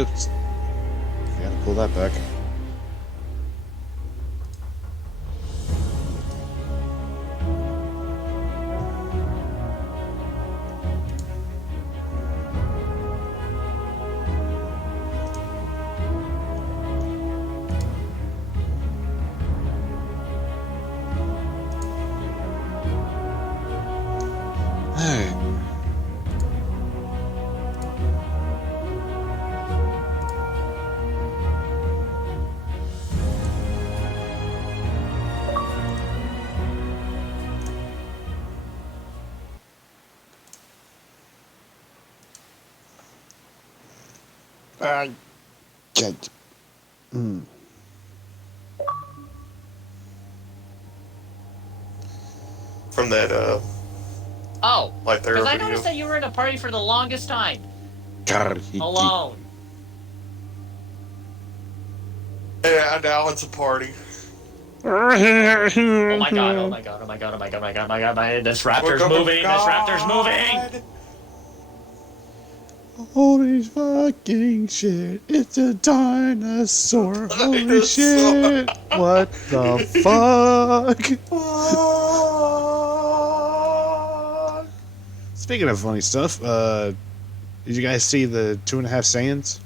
Oops. Gotta pull that back. Get. From that, Oh, like there because I video. noticed that you were in a party for the longest time. Alone. Alone. Yeah, now it's a party. Oh my god, oh my god, oh my god, oh my god, oh my god, oh my god, this raptor's moving, this raptor's moving! Holy fucking shit, it's a dinosaur. Holy shit. What the fuck? Speaking of funny stuff, did you guys see the 2.5 Saiyans?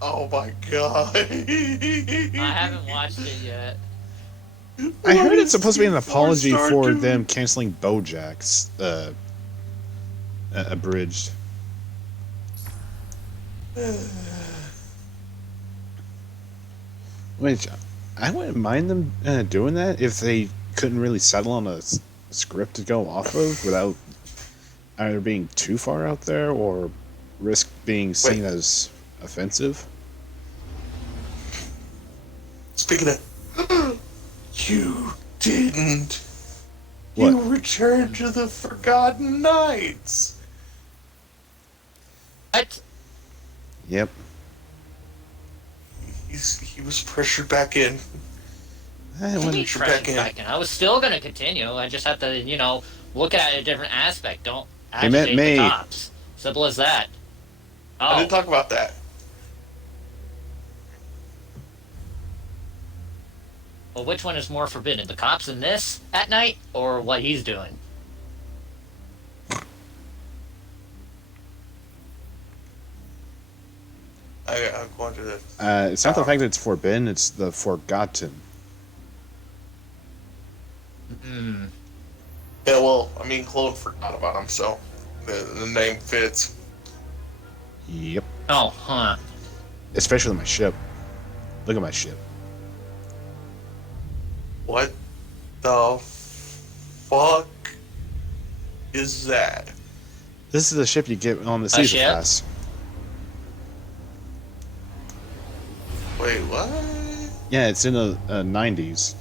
Oh my god. I haven't watched it yet. I heard it's supposed to be an apology for them canceling BoJack's abridged. Which I wouldn't mind them doing that if they couldn't really settle on a script to go off of without either being too far out there or risk being seen as offensive. Speaking of, you didn't. What? You returned to the Forgotten Nights. What? Yep. He was pressured back in. I What do you mean wouldn't- pressured back in? I was still going to continue. I just have to, look at it a different aspect. Don't meant agitate me. the cops. Simple as that. I Oh, didn't talk about that. well, which one is more forbidden? The cops in this at night, or what he's doing? I'm going to the. it's not the fact that it's forbidden; it's the forgotten. Hmm. Yeah, well, I mean, Claude forgot about him, so the name fits. Yep. Oh, huh. Especially my ship. Look at my ship. What the fuck is that? This is the ship you get on the season ship? pass. Wait, what? Yeah, it's in the 90s.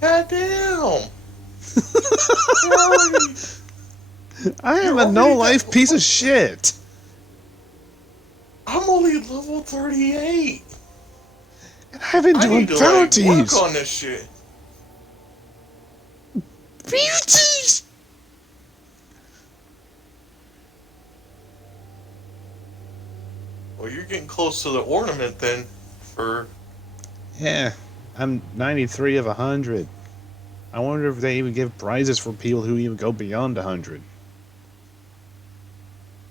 God damn! I am You're a no-life already- piece of shit. I'm only level 38. And I've been I doing need to bounties. work on this shit. Bounties. Well, you're getting close to the ornament then. For Yeah, I'm 93 of 100. I wonder if they even give prizes for people who even go beyond 100.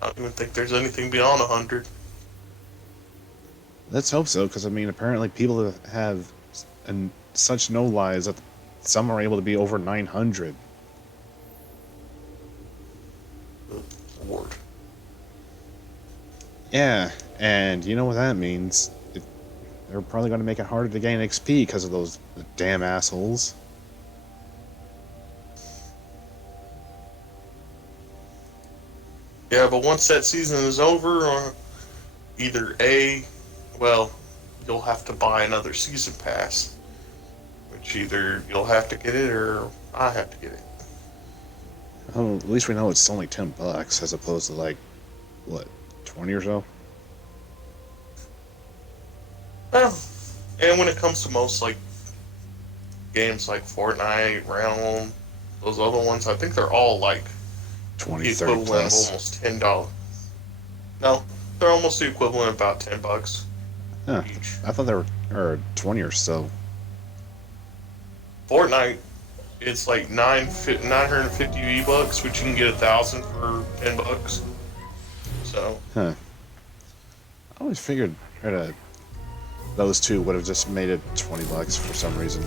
I don't even think there's anything beyond 100. Let's hope so, because I mean, apparently people have such no lives that some are able to be over 900. Lord. Yeah, and you know what that means? They're probably going to make it harder to gain XP because of those damn assholes. Yeah, but once that season is over, either you'll have to buy another season pass. Which either you'll have to get it or I have to get it. Oh, at least we know it's only $10 as opposed to like, what, 20 or so? Well, and when it comes to most like games like Fortnite, Realm, those other ones, I think they're all like 20, the 30 equivalent of plus. almost $10. No, they're almost the equivalent of about $10 Huh. each. I thought they were or 20 or so. Fortnite, it's like 950 V-Bucks, which you can get 1,000 for $10. So, Huh. I always figured those two would have just made it $20 for some reason.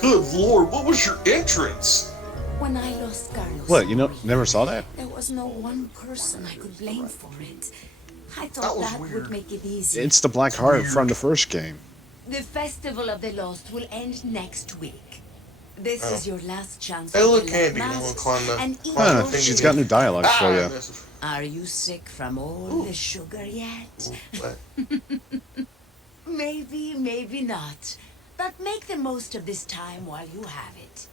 good lord, what was your entrance? When I lost Carlos, What, you know, never saw that? there was no one person I could blame for it. I That thought was that weird. would make it easier. It's the Black Heart from the first game. The Festival of the Lost will end next week. This Oh. is your last chance Hey, to look, collect Candy. I'm gonna masks climb the. and eat climb the Huh, thing she's again. got new dialogue for you. this is- Are you sick from all the sugar yet? what? Maybe, maybe not. But make the most of this time while you have it.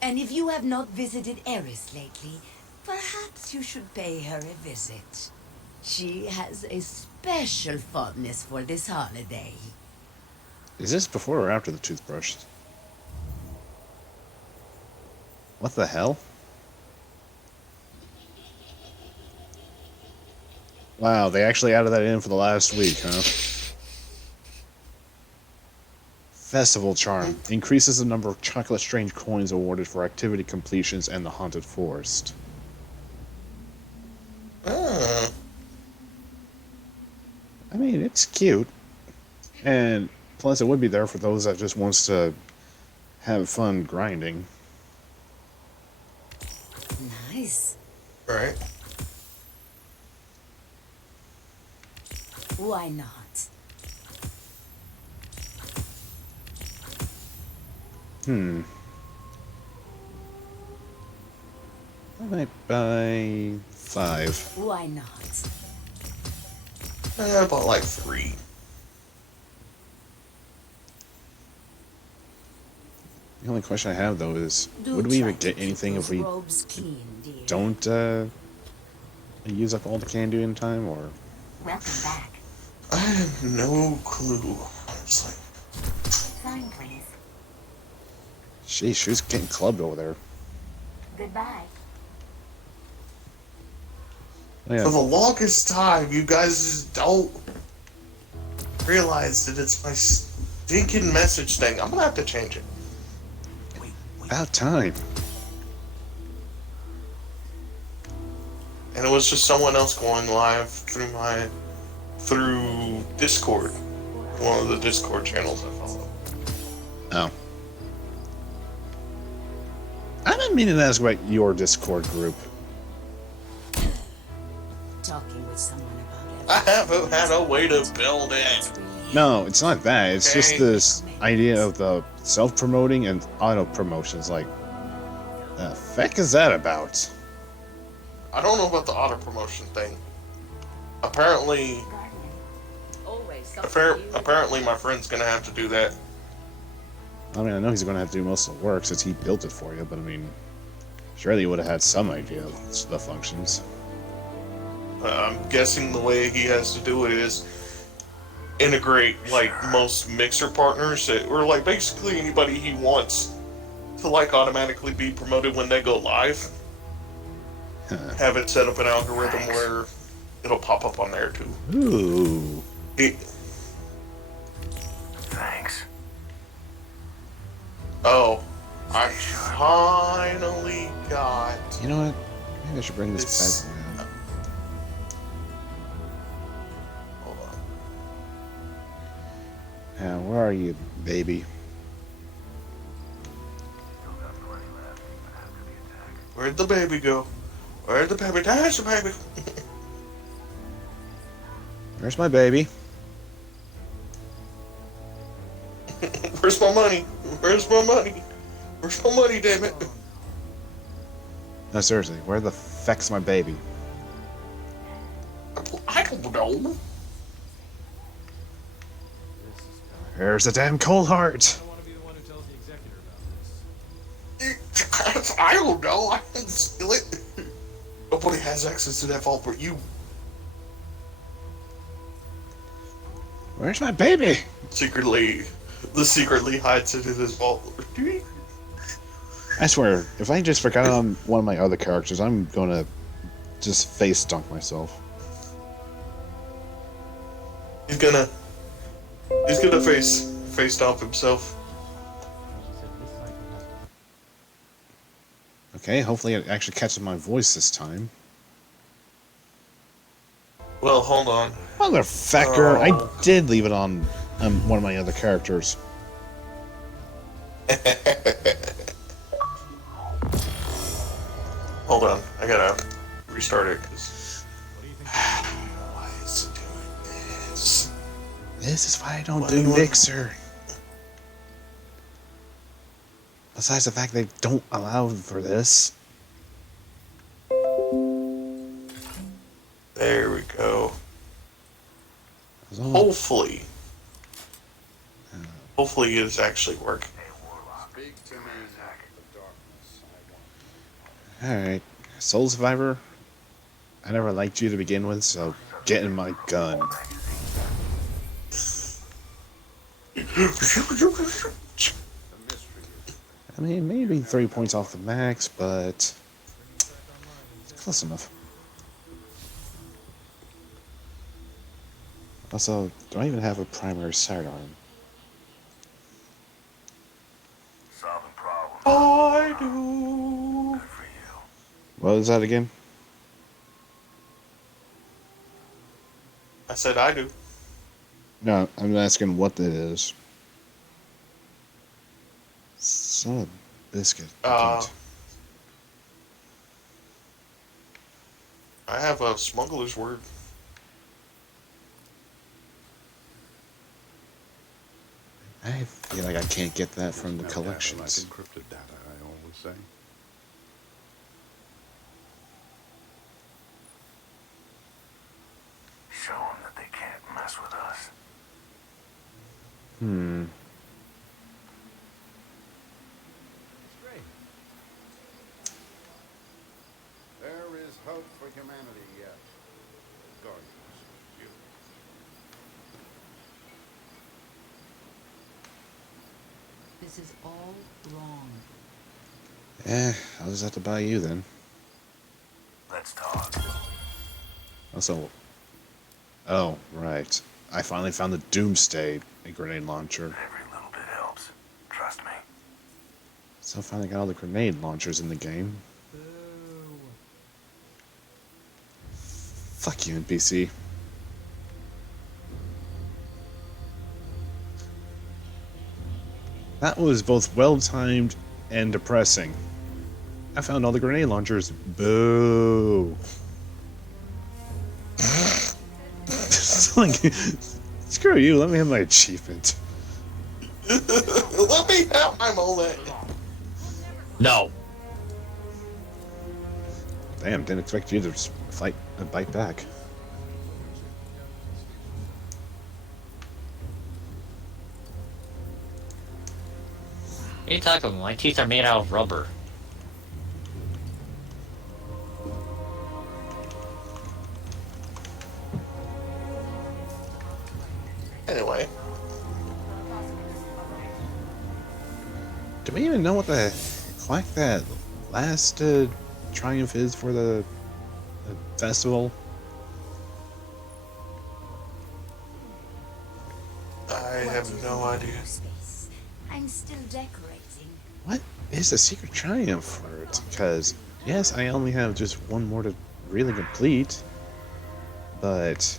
And if you have not visited Eris lately, perhaps you should pay her a visit. She has a special fondness for this holiday. Is this before or after the toothbrush? What the hell? Wow, they actually added that in for the last week, huh? Festival Charm. Increases the number of Chocolate Strange coins awarded for activity completions and the Haunted Forest. Ah, I mean, it's cute. And plus it would be there for those that just wants to have fun grinding. Nice. right. Why not? I might buy 5. Why not? About like 3. The only question I have though is, Do would we even try to get keep anything if those we robes clean, dear. don't use up all the candy in time, or Welcome back. I have no clue. Honestly. Sign, please. sheesh, she's getting clubbed over there. Goodbye. Oh, yeah. For the longest time, you guys just don't realize that it's my stinking message thing. I'm gonna have to change it. About time. And it was just someone else going live through Discord, one of the Discord channels I follow. Oh. I've been meaning to ask about your Discord group. Talking with someone about I it. haven't had a way to build it. No, it's not that. It's just Okay. this idea of the self-promoting and auto-promotions. Like, the feck is that about? I don't know about the auto promotion thing. Apparently, apparently my friend's gonna have to do that. I mean, I know he's going to have to do most of the work since he built it for you, but I mean, surely you would have had some idea of the functions. I'm guessing the way he has to do it is integrate like most mixer partners or like basically anybody he wants to like automatically be promoted when they go live. Have it set up an algorithm where it'll pop up on there too. Ooh. Thanks. Oh, I finally got. You know what? Maybe I should bring this It's- back around. Hold on. Now, where are you, baby? Still got plenty left, even after the attack. Where'd the baby go? Where'd the baby? There's the baby. Where's my baby? Where's my money? Where's my money? Where's my money, damn it? No, seriously, where the feck's my baby? I don't know. There's the damn cold heart! I want to be the one who tells the executor about this. I don't know. I didn't steal it. Nobody has access to that vault but you. Where's my baby? Secretly hides it in his vault. I swear, if I just forgot on one of my other characters, I'm gonna just face dunk myself. He's gonna face dump himself. Okay, hopefully it actually catches my voice this time. Well, hold on. Motherfucker, Oh. I did leave it on one of my other characters. Hold on, I gotta restart it. Why is it doing this? This is why I don't Why do do I- Mixer. Besides the fact they don't allow for this. There we go. So, Hopefully it's actually working. alright. Soul Survivor, I never liked you to begin with, so get in my gun. I mean, maybe 3 points off the max, but it's close enough. Also, do I even have a primary sidearm? Solving problems. I do. Good for you. What was that again? I said I do. No, I'm asking what that is. Son of a biscuit. I have a smuggler's word. I feel like I can't get that from the collections. Like encrypted data, I always say. Show them that they can't mess with us. Hmm. There is hope for humanity yet. Guardians, you. This is all wrong. I'll just have to buy you then. Let's talk. Also, oh, right. I finally found the Doomsday grenade launcher. Every little bit helps. Trust me. So I finally got all the grenade launchers in the game. Fuck you, NPC. That was both well-timed and depressing. I found all the grenade launchers. Boo. It's like, screw you, let me have my achievement. Let me have my moment. No. Damn, didn't expect you to just bite back. What are you talking about? My teeth are made out of rubber. Anyway, Do we even know what the heck that last triumph is for the festival? I have no idea. Space. I'm still decorating. What is the secret triumph for it? Because, yes, I only have just one more to really complete, but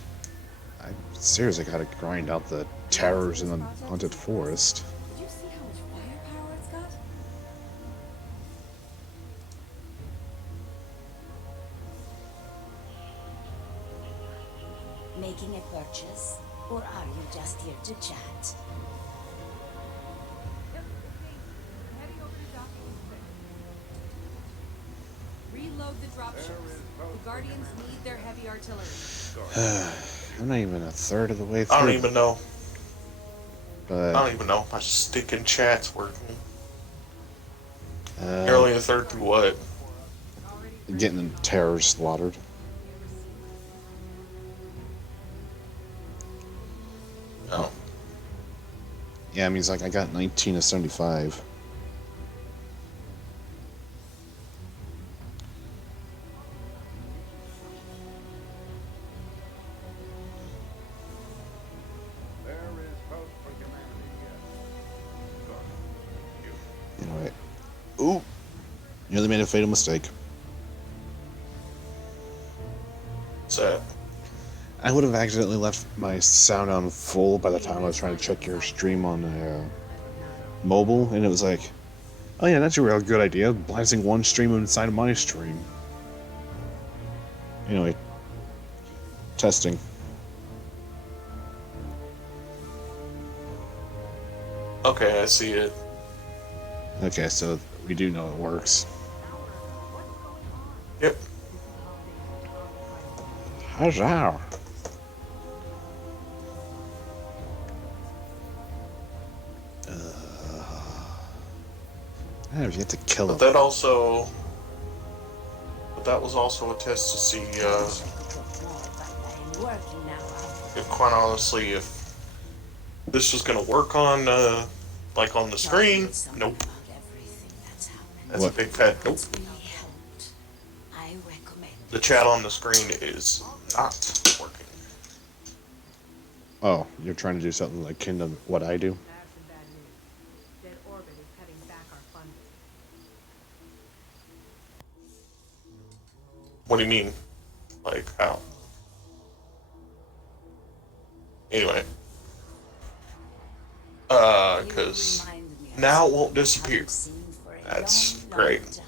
I seriously gotta grind out the terrors in the haunted forest. Did you see how much firepower it's got? Making a purchase? Or are you just here to chat? Heading over to docking. Reload the dropships. The Guardians need their heavy artillery. I'm not even a third of the way through. I don't even know. I But don't even know if my stick and chat's working. uh, You're only a third through what? getting the terrors slaughtered. No. Yeah, it means like I got 19 of 75. Anyway. Ooh! Nearly made a fatal mistake. So, I would have accidentally left my sound on full by the time I was trying to check your stream on mobile, and it was like, oh yeah, that's a real good idea, blasting one stream inside of my stream. Anyway, testing. okay, I see it. Okay, so we do know it works. Yep. Huzzah! I have yet to kill But him. that also, but that was also a test to see, Working now. if, quite honestly, if this was gonna work on, like on the screen. Nope. That's What? a big fat nope. I recommend The chat on the screen is not working. Oh, you're trying to do something like Kingdom, what I do? I have some bad news. Dead Orbit is cutting back our funding. What do you mean? Like how? Because now it won't disappear. That's great.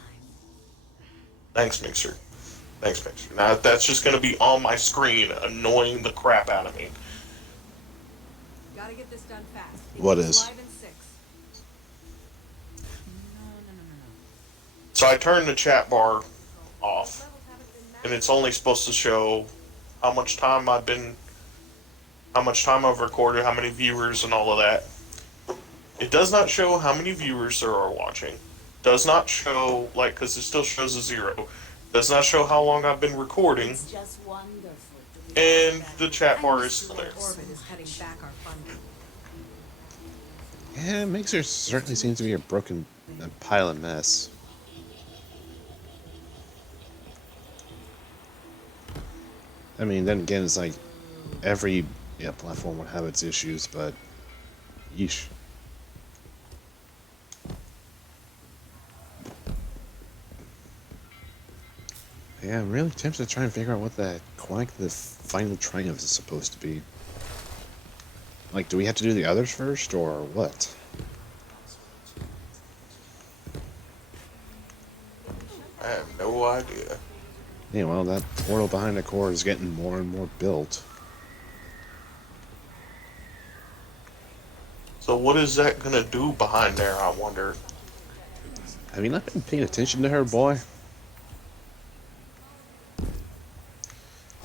Thanks, Mixer. Thanks, Mixer. Now that's just gonna be on my screen, annoying the crap out of me. Gotta get this done fast. What It's is? live in 6. No. So I turned the chat bar off, Levels haven't been and matched. it's only supposed to show how much time I've recorded, how many viewers, and all of that. It does not show how many viewers there are watching. Does not show, like, because it still shows a 0. Does not show how long I've been recording, it's just wonderful to be and back. the chat bar is still there. Dead Orbit is cutting back our funding. Yeah, Mixer certainly seems to be a pile of mess. I mean, then again, it's like every platform would have its issues, but yeesh. Yeah, I'm really tempted to try and figure out what the final triumph is supposed to be. Like, do we have to do the others first, or what? I have no idea. Yeah, well, that portal behind the core is getting more and more built. So what is that gonna do behind there, I wonder? Have you not been paying attention to her, boy?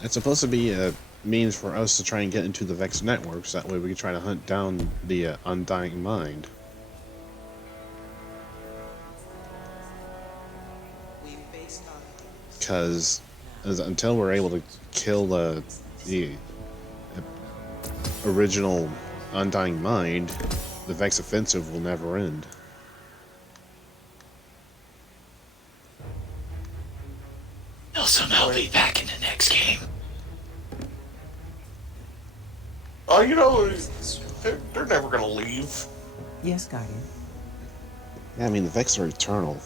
It's supposed to be a means for us to try and get into the Vex networks. That way we can try to hunt down the Undying Mind. Because until we're able to kill the original Undying Mind, the Vex offensive will never end. They'll somehow be back in the next game. Oh, you know, they're never gonna leave. Yes, Guardian. Yeah, I mean, the Vex are eternal.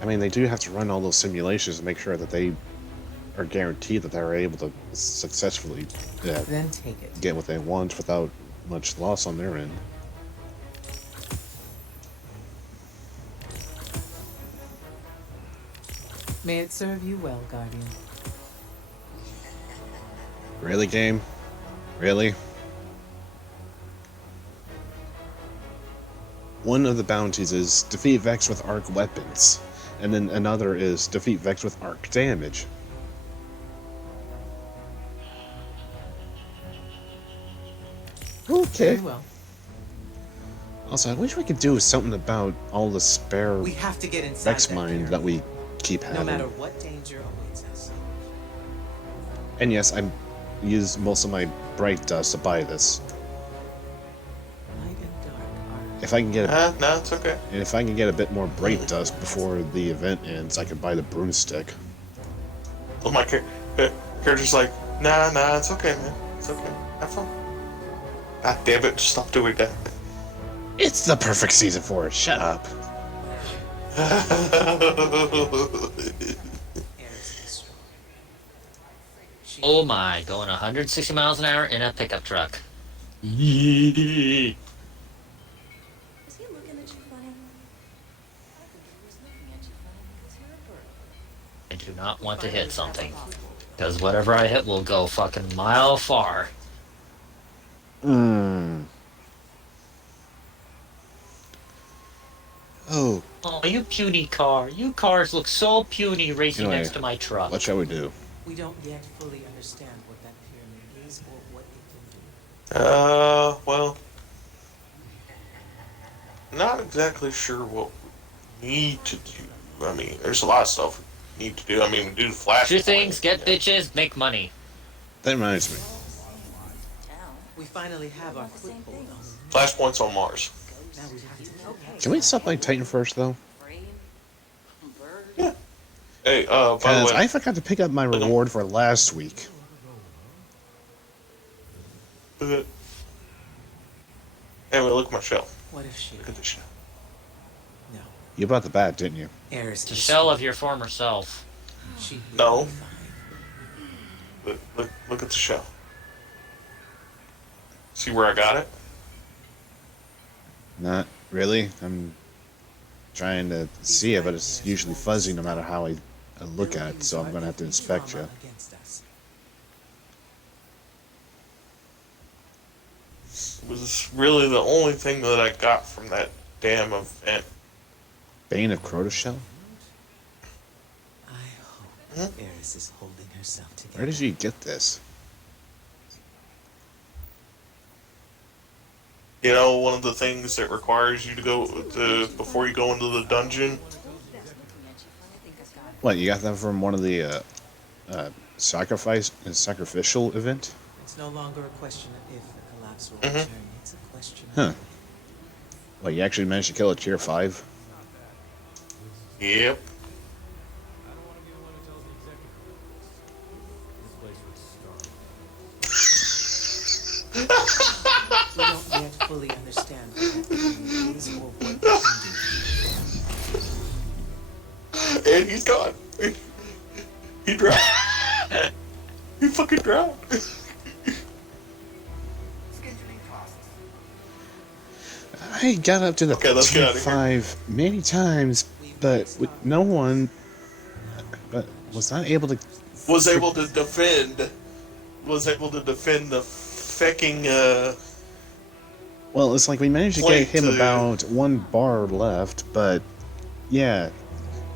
I mean, they do have to run all those simulations to make sure that they are guaranteed that they're able to successfully Then take it. get what they want without much loss on their end. May it serve you well, Guardian. Really, game? Really? One of the bounties is defeat Vex with arc weapons, and then another is defeat Vex with arc damage. Okay. Very well. Also, I wish we could do something about all the spare We have to get inside Vex that mine barrier. that we keep No having. matter what danger awaits us. And yes, I used most of my bright dust to buy this. Light and dark are. If I can get No, it's okay. if I can get a bit more bright dust before the event ends, I could buy the broomstick. So my character's like, nah, it's okay, man. It's okay. Have fun. God damn it, stop doing that. It's the perfect season for it. Shut up. Eris is strong. She Oh my, going 160 miles an hour in a pickup truck. Is he looking at you funny? I think he was looking at you funny because you're a girl. I do not want to hit something. Because whatever I hit will go fucking mile far. Oh, Oh, you puny car. You cars look so puny racing Anyway, next to my truck. what shall we do? We don't yet fully understand what that pyramid is or what it can do. Well, not exactly sure what we need to do. I mean, there's a lot of stuff we need to do. I mean, we do the flash. Two things, get bitches, make money. That reminds me. We finally have our foothold on. Flashpoints on Mars. Now we have to Can we stop like Titan first though? Yeah. Hey, by the Because way, I forgot to pick up my reward for last week. anyway, look at my shell. What if she? Look at this shell. No. You bought the bat, didn't you? Eris It's a is shell of your former self. She No. will be fine. Look at the shell. See where I got it? Not really. I'm trying to see it, but it's usually fuzzy no matter how I look at it, so I'm going to have to inspect you. Against us. It was really the only thing that I got from that damn event. Bane of Crota Shell? I hope Eris is holding herself together. Where did you get this? You know, one of the things that requires you to go to before you go into the dungeon. What, you got that from one of the sacrificial event? It's no longer a question of if the collapse will return. It's a question of Huh. What, you actually managed to kill a tier 5? Yep. we don't yet fully understand what that pyramid is or what it can do. And he's gone. He drowned. He fucking drowned. I got up to the Okay, let's get tier out of here. 5 many times, but with no one but was not able to. Was able to defend the fucking Well, it's like we managed to get Point him to- about 1 bar left, but yeah,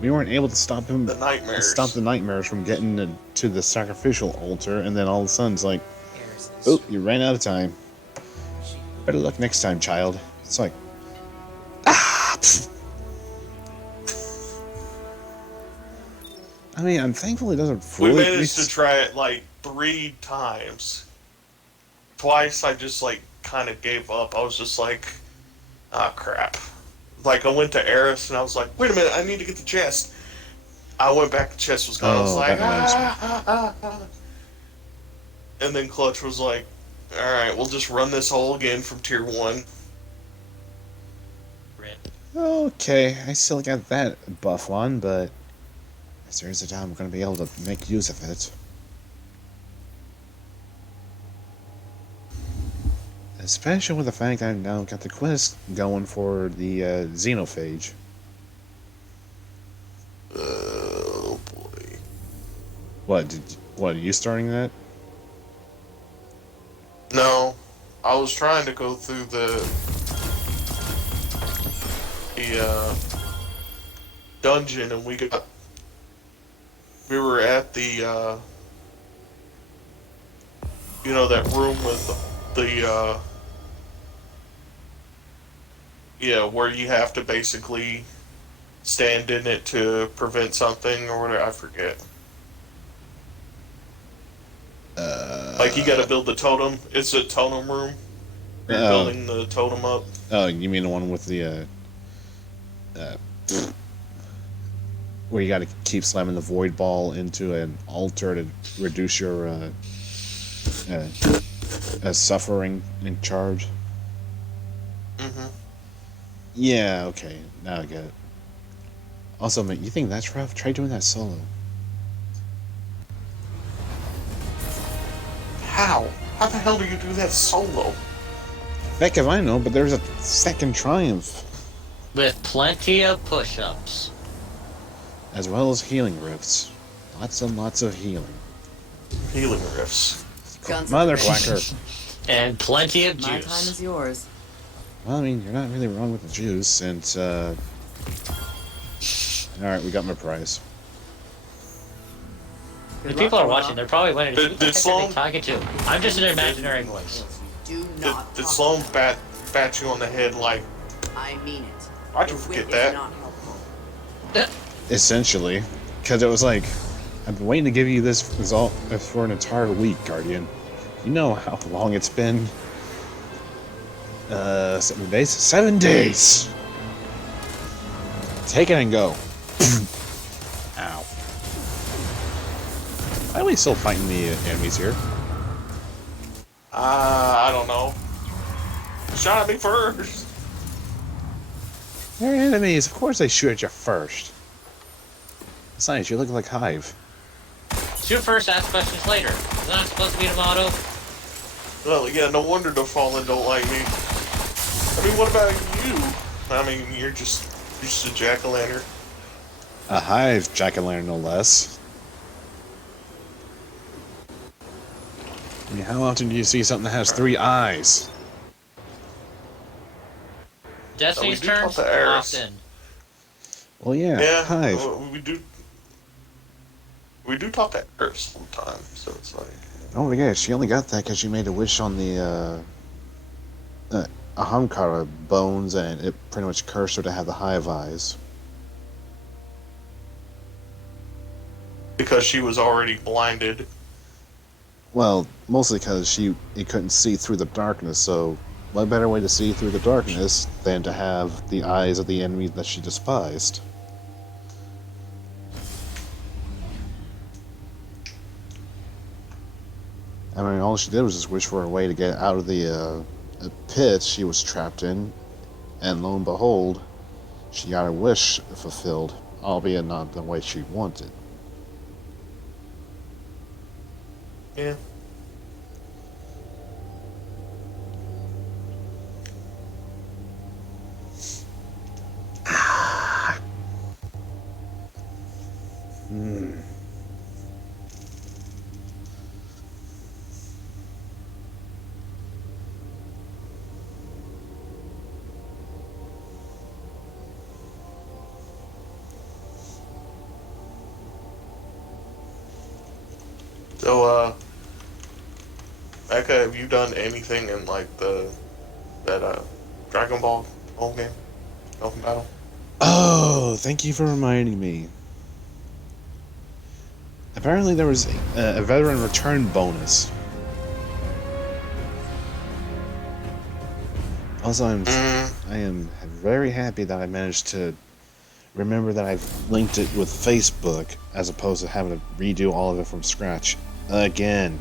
we weren't able to stop him. the nightmares. Stop the nightmares from getting to the sacrificial altar, and then all of a sudden it's like, Eris is oh, you ran out of time. she Better luck next time, child. It's like, ah! Pfft. I mean, I'm thankful it doesn't We fully. managed to try it like 3 times. Twice I just like kind of gave up. I was just like, ah, crap. Like I went to Eris and I was like, wait a minute, I need to get the chest. I went back, the chest was gone. I was Oh, like, that reminds me. And then Clutch was like, alright, we'll just run this hole again from tier 1. Rip. Okay, I still got that buff on, but as there is a time I'm going to be able to make use of it. Especially with the fact I've now got the quest going for the xenophage. Oh boy. What, are you starting that? No, I was trying to go through the dungeon, and we were at the that room with the where you have to basically stand in it to prevent something or whatever. I forget. Like you got to build the totem. It's a totem room. You're Oh. building the totem up. Oh, you mean the one with the, where you gotta keep slamming the void ball into an altar to reduce your, suffering in charge. Mm-hmm. Yeah, okay, now I get it. Also, man, you think that's rough? Try doing that solo. How? How the hell do you do that solo? Heck if I know, but there's a second triumph. With plenty of push-ups. As well as healing rifts. Lots and lots of healing. Healing riffs. Mother quacker. And plenty of My time juice. is yours. Well, I mean, you're not really wrong with the juice, and, Alright, we got my prize. The people are watching, they're probably wondering, who the Did heck are Sloan- they talking to? I'm just an imaginary voice. Do Did, not. did talk Sloan to me. bat you on the head like, I mean it. why'd you Your forget wit that? is not helpful. Essentially. Because it was like, I've been waiting to give you this result for an entire week, Guardian. You know how long it's been? 7 days? 7 days! Take it and go. Ow. Why are we still fighting the enemies here? I don't know. Shot at me first. They're enemies. Of course they shoot at you first. Besides, you look like Hive. Shoot first, ask questions later. Is that not supposed to be the motto? Well, yeah, no wonder the Fallen don't like me. I mean, what about you? I mean, you're just a jack-o'-lantern. A Hive jack-o'-lantern, no less. I mean, how often do you see something that has 3 eyes? Destiny's do talk turns? to Aerith. Often. Well, yeah, Yeah, Hive. we do. We do talk to Earth sometimes, so it's like. Don't forget, she only got that because she made a wish on the Ahamkara bones, and it pretty much cursed her to have the Hive eyes. Because she was already blinded. Well, mostly because it couldn't see through the darkness, so what better way to see through the darkness than to have the eyes of the enemy that she despised? I mean, all she did was just wish for a way to get out of the pit she was trapped in, and lo and behold, she got her wish fulfilled, albeit not the way she wanted. Yeah. So, Becca, have you done anything in like that Dragon Ball game, Dolphin Battle? Oh, thank you for reminding me. Apparently there was a veteran return bonus. Also, I am very happy that I managed to remember that I've linked it with Facebook as opposed to having to redo all of it from scratch again.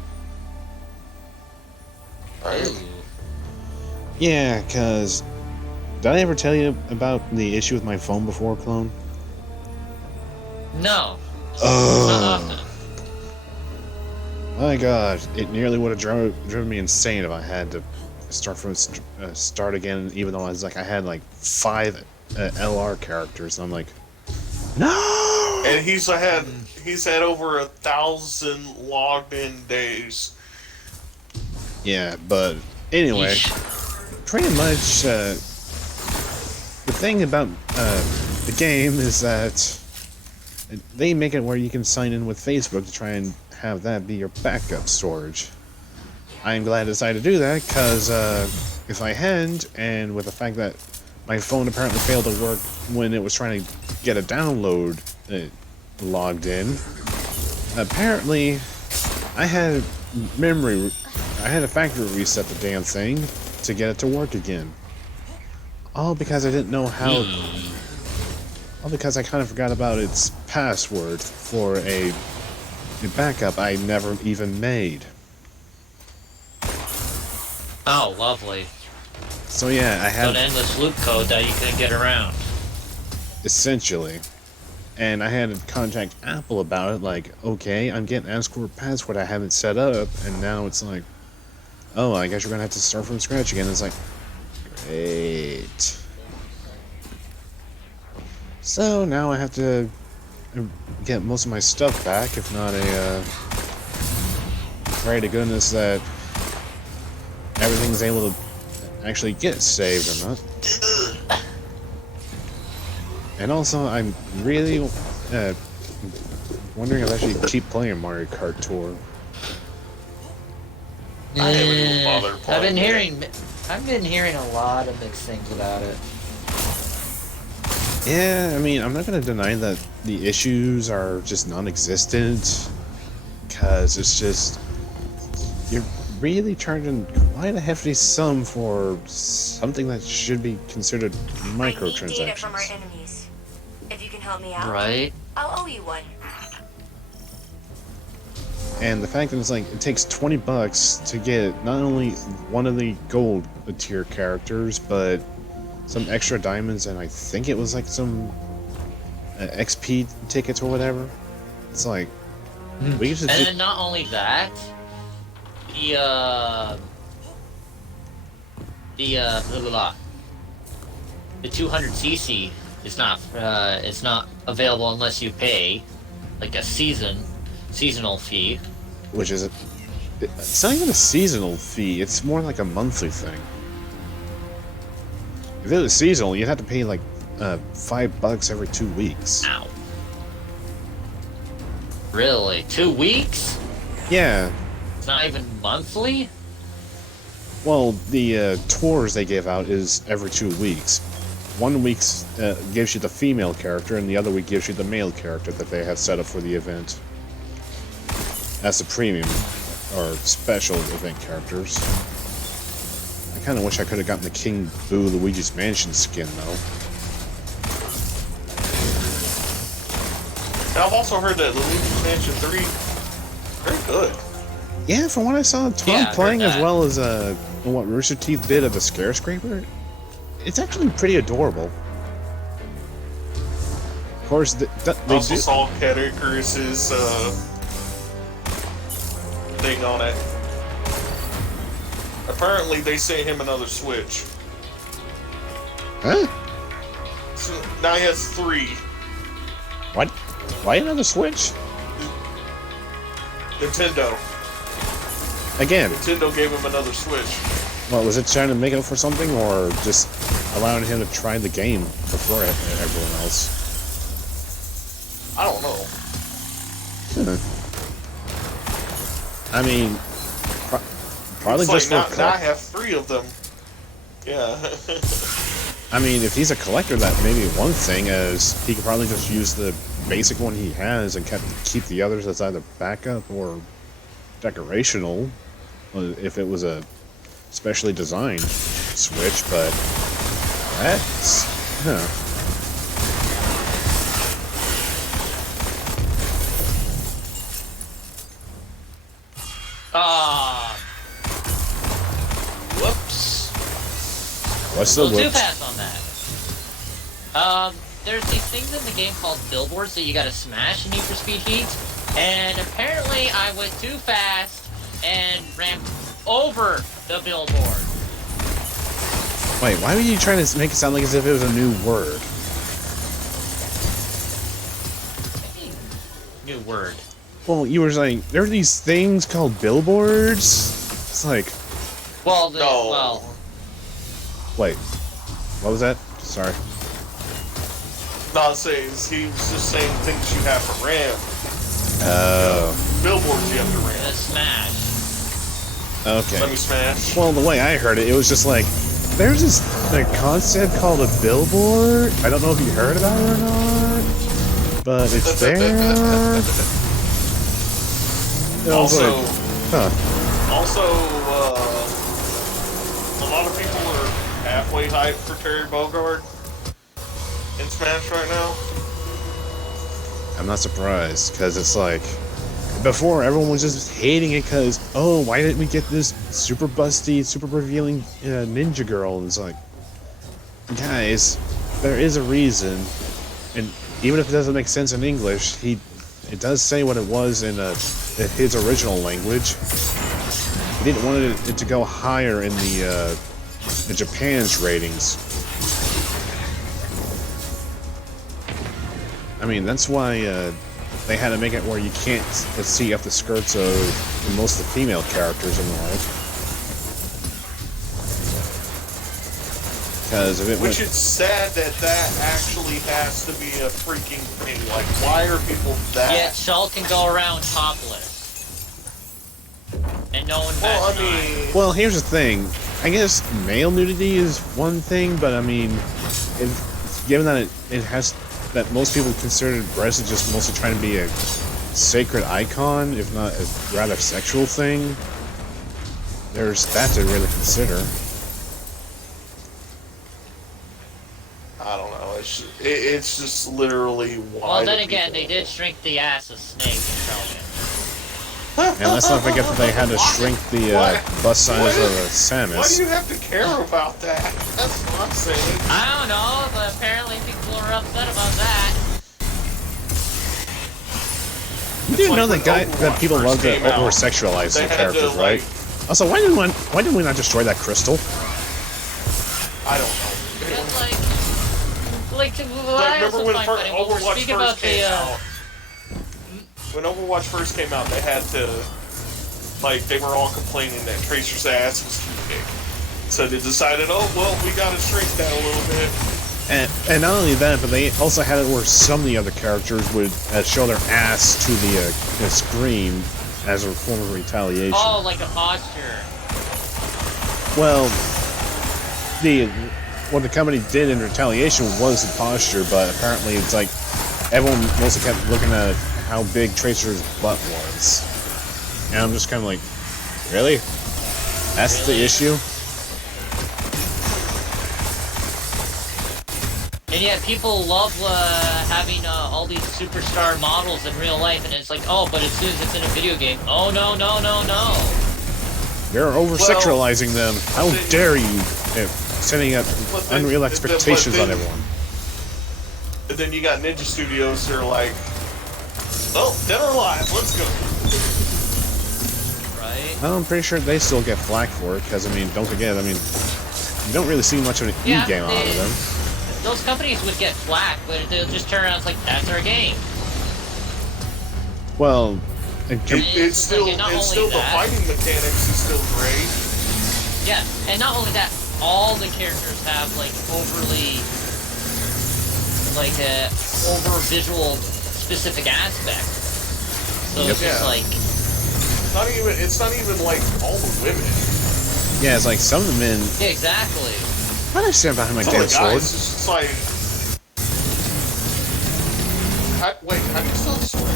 Right. Yeah, because did I ever tell you about the issue with my phone before, Clone? No. Not Oh often. my god, it nearly would have driven me insane if I had to start from start again, even though I had like 5 LR characters, and I'm like, no! And he's had over 1,000 logged in days. Yeah, but anyway, pretty much the thing about the game is that they make it where you can sign in with Facebook to try and have that be your backup storage. I am glad I decided to do that, because if I hadn't, and with the fact that my phone apparently failed to work when it was trying to get a download logged in, apparently I had a factory reset the damn thing to get it to work again. All because I didn't know how. All because I kind of forgot about its password for a backup I never even made. Oh, lovely. So yeah, I So had an endless loop code that you can get around. essentially, and I had to contact Apple about it. Like, okay, I'm getting Ascord password I haven't set up, and now it's like, oh, I guess you're gonna have to start from scratch again. It's like, great. So now I have to get most of my stuff back, if not pray to goodness that everything's able to actually get saved or not. And also, I'm really wondering if I should keep playing Mario Kart Tour. I haven't even bothered playing I've been hearing a lot of mixed things about it. Yeah, I mean, I'm not going to deny that the issues are just non-existent, because it's just, you're really charging quite a hefty sum for something that should be considered I need data from our microtransactions. enemies. If you can help me out, Right? I'll owe you one. And the fact that it's like, it takes $20 to get not only one of the gold tier characters, but some extra diamonds, and I think it was like some XP tickets or whatever. It's like, we used to And then not only that, the blah, blah, blah. The 200cc is not it's not available unless you pay like a seasonal fee. which is it's not even a seasonal fee, it's more like a monthly thing. If it was seasonal, you'd have to pay like $5 every 2 weeks. Ow. Really? 2 weeks? Yeah, It's not even monthly? well, the tours they give out is every 2 weeks. 1 week gives you the female character, and the other week gives you the male character that they have set up for the event. That's the premium or special event characters. I kind of wish I could have gotten the King Boo Luigi's Mansion skin, though. I've also heard that Luigi's Mansion 3 very good. Yeah, from what I saw Tom Yeah, I heard playing, as that. well as what Rooster Teeth did of the Scarescraper, it's actually pretty adorable. Of course, they Also do. saw Cat Icarus's thing on it. Apparently, they sent him another Switch. Huh? So now he has 3. What? Why another Switch? Nintendo. Again, Nintendo gave him another Switch. well, was it trying to make up for something, or just allowing him to try the game before everyone else? I don't know. I mean, probably It's just like for now I have 3 of them. Yeah. I mean, if he's a collector, that may be one thing, as he could probably just use the basic one he has and keep the others as either backup or decorational, if it was a specially designed Switch, but that's... Huh. Whoops. What's A the little too whoops? fast on that. There's these things in the game called billboards that you gotta smash in Need for Speed Heat, and apparently I went too fast and ramped over the billboard. Wait, why were you trying to make it sound like as if it was a new word? New word. Well, you were saying, there are these things called billboards? It's like, Well, No. well, wait, what was that? Sorry. Not saying, he was just saying things you have to ram. Billboards you have to ram. smash. Okay. Let me smash. Well, the way I heard it, it was just like, there's this concept called a billboard. I don't know if you heard about it or not, but it's there. And I was Also, like, huh. also, a lot of people are halfway hyped for Terry Bogard in Smash right now. I'm not surprised, because it's like, before everyone was just hating it because oh, why didn't we get this super busty, super revealing ninja girl? And it's like, guys, there is a reason, and even if it doesn't make sense in English, it does say what it was in his original language. He didn't want it to go higher in the Japan's ratings. I mean, that's why they had to make it where you can't see up the skirts of most of the female characters in the life. Because if it Which is sad that actually has to be a freaking thing. Like, why are people that? Yeah, Shulk can go around topless. And no one Well, bats I an eye. mean, Well, here's the thing. I guess male nudity is one thing, but I mean, given that it has that most people consider breasts as just mostly trying to be a sacred icon, if not a rather sexual thing, there's that to really consider. I don't know. It's just literally why. Well, then do again, they people- did shrink the ass of Snake and show it. And let's not forget that they had to shrink the bust size of Why do Samus. you have to care about that? That's what I'm saying. I don't know, but apparently people are upset about that. You didn't like know when that people Overwatch love to first came out, over-sexualize they their had to, characters, right? like- Also, why didn't we not destroy that crystal? I don't know. Because, like, well, Like, I remember also when find funny, when we're Overwatch speaking about first came the, out? When Overwatch first came out, they had to, like, they were all complaining that Tracer's ass was too big. So they decided, oh, well, we gotta shrink that a little bit. And not only that, but they also had it where some of the other characters would show their ass to the screen as a form of retaliation. oh, like a posture. Well, what the company did in retaliation was the posture, but apparently it's like everyone mostly kept looking at how big Tracer's butt was. And I'm just kind of like, really? That's the issue? And yet people love having all these superstar models in real life, and it's like, oh, but as soon as it's in a video game, oh, no, no, no, no. You're over-sexualizing them. How dare you? Setting up But then- unreal but expectations on then- everyone. And then you got Ninja Studios who are like, oh, Dead or Alive, let's go. Right? Well, I'm pretty sure they still get flack for it, because, I mean, don't forget, I mean, you don't really see much of an Yeah, e-game out of them. Those companies would get flack, but they'll just turn around and it's like, that's our game. Well, and It's still, like, not it's only still the that- fighting mechanics is still great. Yeah, and not only that, all the characters have, like, overly, like, over visual specific aspects. So it's just Yeah. like, It's not even like all the women. yeah, it's like some of the men. yeah, exactly. Why did I stand behind my Some of damn the sword? guys, it's just like, wait, how do you sell the sword?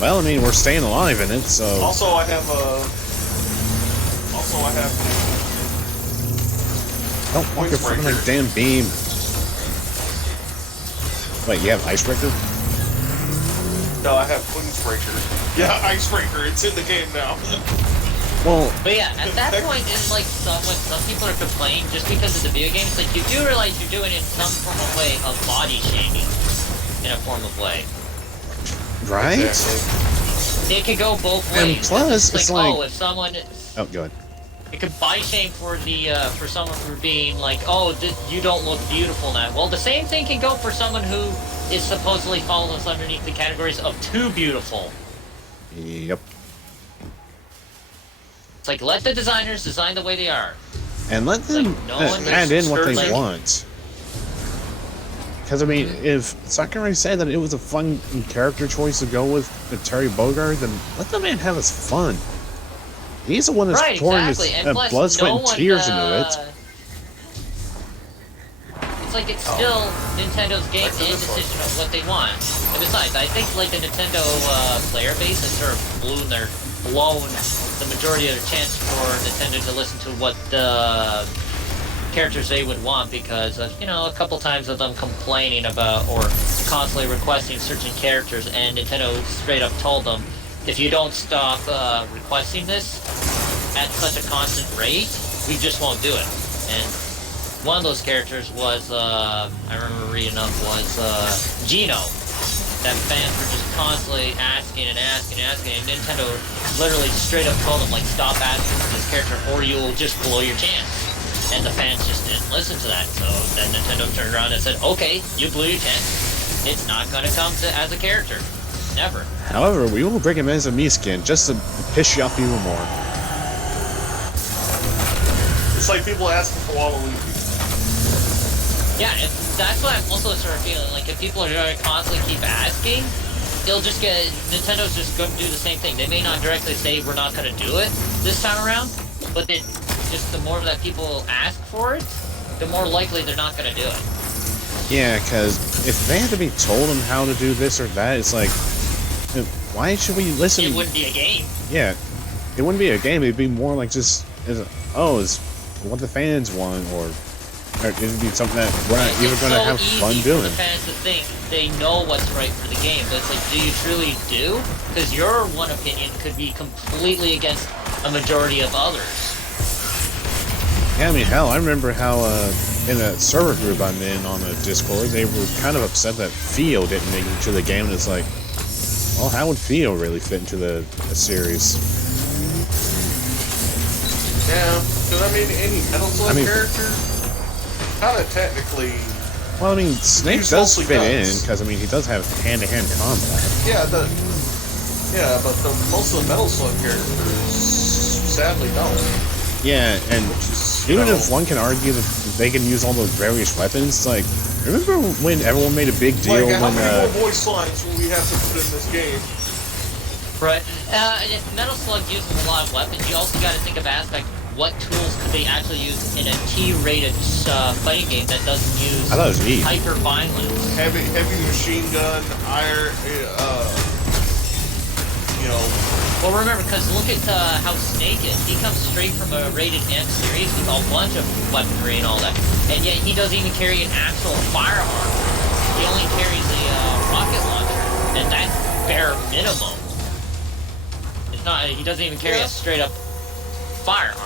Well, I mean, we're staying alive in it, so. Also, I have Don't walk in front of my damn beam. Wait, you have Icebreaker? no, I have Queensbreaker. Yeah, Icebreaker. It's in the game now. Well, But yeah, at that point, it's like when some people are complaining just because of the video games, like you do realize you're doing it in some form of way of body shaming, in a form of way. right? Exactly. It could go both And ways. plus, it's it's like, like- oh, if someone, Oh, go ahead. it could body shame for for someone for being like, oh, you don't look beautiful now. Well, the same thing can go for someone who is supposedly falls underneath the categories of too beautiful. Yep. It's like, let the designers design the way they are. And let them Like, no one add in what they like- want. Because, I mean, if Sakurai said that it was a fun character choice to go with Terry Bogard, then let the man have his fun. He's the one that's Right, pouring exactly. his And plus, blood, sweat, no and one, tears into it. It's like it's still Nintendo's game Back to and this one. decision of what they want. And besides, I think like the Nintendo player base has sort of blown the majority of their chance for Nintendo to listen to what the characters they would want because of, you know, a couple times of them complaining about or constantly requesting certain characters, and Nintendo straight up told them, if you don't stop requesting this at such a constant rate, we just won't do it. And one of those characters was, I remember reading up, was Gino. That fans were just constantly asking and asking and asking, and Nintendo literally straight up told them, like, stop asking for this character or you'll just blow your chance. And the fans just didn't listen to that, so then Nintendo turned around and said, okay, you blew your chance. It's not going to come as a character. Never. However, we will bring him as a Mii skin just to piss you off even more. It's like people asking for Waluigi. Yeah, that's what I'm also sort of feeling. Like, if people are going to constantly keep asking, they'll just get... Nintendo's just going to do the same thing. They may not directly say we're not going to do it this time around, but then just the more that people ask for it, the more likely they're not going to do it. Yeah, because if they had to be told them how to do this or that, it's like, why should we listen? It wouldn't be a game. Yeah, it wouldn't be a game. It'd be more like just, it's what the fans want, or it'd be something that we're not even going to have fun doing. The fans to think they know what's right for the game, but it's like, do you truly do? Because your one opinion could be completely against a majority of others. Yeah, I mean, hell, I remember how in a server group I'm in on the Discord, they were kind of upset that Theo didn't make it to the game, and it's like, well, how would Theo really fit into the series? Yeah, because I mean, any Metal Slug character, kind of technically. Well, I mean, Snake does fit in because I mean he does have hand-to-hand combat. Yeah, but most of the Metal Slug characters sadly don't. Yeah, and even if one can argue that they can use all those various weapons, like remember when everyone made a big deal like, how when many more voice lines will we have to put in this game? Right. And if Metal Slug uses a lot of weapons, you also got to think of aspect, what tools could they actually use in a T-rated fighting game that doesn't use hyper-violence? Heavy machine gun, iron, you know. Well, remember, because look at how Snake is. He comes straight from a rated M series with a bunch of weaponry and all that, and yet he doesn't even carry an actual firearm. He only carries a rocket launcher, and that's bare minimum. He doesn't even carry a straight-up firearm.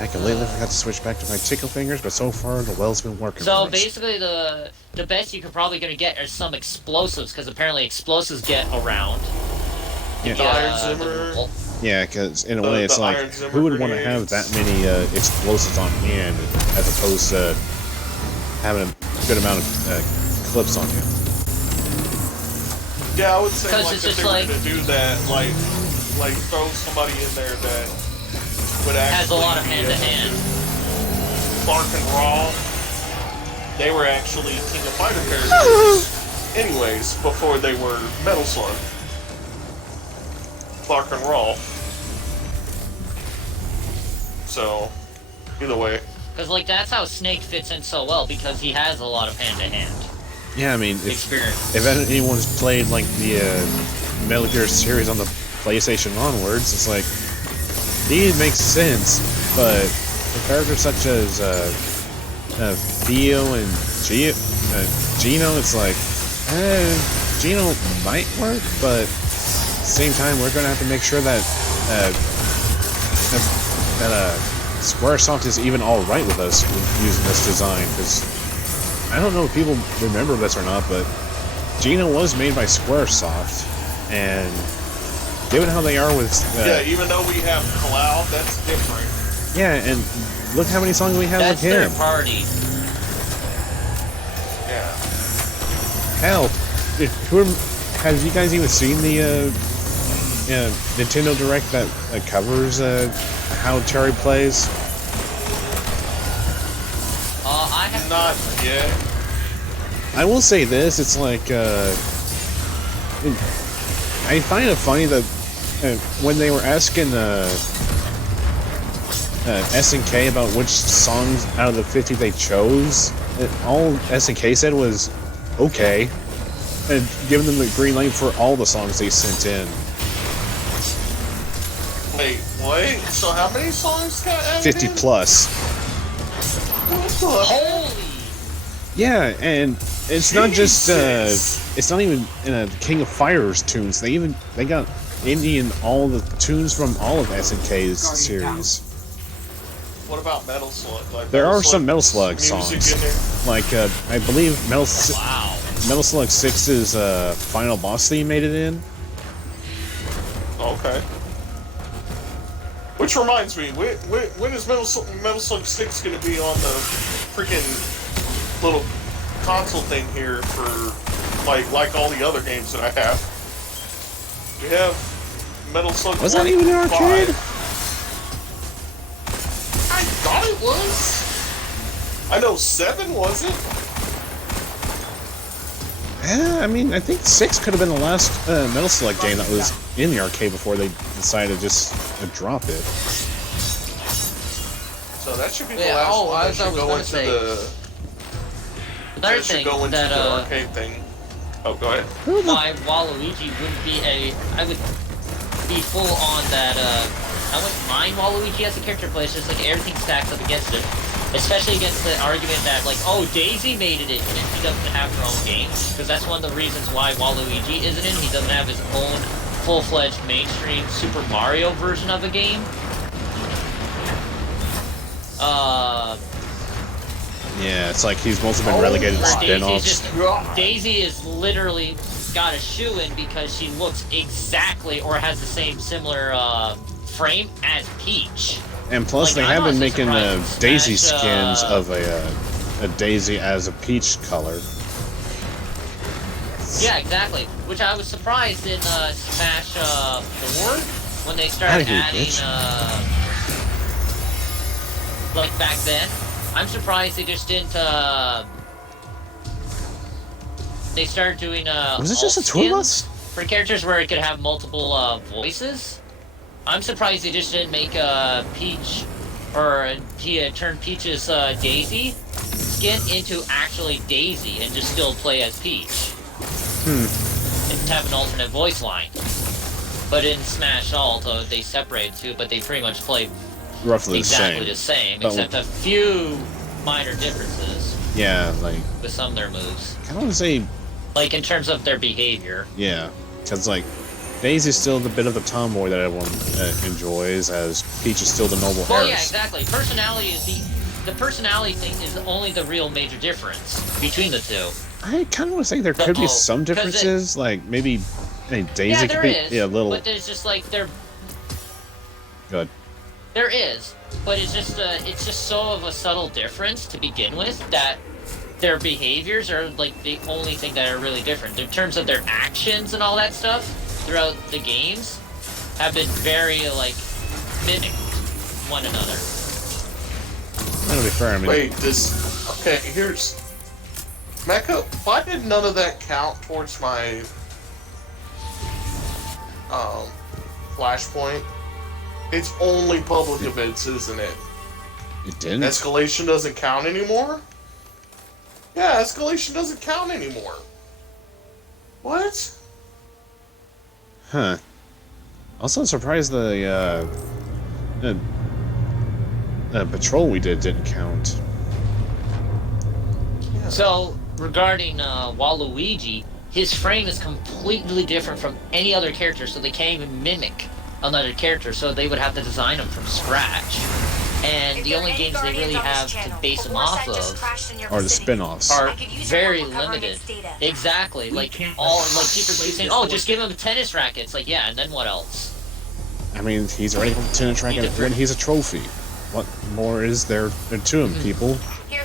I completely forgot to switch back to my tickle fingers, but so far the well's been working. So basically, the best you could probably gonna get are some explosives, because apparently explosives get around. Yeah, yeah, because in a way it's like, who would want to have that many explosives on hand as opposed to having a good amount of clips on you? Yeah, I would say like it's if they were to do that, like throw somebody in there that would actually has a lot of hand-to-hand. Clark and Raw, they were actually King of Fighter characters, anyways, before they were Metal Slug. Clark and Raw. So, either way. Because like that's how Snake fits in so well, because he has a lot of hand-to-hand. Yeah, I mean, if anyone's played like the Metal Gear series on the PlayStation onwards, it's like, these make sense, but for characters such as Theo and Gino, it's like, Gino might work, but at the same time, we're going to have to make sure that Squaresoft is even alright with us using this design, because I don't know if people remember this or not, but Gino was made by Squaresoft, and given how they are with... yeah, even though we have Cloud, that's different. Yeah, and look how many songs we have with him. That's third party. Yeah. Hell, have you guys even seen the Nintendo Direct that covers how Terry plays? I have not yet. I will say this: it's like I find it funny that when they were asking SNK about which songs out of the 50 they chose, all SNK said was okay, and giving them the green light for all the songs they sent in. Wait, what? So how many songs got added 50 in? plus. Holy! Yeah, and it's not just Jesus. it's not even King of Fire's tunes. They got Indian all the tunes from all of SNK's series. What about Metal Slug? Like There Metal are some Metal Slug's Slug music songs. in there? Like I believe Metal Wow. Slug 6's final boss theme made it in. Okay. Which reminds me, when is Metal Slug 6 going to be on the freaking little console thing here for like all the other games that I have? We have Metal Slug. Was that even an arcade? 5. I thought it was. I know 7 wasn't. Yeah, I mean, I think 6 could have been the last Metal Slug game that was in the arcade before they decided to just drop it. So that should be the Yeah, last oh, one I that was should go gonna into say- the. Another That should thing go into that the arcade thing. Oh, go ahead. why Waluigi wouldn't be I would be full on that, I wouldn't mind Waluigi as a character, but it's just like everything stacks up against it. Especially against the argument that, like, oh, Daisy made it in and he doesn't have her own game. Because that's one of the reasons why Waluigi isn't in. He doesn't have his own full-fledged mainstream Super Mario version of a game. Yeah, it's like he's mostly been relegated to spin-offs. Daisy is literally got a shoe-in because she looks exactly or has the same similar frame as Peach. And plus, Like, they I'm have been also making surprised Daisy Smash, skins of a Daisy as a peach color. Yeah, exactly. Which I was surprised in Smash 4 when they started Outta here, adding, bitch. like back then. I'm surprised they just didn't. They started doing Was it just the two of alt us? skins for characters where it could have multiple voices. I'm surprised they just didn't make Peach or turn Peach's Daisy skin into actually Daisy and just still play as Peach. And have an alternate voice line. But in Smash Alt, they separate two, but they pretty much play Roughly exactly the the same, But- except a few minor differences same. Yeah, like, with some of their moves. I don't want to say, Like in terms of their behavior. yeah, because, like, Daisy's still the bit of the tomboy that everyone enjoys, as Peach is still the noble Well, yeah, heiress. exactly. Personality is the personality thing is only the real major difference between the two. I kind of want to say there could be Oh, some 'cause it- differences, like, maybe Daisy Yeah, could there be is. a little But there's just like good. there is, but it's just so of a subtle difference to begin with that their behaviors are like the only thing that are really different. In terms of their actions and all that stuff throughout the games have been very like mimic one another. That'll be fair. I mean, Wait, okay, here's Mecha. Why did none of that count towards my flashpoint? It's only public events, isn't it? it didn't. Escalation doesn't count anymore? Yeah, escalation doesn't count anymore. What? Huh. Also surprised the patrol we didn't count. So regarding Waluigi, his frame is completely different from any other character, so they can't even mimic another character, so they would have to design him from scratch. And the only games they really have to base him off of Or the spin-offs. are very limited. Exactly. Like all like people keep saying, "Oh, just give him tennis rackets." Like, yeah, and then what else? I mean, he's already from tennis racket when he's a trophy. What more is there to him, people?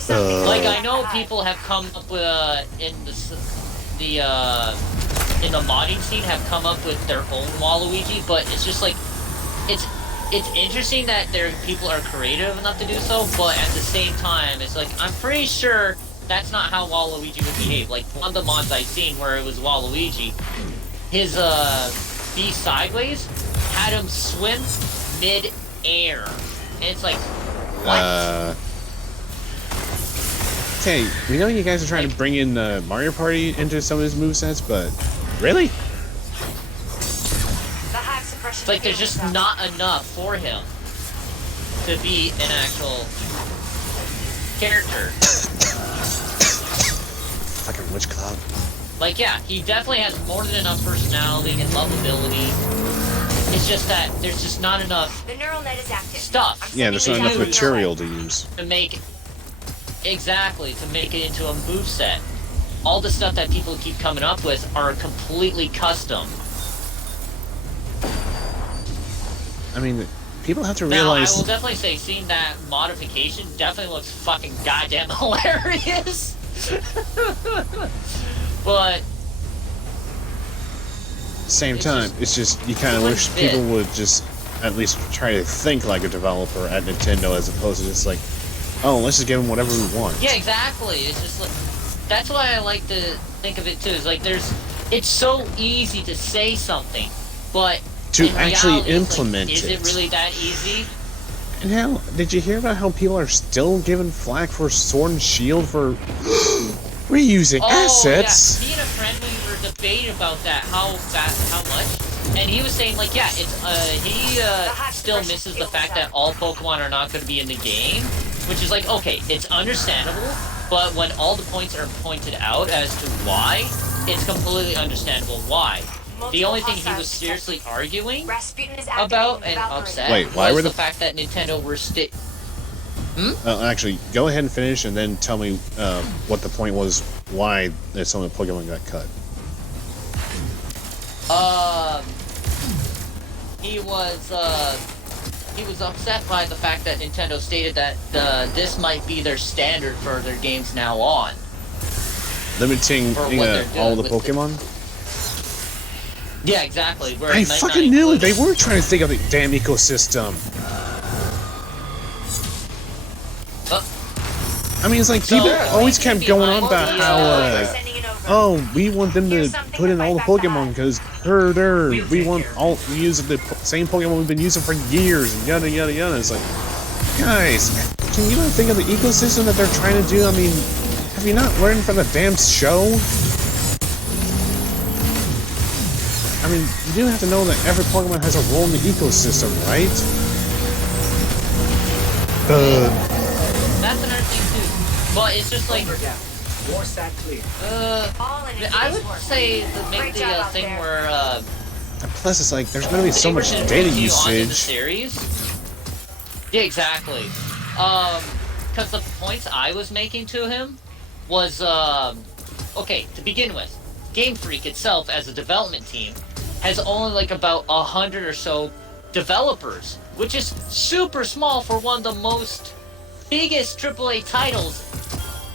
Like I know people have come up with in the modding scene have come up with their own Waluigi, but it's just like it's interesting that people are creative enough to do so, but at the same time, it's like I'm pretty sure that's not how Waluigi would behave. Like one of the mods I've seen where it was Waluigi, his be sideways had him swim mid-air, and it's like what? Okay, we know you guys are trying to bring in Mario Party into some of his movesets, but really? It's like there's just not enough for him to be an actual character. Fucking witch cloud. Like, yeah, he definitely has more than enough personality and lovability. It's just that there's just not enough The neural net is active. stuff. Yeah, there's not to enough use material to use. to make it, exactly, to make it into a moveset. All the stuff that people keep coming up with are completely custom. I mean, people have to Now, I realize. will definitely say seeing that modification definitely looks fucking goddamn hilarious. But Same it's time, just- it's just you kind it of wouldn't wish fit. people would just at least try to think like a developer at Nintendo as opposed to just like, oh, let's just give them whatever we want. yeah, exactly. It's just like that's why I like to think of it too. Is like it's so easy to say something, but To in actually reality, it's like, implement is it really that easy? And hell, did you hear about how people are still giving flack for Sword and Shield for reusing assets? Yeah, me and a friend, we were debating about that, how much, and he was saying like, yeah, it's he still misses the fact that all Pokemon are not going to be in the game, which is like, okay, it's understandable, but when all the points are pointed out as to why, it's completely understandable why. The only thing he was seriously arguing Rasputin is about activating and the Valkyrie. upset Wait, why was were the the- fact that Nintendo were Actually, go ahead and finish, and then tell me what the point was. Why some of the Pokemon got cut? He was upset by the fact that Nintendo stated that this might be their standard for their games now on. Limiting Or what they're all doing the with Pokemon? Yeah, exactly. Where I it might not fucking knew it! include- They were trying to think of the damn ecosystem. I mean, it's like So, people yeah, always we kept can going be on about behind how, the- Sending it over. oh, we want them to Here's something put in to all the fight back Pokemon on. because we want all use of the same Pokemon we've been using for years and yada yada yada. It's like, guys, can you not think of the ecosystem that they're trying to do? I mean, have you not learned from the damn show? I mean, you do have to know that every Pokemon has a role in the ecosystem, right? That's another thing too. But it's just like, War stack clear. All in a I day's would work. say to make Great the job out thing there. where And plus, it's like there's gonna be so they were much to data continue on in the usage. series. Yeah, exactly. Because the points I was making to him was, okay, to begin with, Game Freak itself as a development team has only like about 100 or so developers, which is super small for one of the most biggest AAA titles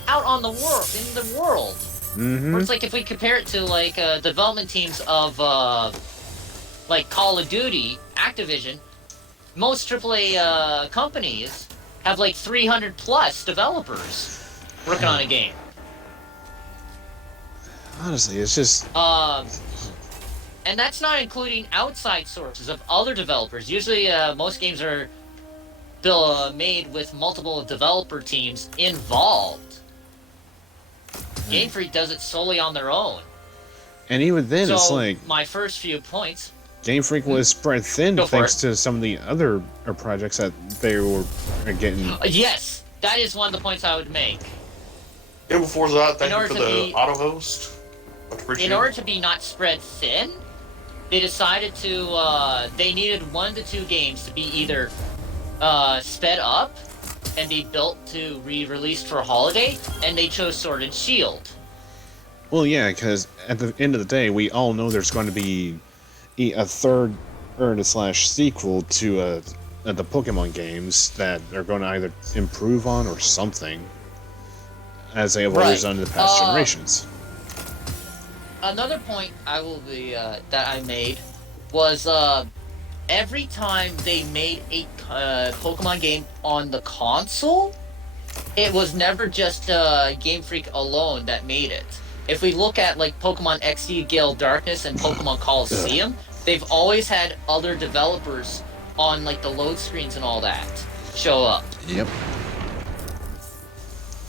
out on the world, in the world. Mm-hmm. Where it's like if we compare it to like development teams of like Call of Duty, Activision, most AAA companies have like 300 plus developers working on a game. Honestly, it's just And that's not including outside sources of other developers. Usually, most games are made with multiple developer teams involved. Game Freak does it solely on their own. and even then, So it's like my first few points. Game Freak was spread thin Go for thanks it. to some of the other projects that they were getting. Yes, that is one of the points I would make. And before that, thank In you order for to the be- auto host. Much In appreciated. order to be not spread thin, they decided to, they needed 1 to 2 games to be either sped up and be built to be released for holiday, and they chose Sword and Shield. Well, yeah, because at the end of the day, we all know there's going to be a third or slash sequel to the Pokemon games that are going to either improve on or something, as they have always Right. done in the past generations. Another point I will be that I made was every time they made a Pokemon game on the console, it was never just Game Freak alone that made it. If we look at like Pokemon XD Gale Darkness and Pokemon Coliseum, they've always had other developers on like the load screens and all that show up. Yep.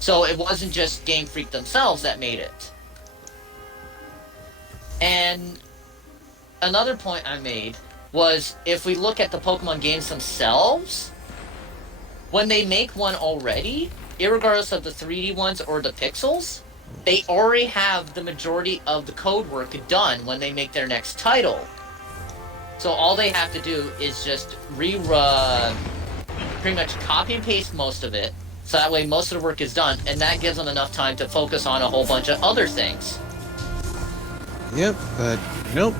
So it wasn't just Game Freak themselves that made it. And another point I made was if we look at the Pokemon games themselves, when they make one already, irregardless of the 3D ones or the pixels, they already have the majority of the code work done when they make their next title. So all they have to do is just rerun, pretty much copy and paste most of it, so that way most of the work is done, and that gives them enough time to focus on a whole bunch of other things. Yep, but nope.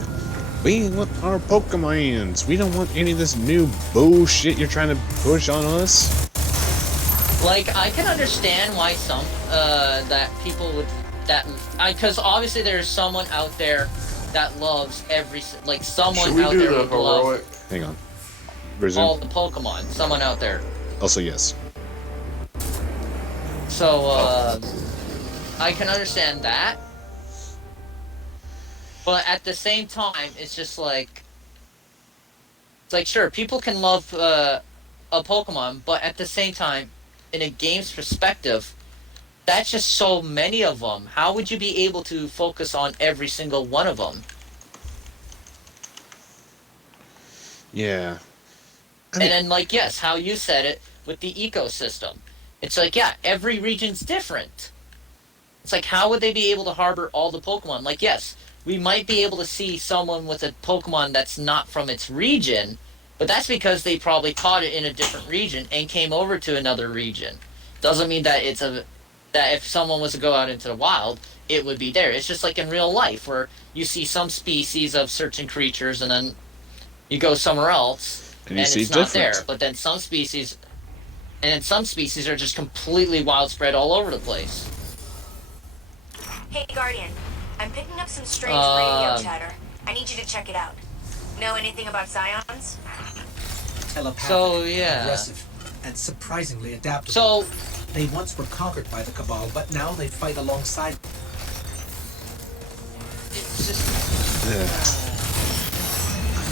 We want our Pokemons. We don't want any of this new bullshit you're trying to push on us. Like, I can understand why some, that people would, because obviously there's someone out there that loves someone Should we out do there the would love heroic? Hang on. all Resume. the Pokemon. Someone out there. Also, yes. So, I can understand that. But at the same time, it's just like... It's like, sure, people can love a Pokemon, but at the same time, in a game's perspective, that's just so many of them. How would you be able to focus on every single one of them? Yeah. And then, like, yes, how you said it with the ecosystem. It's like, yeah, every region's different. It's like, how would they be able to harbor all the Pokemon? Like, yes, we might be able to see someone with a Pokemon that's not from its region, but that's because they probably caught it in a different region and came over to another region. Doesn't mean that that if someone was to go out into the wild, it would be there. It's just like in real life, where you see some species of certain creatures, and then you go somewhere else, And and you it's see not there. different. But then some species are just completely widespread all over the place. Hey, Guardian. I'm picking up some strange radio chatter. I need you to check it out. Know anything about Scions? Telepathic, So, yeah. aggressive, and surprisingly adaptable. So, They once were conquered by the Cabal, but now they fight alongside. it's just...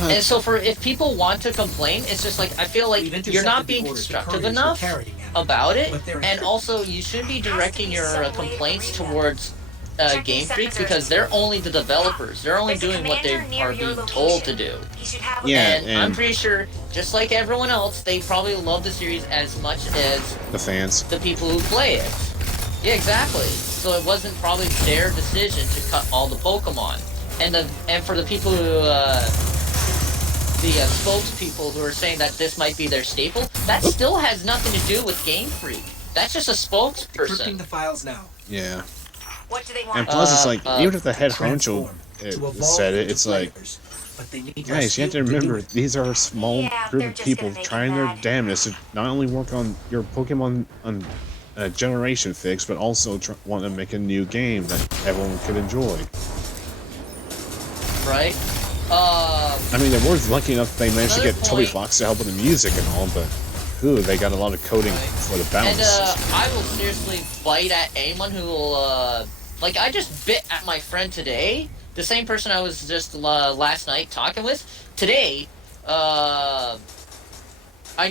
And so if people want to complain, it's just like, I feel like We've you're not intercepted being the orders the constructive couriers were enough carrying out, about it, but they're and encrypted. also you shouldn't be directing your complaints towards Checking Game Freak, sensors. because they're only the developers. They're only There's a doing what they commander near are your being told to location. do. He should have Yeah. And I'm and- pretty sure, just like everyone else, they probably love the series as much as The fans. the people who play it. Yeah, exactly. So it wasn't probably their decision to cut all the Pokemon. And for the people who, the spokespeople who are saying that this might be their staple, that still has nothing to do with Game Freak. That's just a Encrypting spokesperson. the files now. Yeah. What do they And want? plus, it's like, even if the head honcho Transform to evolve said it, into it's like, players. But they need guys, you have to Rasputin do remember, it. these are a small Yeah, group they're of just people gonna make it trying their bad. damnedest to not only work on your Pokemon on generation fix, but also want to make a new game that everyone could enjoy. Right? I mean, they were lucky enough they managed to Another get Toby point- Fox to help with the music and all, but they got a lot of coding for the And balance. I will seriously bite at anyone who will, like, I just bit at my friend today. The same person I was just last night talking with. Today, I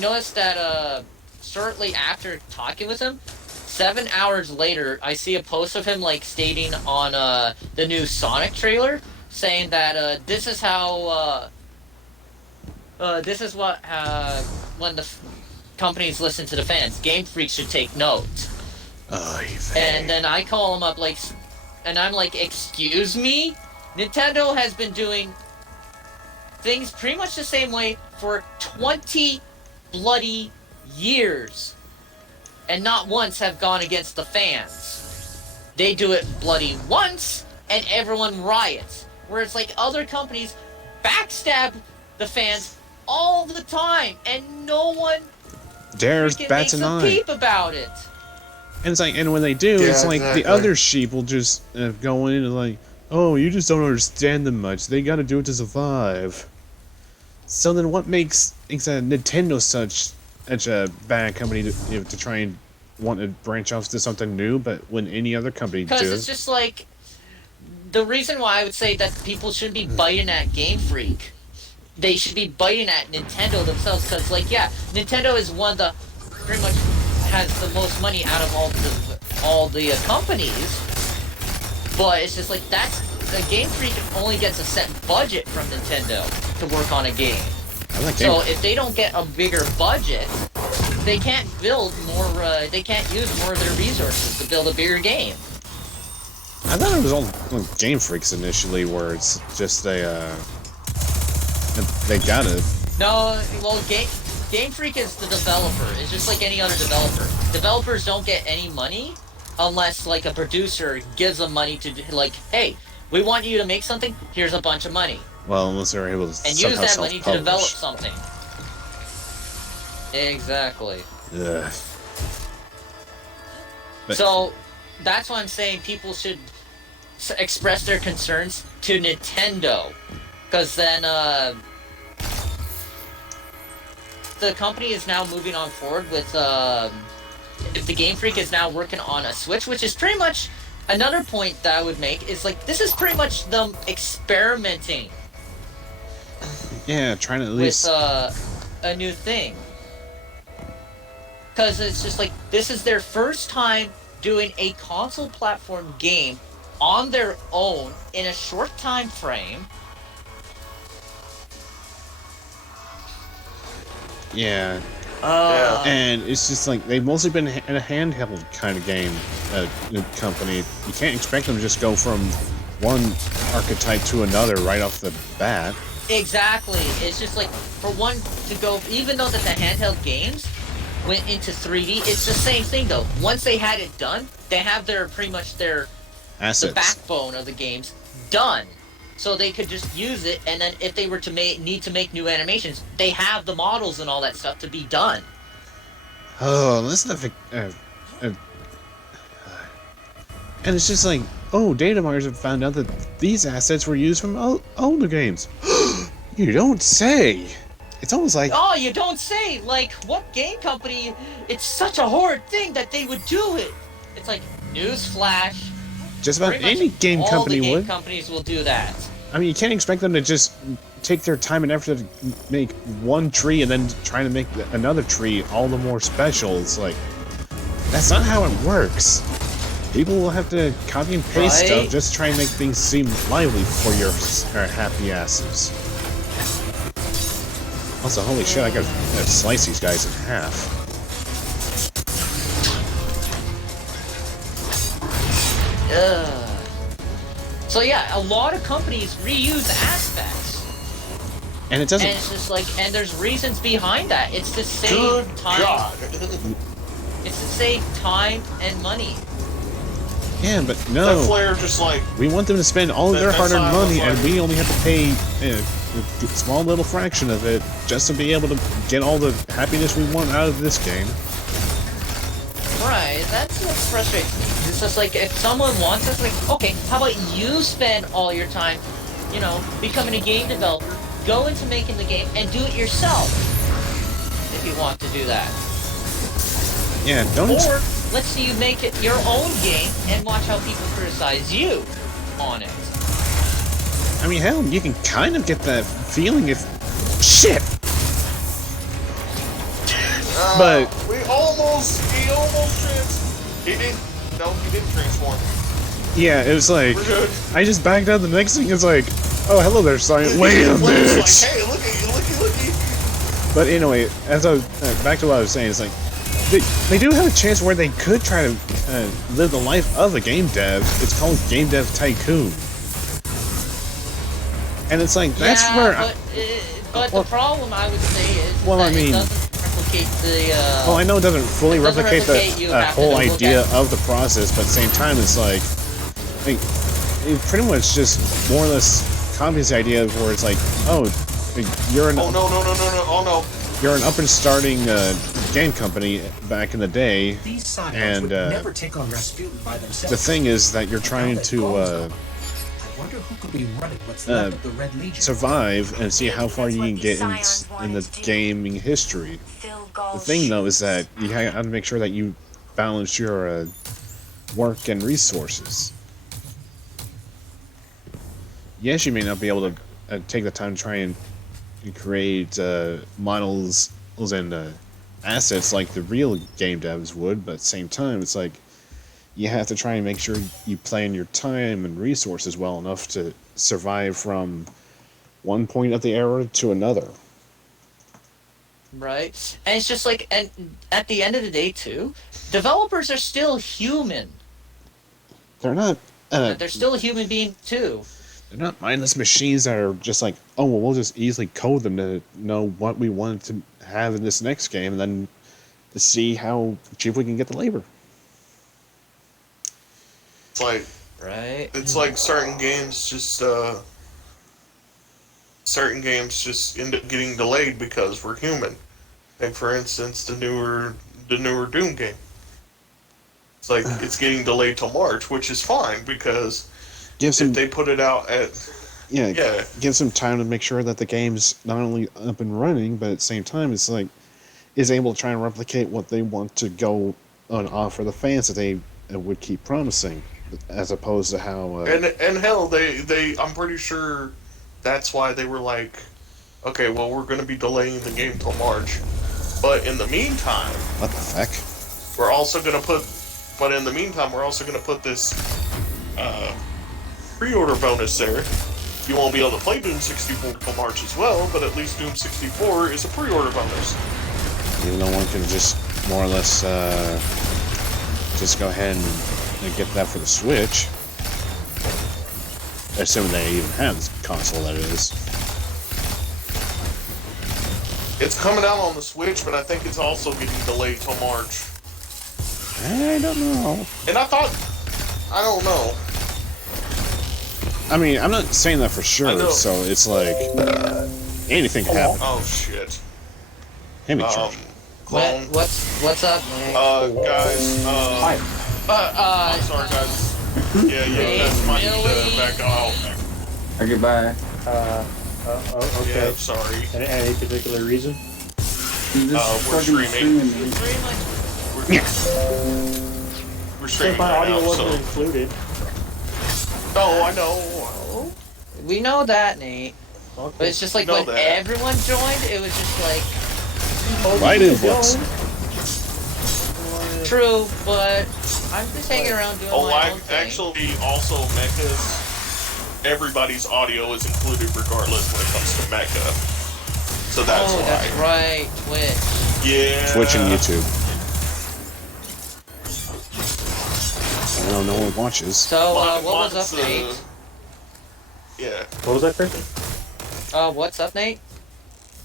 noticed that shortly after talking with him, 7 hours later, I see a post of him, like, stating on the new Sonic trailer, saying that this is how, this is what, when the companies listen to the fans, Game Freak should take note. And then I call him up, like, and I'm like, excuse me? Nintendo has been doing things pretty much the same way for 20 bloody years. And not once have gone against the fans. They do it bloody once, and everyone riots. Whereas, like, other companies backstab the fans all the time, and no one Dares freaking bats makes an a eye. peep about it. And it's like, and when they do, Yeah, it's like exactly. the other sheep will just go in and like, oh, you just don't understand them much. They got to do it to survive. So then, what makes Nintendo such a bad company to try and want to branch off to something new? But when any other company Because does, it's just like, the reason why I would say that people shouldn't be biting at Game Freak, they should be biting at Nintendo themselves. Because, like, yeah, Nintendo is one of the, pretty much has the most money out of all the companies. But it's just like, the Game Freak only gets a set budget from Nintendo to work on a game. I like So Game- if they don't get a bigger budget, they can't build more. They can't use more of their resources to build a bigger game. I thought it was all Game Freaks initially, where it's just they got it. No, well, Game Freak is the developer. It's just like any other developer. Developers don't get any money unless like a producer gives them money to like, hey, we want you to make something. Here's a bunch of money. Well, unless they're able to and somehow use that money to develop self-publish. something. Exactly. Ugh. But- So that's why I'm saying people should express their concerns to Nintendo, because then the company is now moving on forward with if the Game Freak is now working on a Switch, which is pretty much another point that I would make is like this is pretty much them experimenting Yeah, trying to at least. with a new thing. Because it's just like, this is their first time doing a console platform game on their own in a short time frame. Yeah, Yeah. and it's just like they've mostly been in a handheld kind of game company. You can't expect them to just go from one archetype to another right off the bat. Exactly. It's just like, for one to go, even though that the handheld games went into 3D, it's the same thing though. Once they had it done, they have their, pretty much their, Assets. the backbone of the games done. So they could just use it, and then if they were to need to make new animations, they have the models and all that stuff to be done. Oh, listen to and it's just like, oh, data miners have found out that these assets were used from older games. You don't say. It's almost like, Oh, you don't say! Like, what game company? It's such a horrid thing that they would do it! It's like, newsflash. just about Pretty much any game all company the game would. companies will do that. I mean, you can't expect them to just take their time and effort to make one tree and then try to make another tree all the more special. It's like, that's not how it works. People will have to copy and paste Right? stuff just to try and make things seem lively for your happy asses. Also, holy shit, I gotta slice these guys in half. Ugh. So yeah, a lot of companies reuse aspects. And it doesn't... And it's just like, and there's reasons behind that. It's to save Good time. God. It's to save time and money. Yeah, but That no. flare just like, We want them to spend all of their That's hard-earned how I was money, and like- we only have to pay a small little fraction of it just to be able to get all the happiness we want out of this game. Right, that's what frustrates me. It's just like, if someone wants us, like, okay, how about you spend all your time, you know, becoming a game developer, go into making the game, and do it yourself, if you want to do that. Yeah, don't... Or, let's see you make it your own game, and watch how people criticize you on it. I mean, hell, you can kind of get that feeling if... Shit! But... he didn't transform. Yeah, it was like... We're good. I just backed out. The next thing is like... Oh, hello there, Science. Wait a Flare's minute! like, hey, looky. But anyway, as I was... back to what I was saying, it's like... They do have a chance where they could try to live the life of a game dev. It's called Game Dev Tycoon. And it's like, that's yeah, where... but well- the problem, I would say, is Well, that I mean- it doesn't replicate the, Well, I know it doesn't fully It doesn't replicate replicate, you the have to whole look idea at- of the process, but at the same time, it's like it pretty much just more or less copies the idea of where it's like, oh, you're an Oh no. Oh no. you're an up and starting game company back in the day. These scions And, would uh, never take on Rasputin by themselves. The thing is that you're trying to I wonder who could be running what's left of the Red Legion. survive and see how far you can get in the gaming history. The thing, though, is that you have to make sure that you balance your work and resources. Yes, you may not be able to take the time to try and create models and assets like the real game devs would, but at the same time, it's like you have to try and make sure you plan your time and resources well enough to survive from one point of the era to another. Right? And it's just like, and at the end of the day, too, developers are still human. They're not. They're still a human being, too. They're not mindless machines that are just like, oh, well, we'll just easily code them to know what we want to have in this next game, and then to see how cheap we can get the labor. It's like, Right? it's like certain games just end up getting delayed because we're human. Like for instance, the newer Doom game. It's like it's getting delayed till March, which is fine because Give some, if they put it out at give some time to make sure that the game's not only up and running, but at the same time, it's like is able to try and replicate what they want to go on offer the fans that they would keep promising, as opposed to how. And hell, they I'm pretty sure that's why they were like, okay, well we're going to be delaying the game till March, but in the meantime, what the heck? we're also going to put. But in the meantime, we're also going to put this pre-order bonus there. You won't be able to play Doom 64 till March as well, but at least Doom 64 is a pre-order bonus. Even though one can just more or less just go ahead and get that for the Switch, assuming they even have this console, that is. It's coming out on the Switch, but I think it's also getting delayed till March. I don't know. And I don't know. I mean, I'm not saying that for sure, so it's like anything can happen. Oh shit. Any charge. Clone. What's up, man? Guys. I'm sorry, guys. Yeah, guys might need to back out. Okay, bye. Okay. Yeah, sorry. Any particular reason? We're streaming. We're streaming My right audio now, wasn't so. included. No, I know. We know that, Nate. Okay. But it's just like when everyone joined, it was just like... Right influx. True, but I'm just hanging around doing my own thing. Actually, also, Mecha's... Everybody's audio is included regardless when it comes to Mecha. So that's why. That's right. Twitch. Yeah. Twitch and YouTube. No one watches. So, what was up, Nate? Yeah. What was that, Chris? What's up, Nate?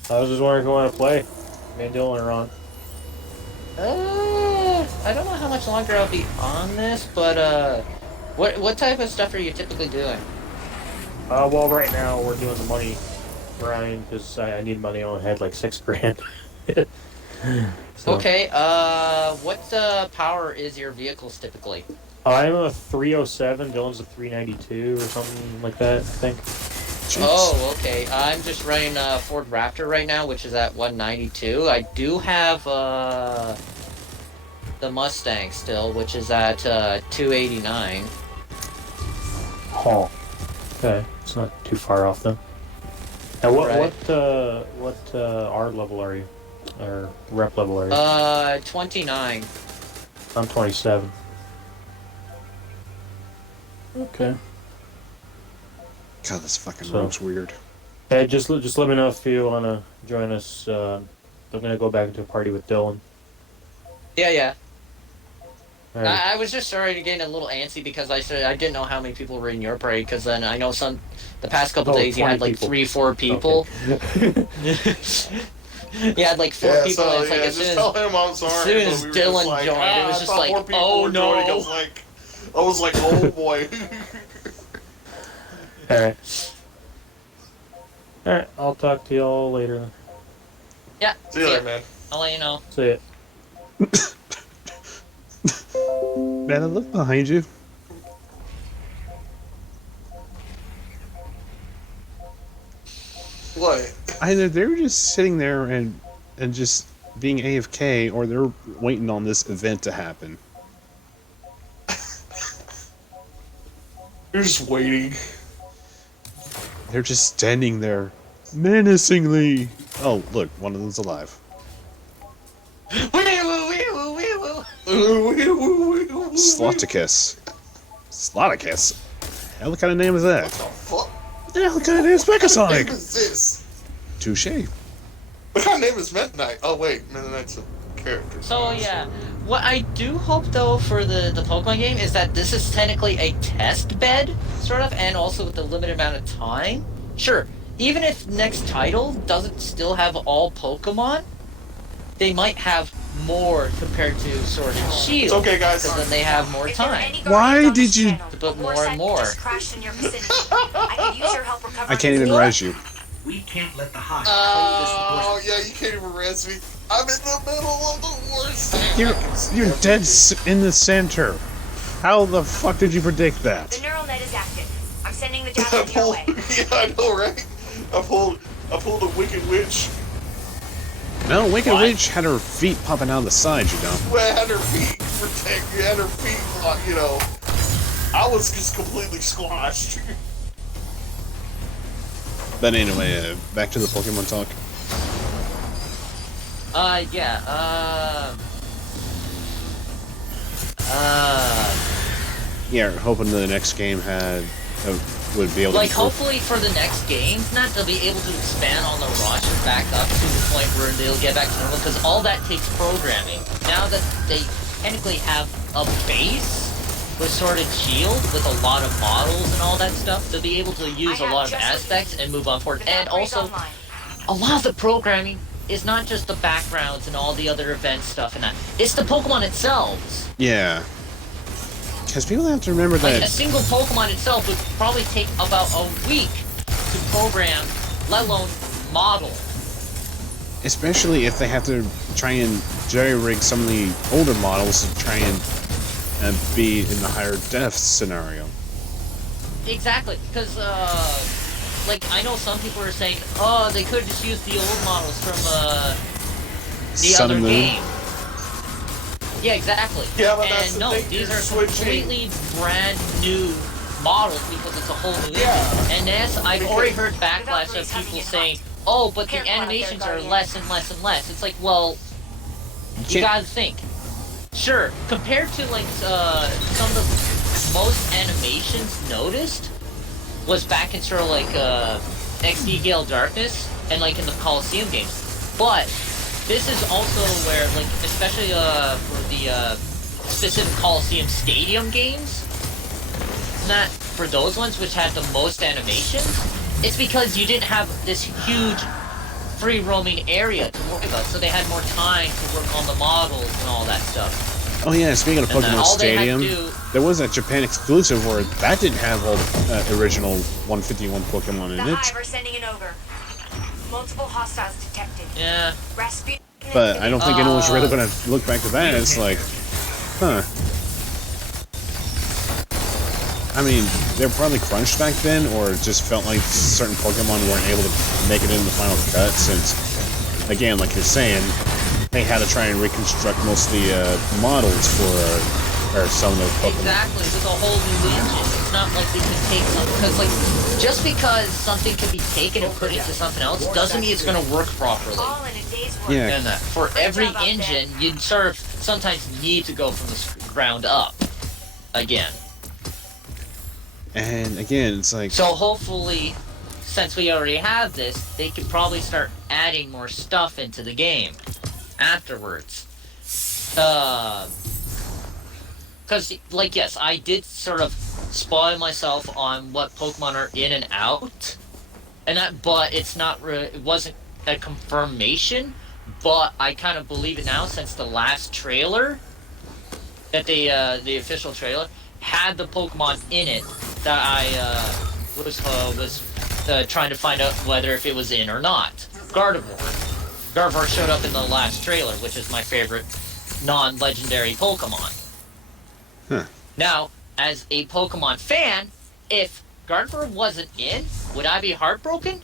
I was just wondering if you want to play. Me and Dylan are on. I don't know how much longer I'll be on this, but, what type of stuff are you typically doing? Well, right now we're doing the money grind because I need money. I only had like $6 grand. So. Okay, what power is your vehicles typically? I'm a 307, Dylan's a 392 or something like that, I think. Jeez. Oh, okay. I'm just running Ford Raptor right now, which is at 192. I do have the Mustang still, which is at 289. Oh, okay. It's not too far off then. Now, what R level are you? Or rep level are you? 29. I'm 27. Okay. God, this fucking rope's weird. Hey, just let me know if you want to join us. I'm gonna go back into a party with Dylan. Yeah. All right. I was just starting to get a little antsy because I said I didn't know how many people were in your parade, because then I know the past couple days you had like people. 3-4 people. Okay. You had like 4 people, and it's like as soon tell him I'm sorry, as soon as but we were Dylan just like, joined, it was just I thought like, more people oh were no. joining. I was like, oh boy. Alright, I'll talk to y'all later then. Yeah. See you later, man. I'll let you know. See ya. Man, I look behind you. What? Either they were just sitting there and just being AFK, or they're waiting on this event to happen. You're just waiting. They're just standing there menacingly. Oh, look, one of them's alive. Sloticus. Sloticus? Hell, what kind of name is that? What the fuck? What the hell kind of name is What Megasonic? is this? Touche. What kind of name is Meta Knight? Oh wait, Meta Knight's a character. So yeah, what I do hope though for the Pokemon game is that this is technically a test bed, sort of, and also with the limited amount of time. Sure, even if next title doesn't still have all Pokemon, they might have more compared to Sword and Shield. It's okay, guys. Because then they have more time Why did you? to put more and more. I can't even res you. We can't let the hive Oh yeah, you can't even res me. I'm in the middle of the worst. You're dead in the center. How the fuck did you predict that? The neural net is active. I'm sending the javelin your way. Yeah, I know, right? I pulled a Wicked Witch. No, Wicked Witch had her feet popping out of the side, you know. Well, had her feet protected. Had her feet, you know. I was just completely squashed. But anyway, back to the Pokemon talk. Yeah, hoping the next game would be able like, to... hopefully for the next game, they'll be able to expand on the roster back up to the point where they'll get back to normal, because all that takes programming. Now that they technically have a base with Sword and Shield, with a lot of models and all that stuff, they'll be able to use a lot of aspects and move on forward. And also, a lot of the programming is not just the backgrounds and all the other event stuff and that. It's the Pokemon itself. Yeah. Because people have to remember that... Like, a single Pokemon itself would probably take about a week to program, let alone model. Especially if they have to try and jerry-rig some of the older models to try and be in the higher def scenario. Exactly, because, like, I know some people are saying, oh, they could just use the old models from, the Sun other and Moon. game. Yeah, exactly. Yeah, but that's and the no, thing, these you're are switching. completely brand new models because it's a whole new Yeah. engine. And yes, I've Because- already heard backlash of people saying, oh, but the animations are less and less and less. It's like, well, you gotta think. Sure, compared to, like, some of the most animations noticed was back in sort of like, XD Gale Darkness and, like, in the Coliseum games. But this is also where, like, especially, for the, specific Coliseum Stadium games, not for those ones which had the most animations, it's because you didn't have this huge free roaming area to worry about, so they had more time to work on the models and all that stuff. Oh yeah, speaking of And then Pokemon all they had to Stadium, do- there was a Japan exclusive where that didn't have all the original 151 Pokemon in The it. hive are sending it over. Multiple hostiles detected. Yeah. Rasputin. But I don't think anyone's really going to look back to that. It's like, huh. I mean, they were probably crunched back then, or it just felt like certain Pokemon weren't able to make it in the final cut, since, again, like you're saying, they had to try and reconstruct most of the models for some of the Pokemon. Exactly, with a whole new engine. It's not like they can take something, because, like, just because something can be taken and put into something else doesn't mean it's going to work properly. All in a day's work. Yeah. And for every engine, you sort of sometimes need to go from the ground up again. And again, it's like... So hopefully, since we already have this, they could probably start adding more stuff into the game afterwards. Because, like, yes, I did sort of spoil myself on what Pokemon are in and out, and that, but it's not it wasn't a confirmation, but I kind of believe it now since the last trailer, that the official trailer, had the Pokemon in it that I was trying to find out whether if it was in or not. Gardevoir. Gardevoir showed up in the last trailer, which is my favorite non-legendary Pokemon. Huh. Now, as a Pokemon fan, if Gardevoir wasn't in, would I be heartbroken?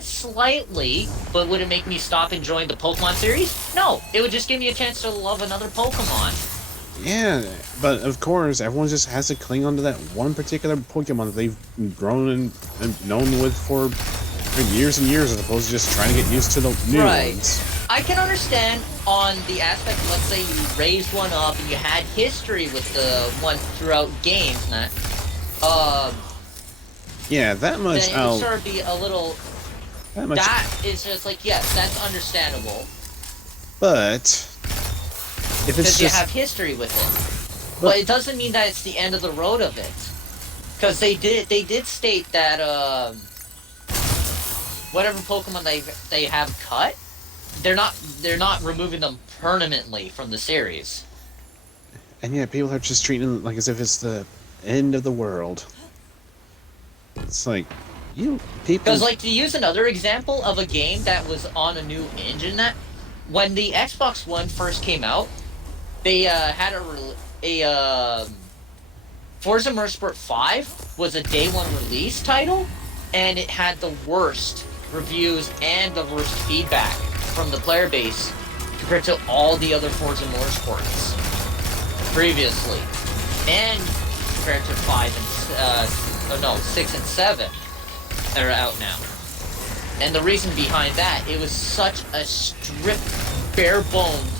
Slightly, but would it make me stop enjoying the Pokemon series? No, it would just give me a chance to love another Pokemon. Yeah, but of course, everyone just has to cling onto that one particular Pokemon that they've grown and known with for years and years, as opposed to just trying to get used to the new ones. I can understand on the aspect, let's say you raised one up and you had history with the one throughout games, and that, yeah, that much then it would sort of be a little that is just like, yes, that's understandable. But if it's Because you just have history with it. But it doesn't mean that it's the end of the road of it. Because they did state that whatever Pokemon they have cut, they're not removing them permanently from the series. and yeah, people are just treating it like as if it's the end of the world. It's like you people. Because, like, to use another example of a game that was on a new engine, that when the Xbox One first came out, they had a Forza Motorsport 5 was a day one release title, and it had the worst reviews and the worst feedback from the player base compared to all the other Forza Motorsports previously, and compared to 6 and 7 that are out now. And the reason behind that, it was such a stripped, bare-boned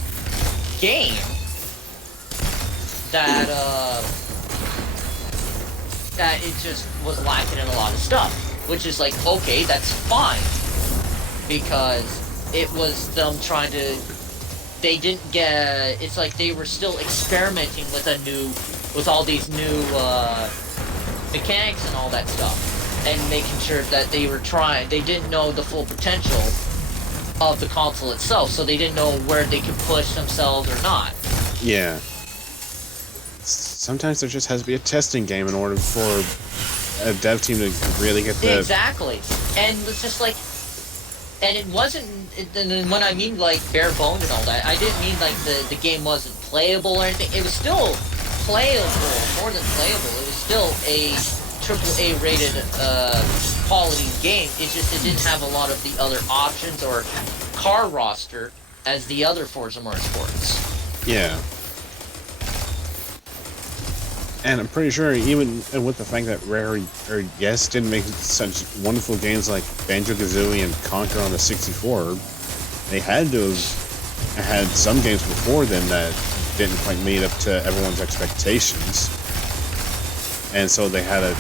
game that that it just was lacking in a lot of stuff. Which is like, okay, that's fine, because it was them trying to. They didn't get. It's like they were still experimenting with all these new mechanics and all that stuff, and making sure that they were trying. They didn't know the full potential of the console itself, so they didn't know where they could push themselves or not. Yeah. Sometimes there just has to be a testing game in order for a dev team to really get the... Exactly. And it's just like... And it wasn't... And when I mean, like, bare boned and all that, I didn't mean, like, the game wasn't playable or anything. It was still playable, more than playable. It was still a AAA rated quality game. It didn't have a lot of the other options or car roster as the other Forza Motorsports. Yeah. And I'm pretty sure even with the fact that Rare didn't make such wonderful games like Banjo-Kazooie and Conquer on the 64, they had to have had some games before then that didn't quite meet up to everyone's expectations. And so they had to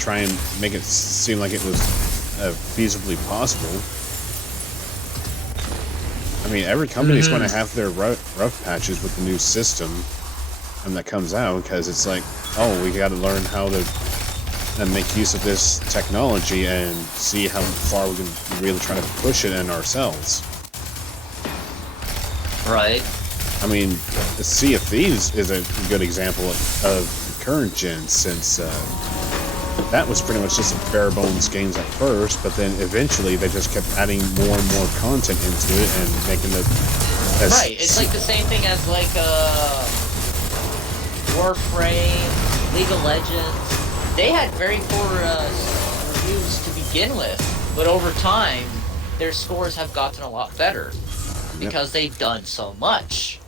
try and make it seem like it was feasibly possible. I mean, every company's going to have their rough patches with the new system that comes out, because it's like, oh, we got to learn how to make use of this technology and see how far we can really try to push it in ourselves. Right. I mean, the Sea of Thieves is a good example of the current gen, since that was pretty much just a bare bones games at first, but then eventually they just kept adding more and more content into it and making it as... Right, it's like the same thing as like Warframe, League of Legends. They had very poor reviews to begin with, but over time, their scores have gotten a lot better because they've done so much.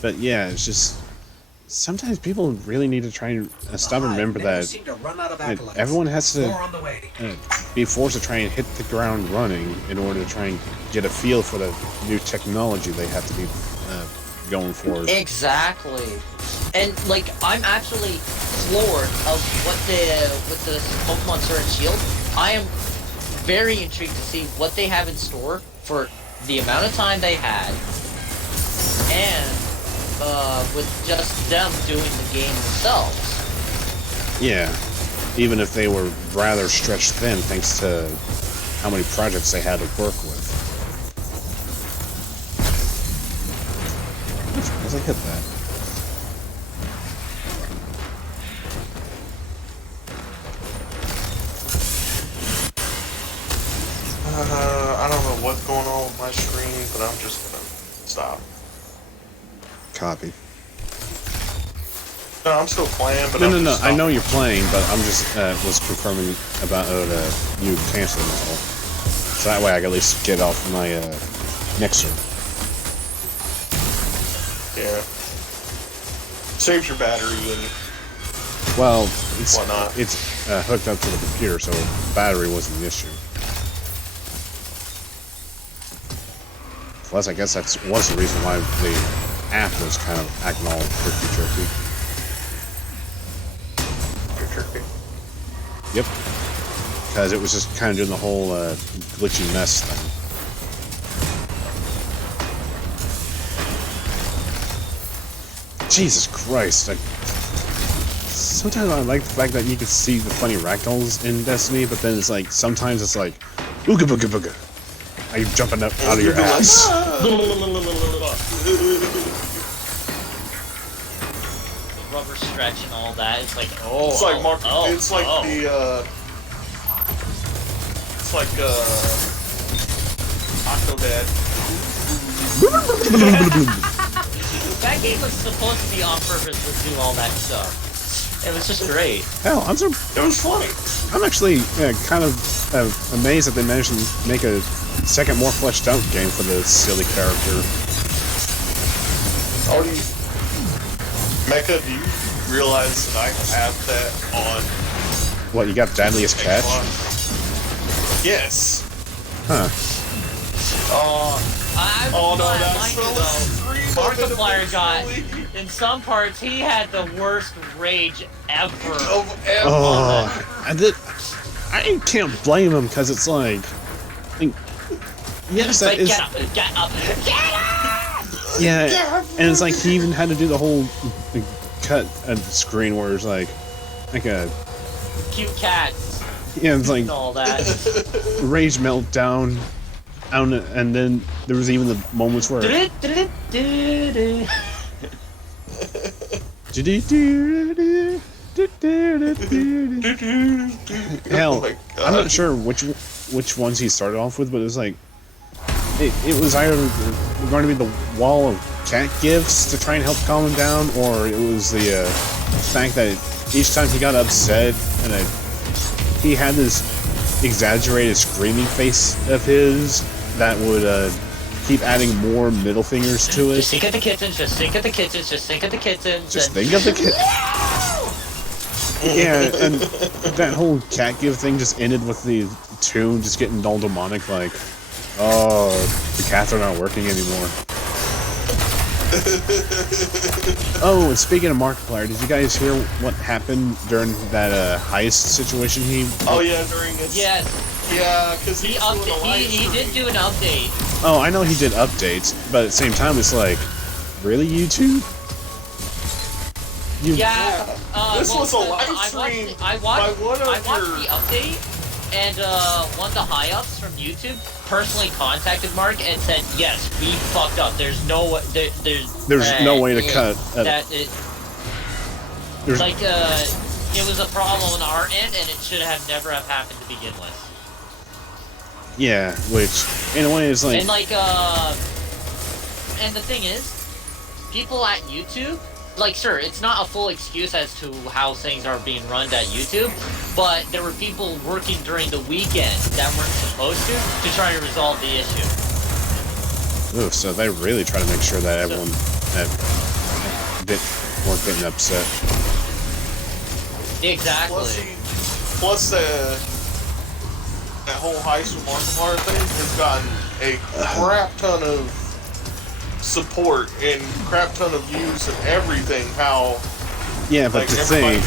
But yeah, it's just sometimes people really need to try and stop and remember that everyone has to be forced to try and hit the ground running in order to try and get a feel for the new technology they have to be going for. Exactly. And like, I'm actually floored of what with the Pokemon Sword and Shield. I am very intrigued to see what they have in store for the amount of time they had, and with just them doing the game themselves. Yeah, even if they were rather stretched thin thanks to how many projects they had to work with. As I hit that. I don't know what's going on with my screen, but I'm just gonna stop. Copy. No, I'm still playing, but no. I know you're playing, but I'm just was confirming about you canceling it all, so that way I can at least get off my mixer. Yeah. Saves your battery and well, it's whatnot. It's hooked up to the computer, so battery wasn't an issue. Plus, I guess that was the reason why the app was kind of acting all tricky. Yep. Because it was just kind of doing the whole glitchy mess thing. Jesus Christ. Sometimes I like the fact that you can see the funny ragdolls in Destiny, but then it's like, sometimes it's like, ooga booga booga. Are you jumping out of your ass? Rubber stretch and all that. It's like, oh. It's like it's like Octodad. That game was supposed to be on purpose to do all that stuff. It was just great. Hell, It was funny. I'm actually kind of amazed that they managed to make a second, more fleshed out game for this silly character. Oh, Mecha, do you realize that I have that on What, you got Deadliest Catch? Xbox? Yes. Huh. Oh no, that's Markiplier got, in some parts, he had the worst rage ever. Oh, I can't blame him, because it's like, yes, that is... Get up! Get up! Yeah, and it's like he even had to do the whole cut at the screen where it's like a... Cute cats. Yeah, it's like... all that. Rage meltdown. And then there was even the moments where... Hell, I'm not sure which ones he started off with, but it was like... It was either going to be the wall of cat gifts to try and help calm him down, or it was the fact that each time he got upset, and he had this exaggerated screaming face of his that would keep adding more middle fingers to it. Just think of the kittens, just think of the kittens, just think of the kittens. Just think of the kittens. Yeah, and that whole cat give thing just ended with the tune just getting all demonic, like, oh, the cats are not working anymore. Oh, and speaking of Markiplier, did you guys hear what happened during that heist situation Oh yeah, during it. Yes. Yeah, because he did do an update. Oh, I know he did updates, but at the same time, it's like, really, YouTube? Yeah. This was a live stream I watched by one of the update, and one of the high-ups from YouTube personally contacted Mark and said, "Yes, we fucked up. There's no way to cut. It was a problem on our end, and it should have never have happened to begin with." Yeah, which in a way is like, and and the thing is, people at YouTube, like, sure, it's not a full excuse as to how things are being run at YouTube, but there were people working during the weekend that weren't supposed to try to resolve the issue. Ooh, so they really try to make sure that everyone weren't getting upset. Exactly. Plus that whole heist with Markiplier thing has gotten a crap ton of support and crap ton of views and everything. How? Yeah, but the thing,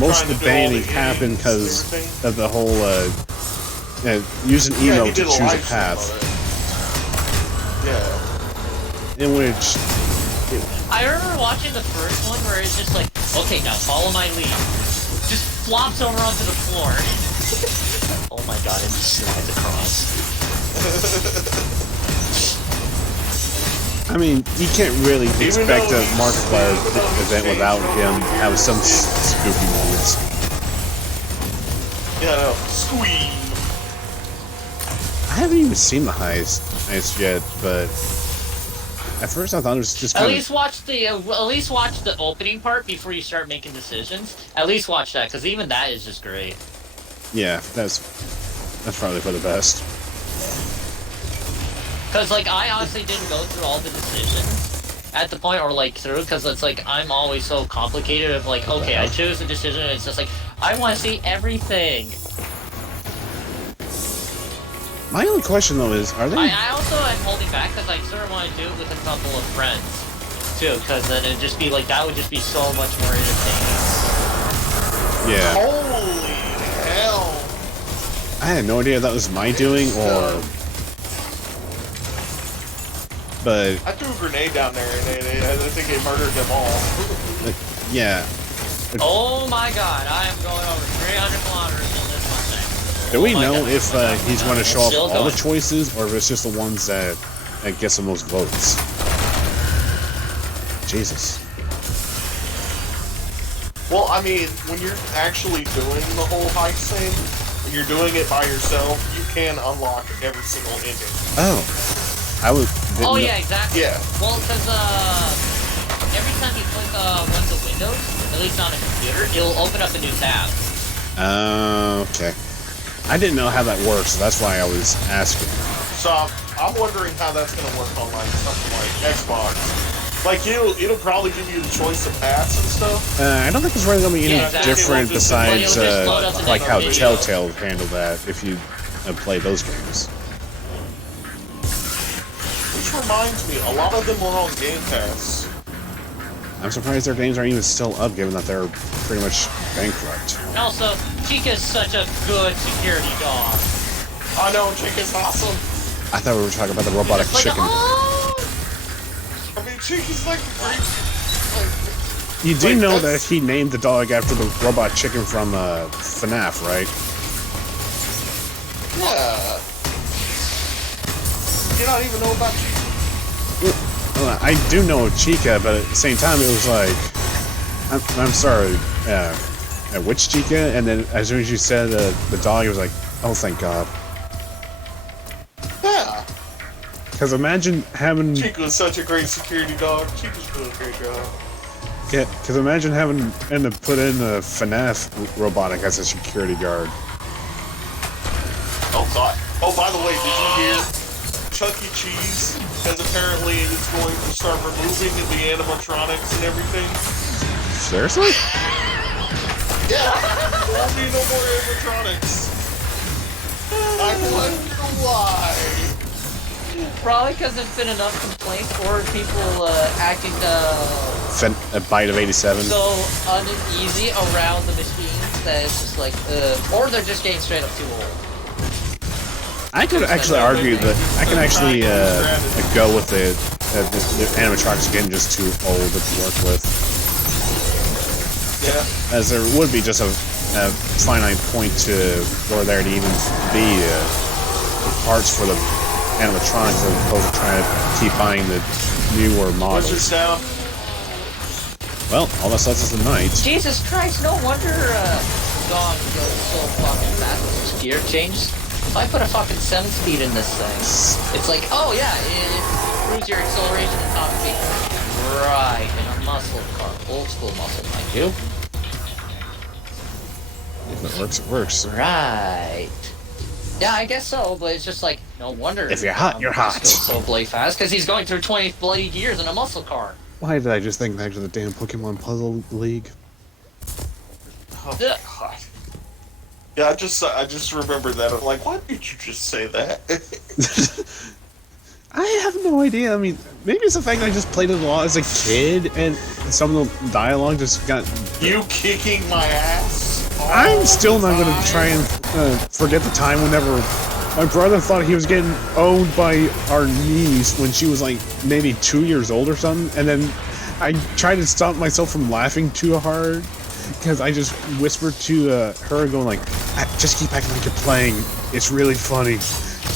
most of the banning happened because of the whole using email to choose a path. Yeah. In which I remember watching the first one where it's just like, okay, now follow my lead. Just flops over onto the floor. Oh my god, and just slides across. I mean, you can't really expect a Markiplier event without him having some spooky moments. Yeah, no. Squeeze. I haven't even seen the heist yet, but at first I thought it was just kind at least watch the opening part before you start making decisions. At least watch that, because even that is just great. Yeah, that's probably for the best. Because, like, I honestly didn't go through all the decisions at the point, or, like, through, because it's like, I'm always so complicated of, like, okay, I chose a decision, and it's just like, I want to see everything. My only question, though, is, are they... I also am holding back, because I sort of want to do it with a couple of friends, too, because then it'd just be, like, that would just be so much more entertaining. Yeah. Holy had no idea that was my doing, or... But... I threw a grenade down there, and I think it murdered them all. Yeah. Oh my god, I am going over 300 kilometers on this Mustang. Do we my know God. if he's going to show off Still all the going. choices, or if it's just the ones that gets the most votes? Jesus. Well, I mean, when you're actually doing the whole heist thing, when you're doing it by yourself, you can unlock every single ending. Oh. I was... Oh yeah, exactly. Yeah. Well, because every time you click one of the windows, at least on a computer, it'll open up a new tab. Okay. I didn't know how that works, so that's why I was asking. So I'm wondering how that's going to work on like something like Xbox. Like it'll probably give you the choice of paths and stuff. I don't think it's really going to be any Yeah, exactly. different It'll just- besides it'll just load up the like next how video. Telltale handled that if you play those games. Which reminds me, a lot of them were on Game Pass. I'm surprised their games aren't even still up, given that they're pretty much bankrupt. And also, Chica's such a good security dog. I know, Chica's awesome. I thought we were talking about the robotic Like, chicken. oh! I mean, Chica's like a great. You do like, know that's- that he named the dog after the robot chicken from FNAF, right? Yeah. You don't even know about Chica. I do know Chica, but at the same time, it was like, I'm sorry, which Chica? And then as soon as you said the dog, it was like, oh, thank God. Yeah. Because imagine having, Chica was such a great security dog. Chica's doing a great job. yeah, because imagine having to put in a FNAF robotic as a security guard. Oh God. Oh, by the way, did you hear? Chuck E. Cheese has apparently it's going to start removing the animatronics and everything. Seriously? Yeah. There won't be no more animatronics. I wonder why. Probably because there's been enough complaints or people acting A bite of 87. so uneasy around the machines that it's just like, or they're just getting straight up too old. I could actually argue that I can actually go with the animatronics getting just too old to work with, Yeah. as there would be just a finite point to where there to even be parts for the animatronics as opposed to trying to keep buying the newer models. Wizards down. Well, all that stuff is the night. Jesus Christ, no wonder Dog goes so fucking fast with his gear changes. If I put a fucking 7-speed in this thing, it's like, oh yeah, it improves your acceleration and top speed. Right, in a muscle car. Old school muscle, mind you. If it works, it works. Right. Yeah, I guess so, but it's just like, no wonder. If you're hot, you're hot. He's so blade fast, because he's going through 20 bloody gears in a muscle car. Why did I just think back to the damn Pokemon Puzzle League? Oh Yeah. God. Yeah, I just remembered that. I'm like, why did you just say that? I have no idea. I mean, maybe it's the fact that I just played it a lot as a kid, and some of the dialogue just got... You kicking my ass? I'm still not going to try and forget the time whenever my brother thought he was getting owned by our niece when she was like maybe 2 years old or something, and then I tried to stop myself from laughing too hard because I just whispered to her going like, just keep acting like you're playing, it's really funny.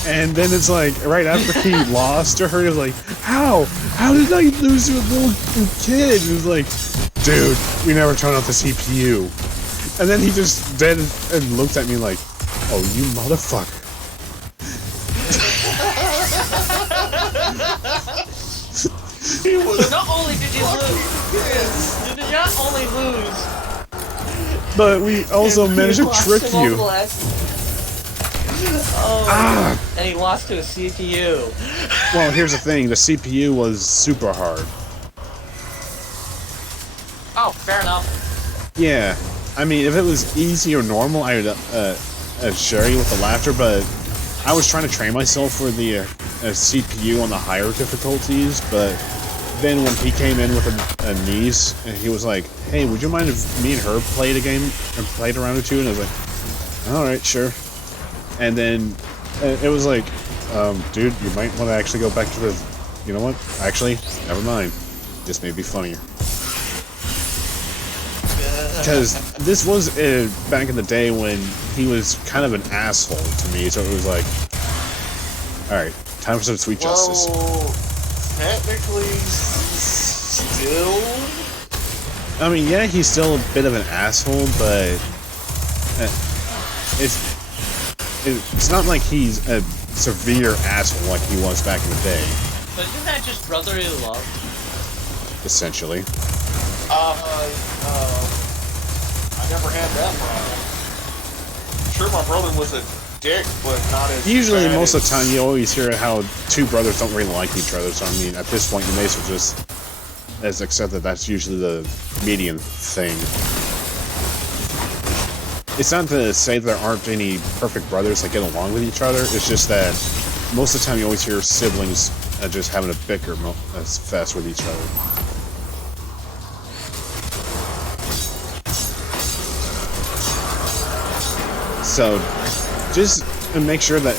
And then it's like, right after he lost to her, he was like, how did I lose to a little kid? He was like, dude, we never turned off the CPU. And then he just dead and looked at me like, oh, you motherfucker. Not only did you lose, you did not only lose, But we also managed to lost trick to you. multiple X. Oh, and he lost to a CPU. Well, here's the thing, the CPU was super hard. Oh, fair enough. Yeah, I mean, if it was easy or normal, I would share you with the laughter, but I was trying to train myself for the CPU on the higher difficulties, but then when he came in with a niece, and he was like, hey, would you mind if me and her played a game, and played around or two? And I was like, alright, sure. And then it was like, dude, you might want to actually go back to the. You know what? Actually, never mind. This may be funnier. Because this was back in the day when he was kind of an asshole to me, so it was like, alright, time for some sweet justice. Well, technically, still. I mean, yeah, he's still a bit of an asshole, but it's not like he's a severe asshole like he was back in the day. But isn't that just brotherly love? Essentially. I never had that problem. Sure, my brother was a dick, but not as Usually, bad most of as- the time, you always hear how two brothers don't really like each other, so I mean, at this point, you may as well just accept that that's usually the median thing. It's not to say there aren't any perfect brothers that get along with each other, it's just that most of the time you always hear siblings just having a bicker fest with each other. So, just make sure that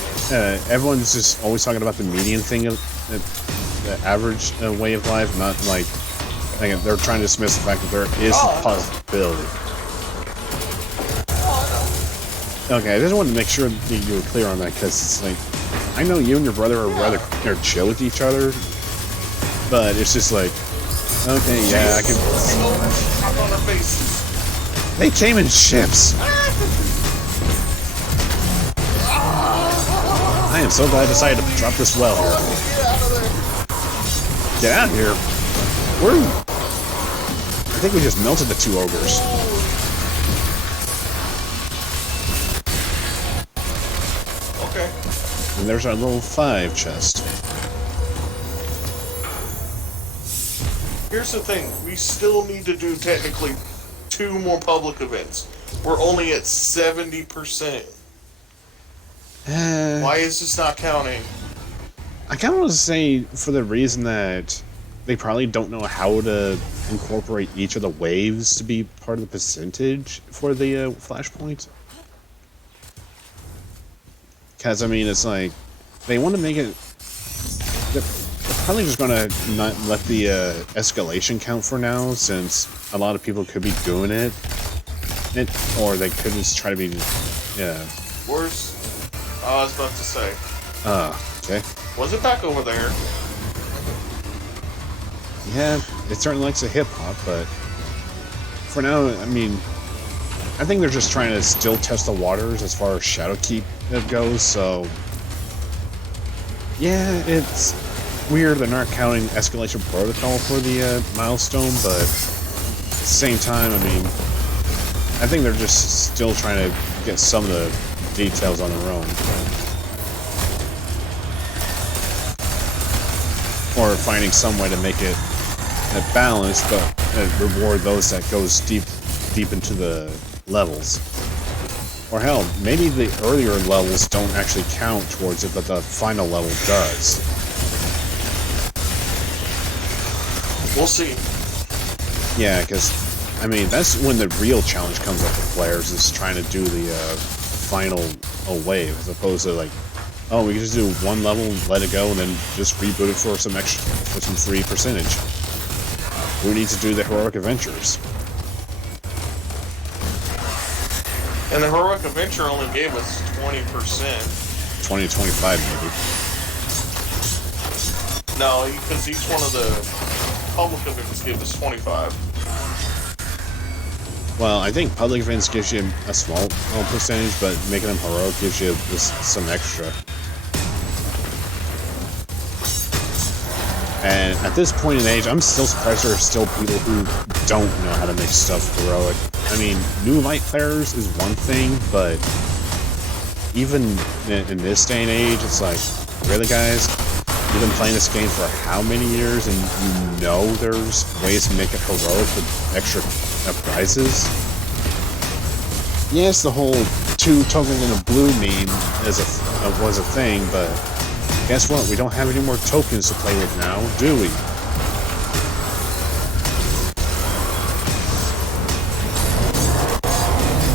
everyone's just always talking about the median thing of the average way of life, not like they're trying to dismiss the fact that there is a possibility. Okay, I just wanted to make sure that you were clear on that, because it's like, I know you and your brother are rather chill with each other, but it's just like, okay, yeah, I can. Hop on our faces. They came in ships. I am so glad I decided to drop this well here. Get out of here. Where? I think we just melted the two ogres. Okay. And there's our little 5 chest. Here's the thing. We still need to do technically 2 more public events. We're only at 70%. Why is this not counting? I kind of want to say for the reason that they probably don't know how to incorporate each of the waves to be part of the percentage for the flashpoint. Because, I mean, it's like, they want to make it... They're probably just going to not let the escalation count for now, since a lot of people could be doing it. Or they could just try to be... Yeah. Where's... I was about to say. Okay. Was it back over there? Yeah, it certainly likes a hip-hop, but... For now, I mean... I think they're just trying to still test the waters as far as Shadowkeep goes, so... Yeah, it's weird they're not counting Escalation Protocol for the milestone, but... At the same time, I mean... I think they're just still trying to get some of the details on their own. Or finding some way to make it balanced, but reward those that goes deep into the levels. Or hell, maybe the earlier levels don't actually count towards it, but the final level does. We'll see. Yeah, because, I mean, that's when the real challenge comes up for players, is trying to do the final wave, as opposed to like, oh, we can just do one level, let it go, and then just reboot it for some extra, for some free percentage. We need to do the heroic adventures. And the heroic adventure only gave us 20%. 20 to 25 maybe. No, because each one of the public events gave us 25. Well, I think public events gives you a small percentage, but making them heroic gives you some extra. And at this point in age, I'm still surprised there are still people who don't know how to make stuff heroic. I mean, new light players is one thing, but even in this day and age, it's like, really guys? You've been playing this game for how many years, and you know there's ways to make it heroic with extra prizes? Yes, the whole 2 tokens in a blue meme was a thing, but guess what? We don't have any more tokens to play with now, do we?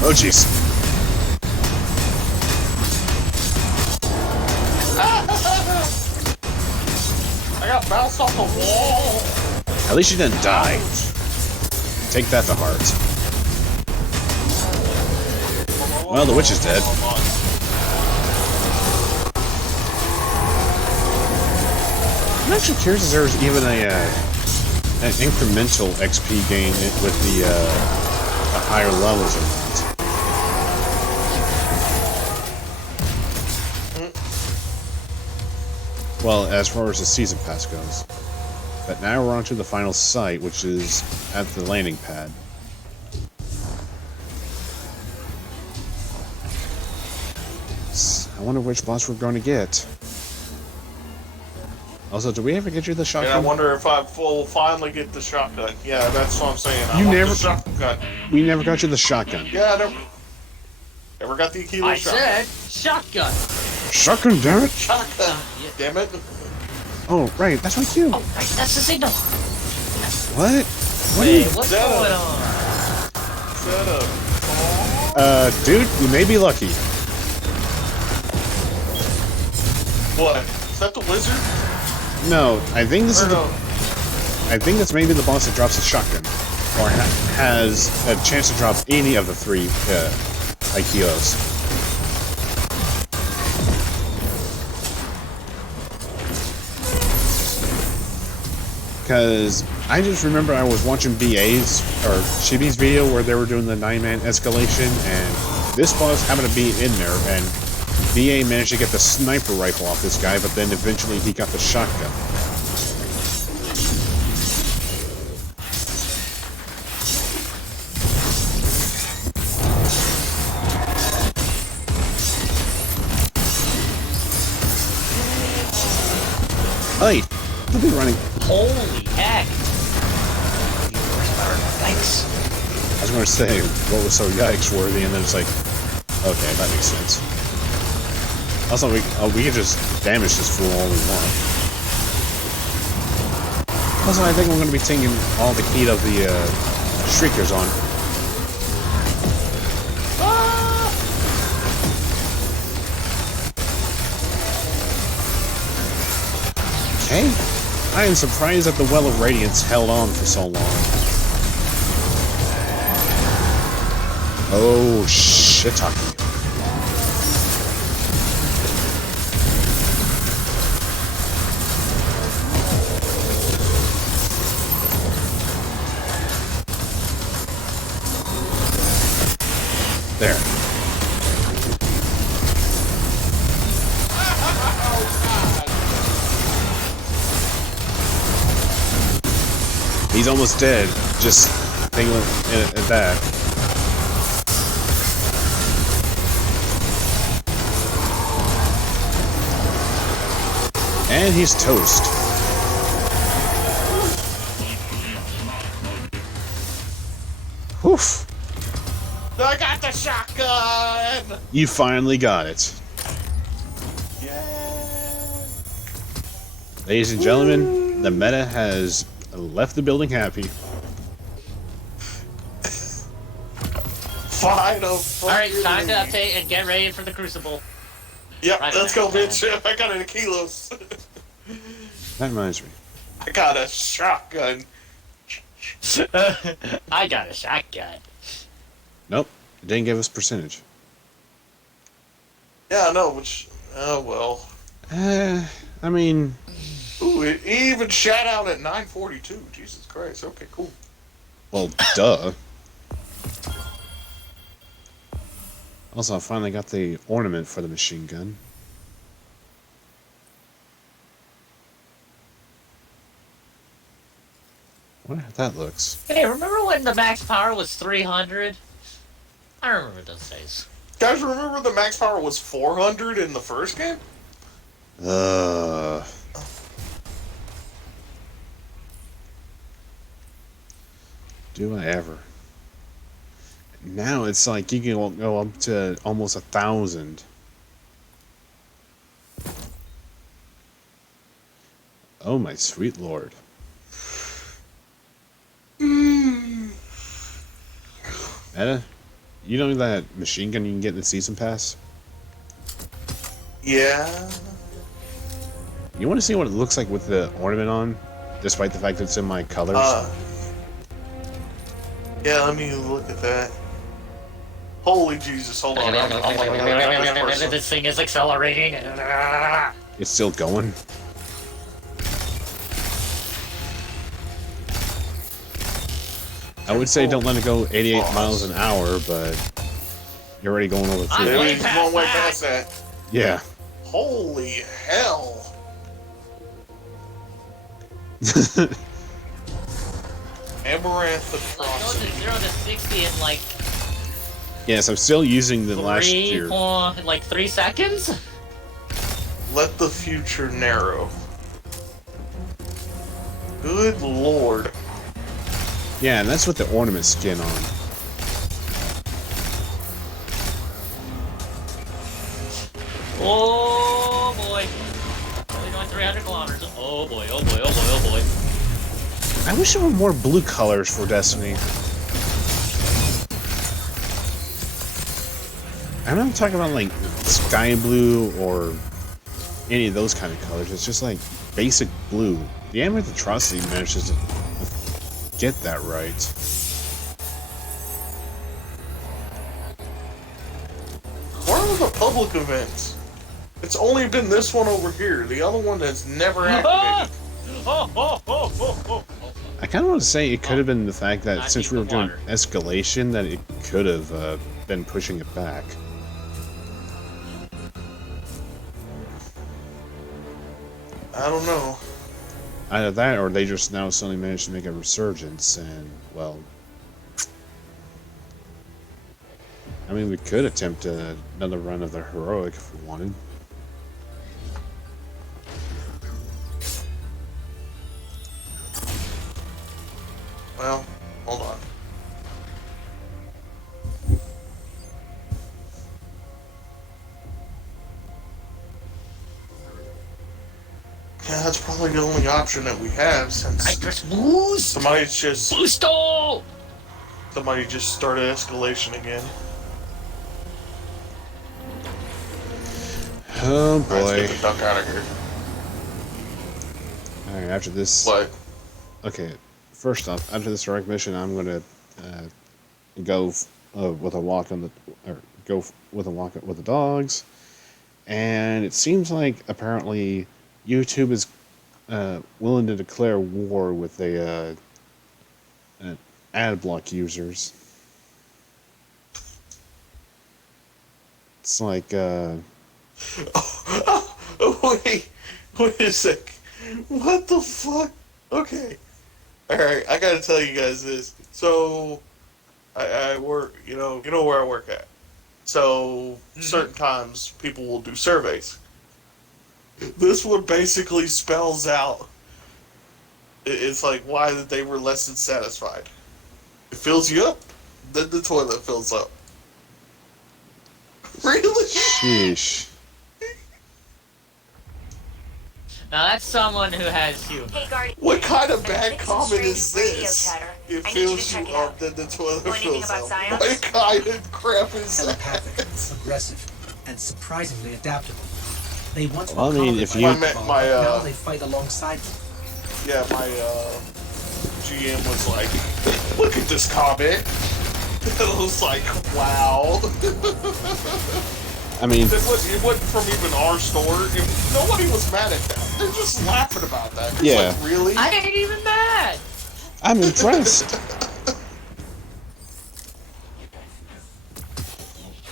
Oh, jeez. bounce off a wall. At least you didn't die. Take that to heart. Well, the witch is dead. I'm actually curious if there's even an incremental XP gain with the higher levels or not. Well, as far as the season pass goes. But now we're on to the final site, which is at the landing pad. I wonder which boss we're going to get. Also, did we ever get you the shotgun? And I wonder if I will finally get the shotgun. Yeah, that's what I'm saying. You never. The shotgun. We never got you the shotgun. Yeah, I never got the kilo shotgun. I said shotgun. Shotgun, damn it! Shotgun. Damn it. Oh, right, that's my cue. Oh, right, that's the signal. What? Wait, what's going on? Dude, you may be lucky. What? Is that the wizard? No, I think this Or is. no? I think that's maybe the boss that drops a shotgun, or has a chance to drop any of the three Aikilos. Because I just remember I was watching BA's or Chibi's video where they were doing the 9-man escalation, and this boss happened to be in there, and BA managed to get the sniper rifle off this guy, but then eventually he got the shotgun. Hey, don't be running. Holy heck! Thanks. I was going to say, what was so yikes worthy, and then it's like, okay, that makes sense. Also, we can just damage this fool all we want. Also, I think we're going to be taking all the heat of the Shriekers on. Okay. I am surprised that the Well of Radiance held on for so long. Oh, shit. There. He's almost dead. Just thinking at that. And he's toast. Woof. I got the shotgun! You finally got it. Yeah! Ladies and gentlemen, the meta has left the building happy. Final. Alright, time to update and get ready for the Crucible. Yep, Right let's now. go, bitch. I got it in kilos. That reminds me. I got a shotgun. I got a shotgun. Nope, it didn't give us percentage. Yeah, I know, which... Oh, well. I mean... Ooh, it even shot out at 942. Jesus Christ. Okay, cool. Well, duh. Also, I finally got the ornament for the machine gun. I wonder how that looks. Hey, remember when the max power was 300? I remember those days. Guys, remember the max power was 400 in the first game? Do I ever? Now it's like you can go up to almost 1,000. Oh my sweet lord. Meta, you know that machine gun you can get in the season pass? Yeah. You want to see what it looks like with the ornament on? despite the fact that it's in my colors. Yeah, let me look at that. Holy Jesus, hold on. I'm like, this thing is accelerating. It's still going. I would say don't let it go 88 miles an hour, but you're already going over 3. Maybe he's going way past that. Yeah. Holy hell. Amaranth atrocity. Going to 0 to 60 in like Yes, I'm still using the last year. Like 3 seconds? Let the future narrow. Good lord. Yeah, and that's with the ornament skin on. Oh boy. Only going 300 kilometers. Oh boy, oh boy, oh boy, oh boy. I wish there were more blue colors for Destiny. I'm not talking about like sky blue or any of those kind of colors. It's just like basic blue. The Amaranth Atrocity manages to get that right. Where are the public events? It's only been this one over here. The other one has never activated. I kind of want to say it could have been the fact that since we were doing escalation, that it could have been pushing it back. I don't know. Either that, or they just now suddenly managed to make a resurgence, and, well... I mean, we could attempt another run of the Heroic if we wanted. Well, hold on. Yeah, that's probably the only option that we have since somebody just started escalation again. Oh boy. Let's get the duck out of here. Alright, after this... What? Okay, first off, after this direct mission, I'm gonna go with a walk on the... or go with a walk with the dogs. And it seems like, apparently, YouTube is willing to declare war with the ad block users. It's like, wait a sec. What the fuck? Okay. Alright, I gotta tell you guys this. So, I work, you know where I work at. So, certain times people will do surveys. This one basically spells out, it's like why that they were less than satisfied. It fills you up, then the toilet fills up. Really? sheesh. Now that's someone who has humor. Hey, Guardian. What kind of bad comment is this? Chatter. It I need you to fills check you it up, out. then the toilet Know anything fills about up. Science? What kind of crap is Telepathic, that? aggressive, and surprisingly adaptable. They once Well, I were mean, conquered if by you- Earthball, My, now they fight alongside them. Yeah, my GM was like, look at this comment. And I was like, wow. I mean, It wasn't from even our store. Nobody was mad at that. They're just laughing about that. It's Yeah. like, really? I ain't even mad. I'm impressed.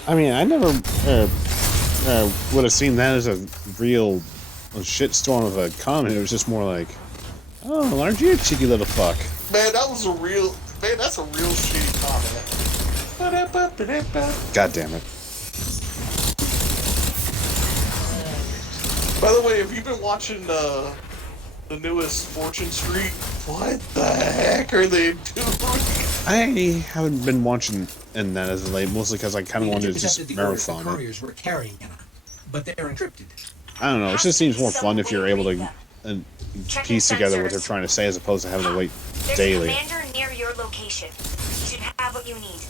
I mean, I never would have seen that as a real shitstorm of a comment. It was just more like, oh, aren't you a cheeky little fuck? Man, that's a real shitty comment. God damn it. By the way, have you been watching the newest Fortune Street? What the heck are they doing? I haven't been watching in that as of late, mostly because I kind of wanted to just Intercepted the orders the marathon it. couriers were carrying, but they're encrypted. I don't know, it just seems more fun if you're able to piece together what they're trying to say as opposed to having to wait daily. There's a commander near your location. You should have what you need.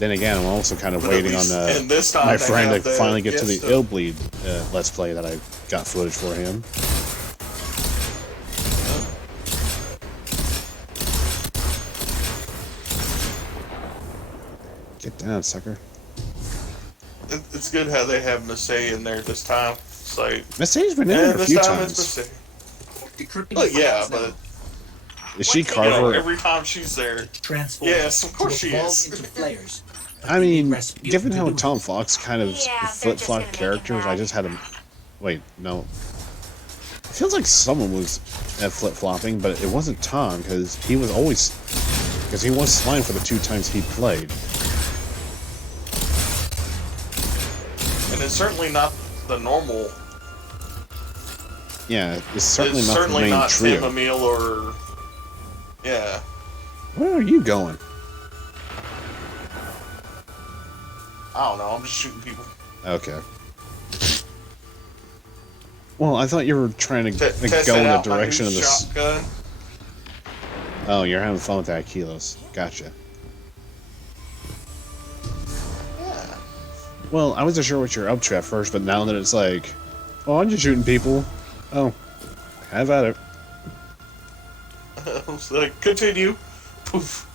Then again, I'm also kind of But at waiting on least- and this time my they friend to have the finally get to the guest Illbleed Let's Play that I got footage for him. Damn, sucker. It's good how they have Missy in there this time. It's like, Missy's been in there a this few time times. it's Missy. Decrypting But yeah, files now. but Is she you know, Carver? every time she's there, Transform yes, of course to she evolve is. into flares. I mean, Rasputin given to how do Tom it. Fox kind of Yeah, they're just flip-flopped gonna make it characters, I bad. just had him. Wait, no. It feels like someone was flip-flopping, but it wasn't Tom because he was always he was Slime for the 2 times he played. And it's certainly not the normal. Yeah, it's certainly It's not certainly the main not trio. Tim Emil or. Yeah. Where are you going? I don't know, I'm just shooting people. Okay. Well, I thought you were trying to Test go in the out my direction new of the. shotgun. Oh, you're having fun with that kilos. Gotcha. Yeah. Well, I wasn't sure what you're up to at first, but now that it's like, oh, I'm just shooting people. Oh, have at it. I was like, continue. Poof.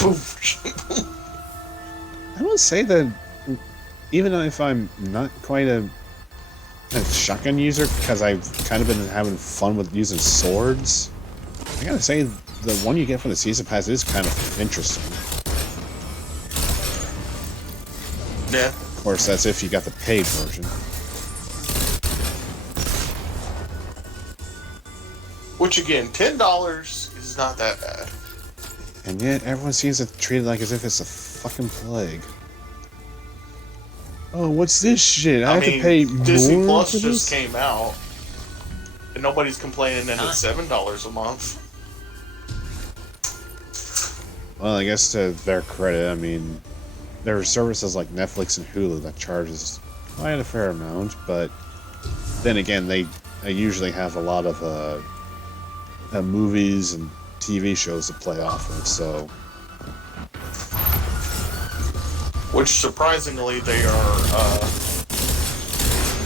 Poof. I will say that even if I'm not quite a shotgun user, because I've kind of been having fun with using swords, I gotta say the one you get from the season pass is kind of interesting. Yeah. Of course, that's if you got the paid version. Which again, $10 is not that bad. And yet everyone seems to treat it like as if it's a fucking plague. Oh, what's this shit? I have to pay Disney more Plus for just this? came out, and nobody's complaining that Huh? it's $7 a month. Well, I guess to their credit, I mean, there are services like Netflix and Hulu that charges quite a fair amount, but then again, they usually have a lot of movies and TV shows to play off of, so... Which surprisingly they are,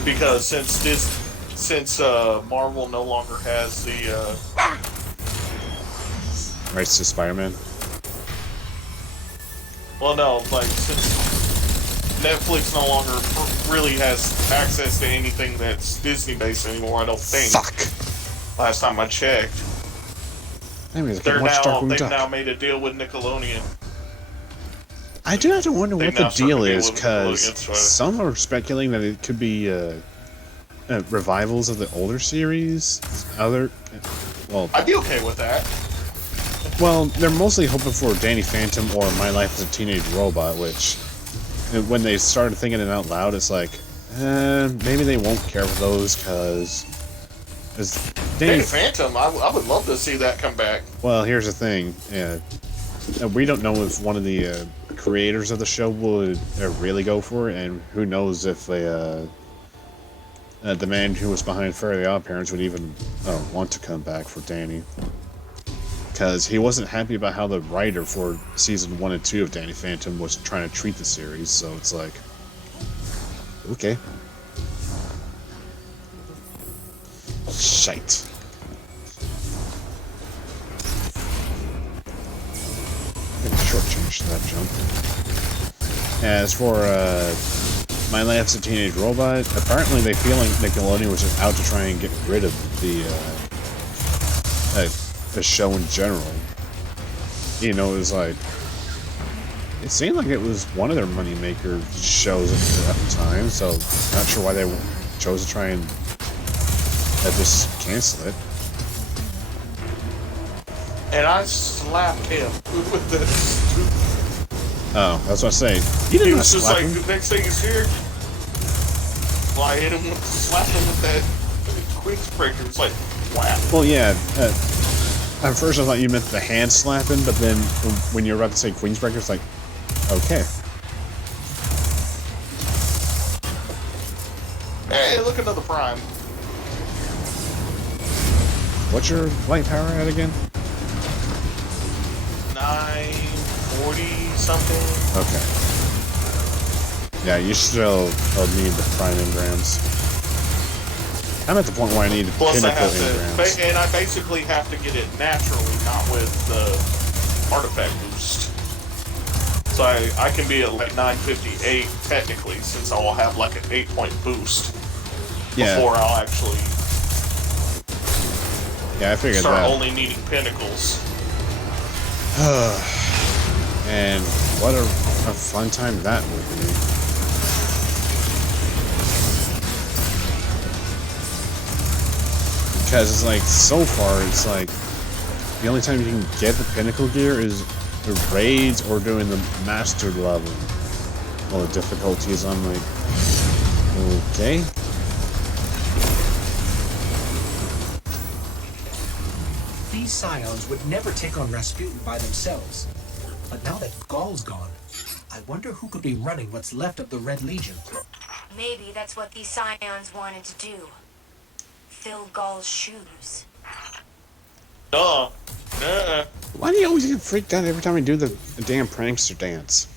because since Marvel no longer has the Rights to Spider-Man? well, no, like since Netflix no longer really has access to anything that's Disney based anymore, I don't think. Fuck! Last time I checked, That means I can watch Darkwing they've Duck. now made a deal with Nickelodeon. I do have to wonder They what now the struck a deal deal is, with because Nickelodeon, so- some are speculating that it could be revivals of the older series. Well, I'd be okay with that. well, they're mostly hoping for Danny Phantom or My Life as a Teenage Robot, which, when they started thinking it out loud, it's like, maybe they won't care for those, because Danny Phantom, I would love to see that come back. Well, here's the thing. We don't know if one of the creators of the show would really go for it, and who knows if the man who was behind Fairly Odd Parents would even want to come back for Danny. Because he wasn't happy about how the writer for season 1 and 2 of Danny Phantom was trying to treat the series, so it's like, okay. Shite. Shortchange that jump. As for My Life as a Teenage Robot, apparently they feel like Nickelodeon was just out to try and get rid of the show in general. You know, it was like, it seemed like it was one of their moneymaker shows at the time, so not sure why they chose to try and just cancel it. And I slapped him with this. Oh, that's what I say. You He didn't was just slap like, him. the next thing is here. Well, I hit him with, slapped him with that Queen's Breaker. It's like, wow. Well, yeah. At first I thought you meant the hand slapping, but then when you're about to say Queensbreaker, it's like, okay. Hey, look, another Prime. What's your light power at again? 940 something. Okay. Yeah, you still need the prime engrams. I'm at the point where I need Plus, I pinnacle have engrams. to, and I basically have to get it naturally, not with the artifact boost. So I can be at like 958 technically, since I will have like an 8-point boost before I'll actually I figured start that. only needing pinnacles. And what a fun time that would be. Because it's like, so far, it's like, the only time you can get the pinnacle gear is the raids or doing the master level. Well, the difficulty is, I'm like, okay. These scions would never take on Rasputin by themselves. But now that Gaul's gone, I wonder who could be running what's left of the Red Legion. Maybe that's what these scions wanted to do. Fill Gaul's shoes. Duh. Why do you always get freaked out every time I do the damn prankster dance?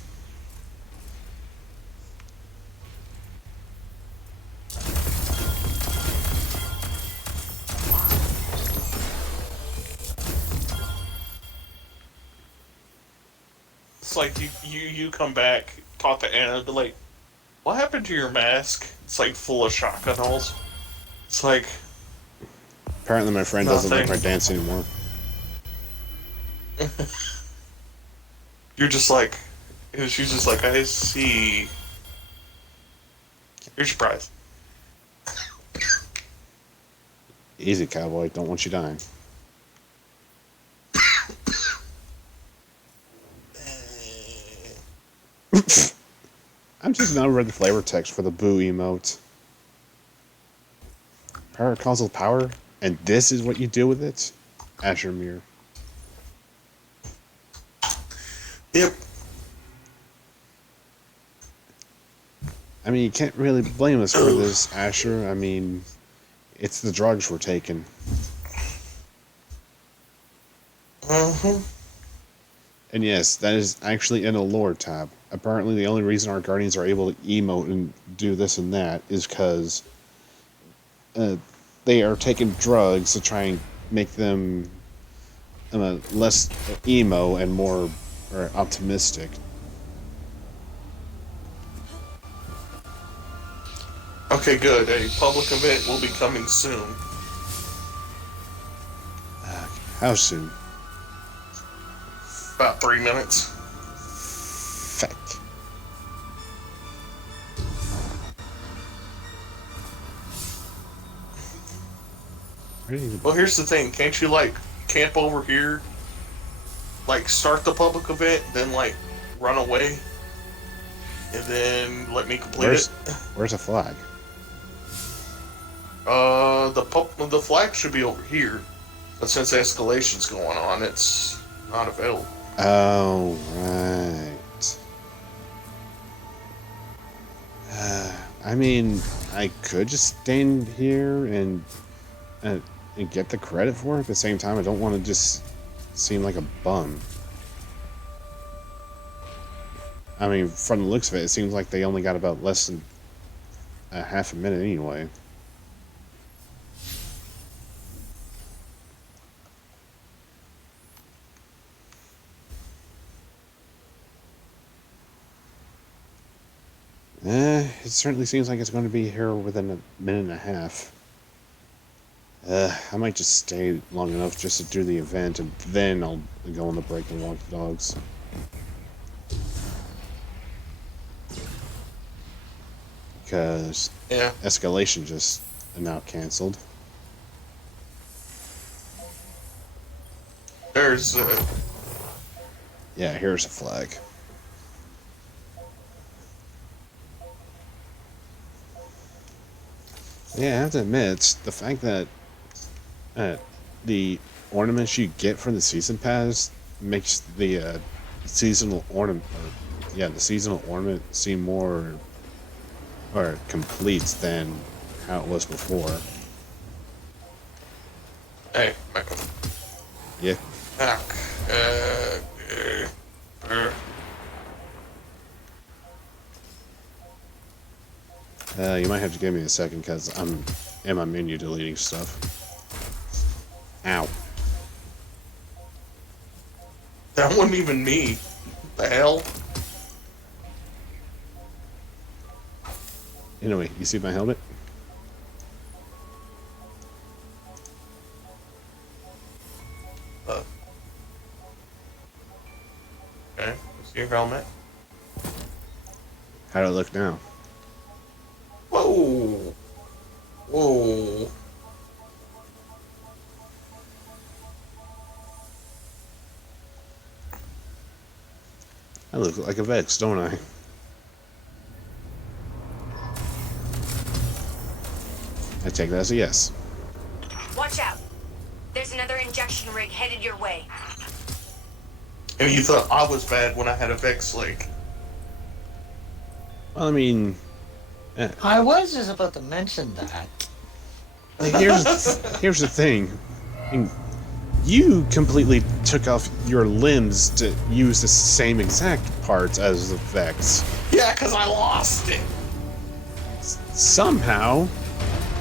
It's like you come back, talk to Anna, be like, what happened to your mask? It's like full of shotgun holes. It's like, Apparently my friend doesn't like my dance anymore. you're just like, she's just like, I see. Here's your prize. Easy, cowboy. Don't want you dying. I'm just now read the flavor text for the boo emote. Paracausal power, and this is what you do with it? Azure Mirror. Yep. I mean, you can't really blame us for this, Asher. I mean, it's the drugs we're taking. And yes, that is actually in a lore tab. Apparently, the only reason our guardians are able to emote and do this and that is because they are taking drugs to try and make them less emo and more optimistic. Okay, good. A public event will be coming soon. How soon? About 3 minutes. Feck. Well, here's the thing. Can't you, like, camp over here? Like, start the public event, then, like, run away? And then let me complete it? Where's the flag? The flag should be over here. But since escalation's going on, it's not available. Oh, right. I mean, I could just stand here and get the credit for it. At the same time, I don't want to just seem like a bum. I mean, from the looks of it, it seems like they only got about less than a half a minute anyway. It certainly seems like it's going to be here within a minute and a half. I might just stay long enough just to do the event, and then I'll go on the break and walk the dogs. Because escalation just now canceled. There's Yeah, here's a flag. Yeah, I have to admit, the fact that the ornaments you get from the season pass makes the seasonal ornament, the seasonal ornament seem more complete than how it was before. hey, Michael. Yeah. You might have to give me a second because I'm in my menu deleting stuff. Ow. That wasn't even me. The hell? Anyway, you see my helmet? Okay, see your helmet. How do I look now? Whoa! Whoa! I look like a Vex, don't I? I take that as a yes. Watch out. There's another injection rig headed your way. And you thought I was bad when I had a Vex leg. Well, I mean, I was just about to mention that. here's the thing. I mean, you completely took off your limbs to use the same exact parts as the Vex. Yeah, because I lost it. Somehow.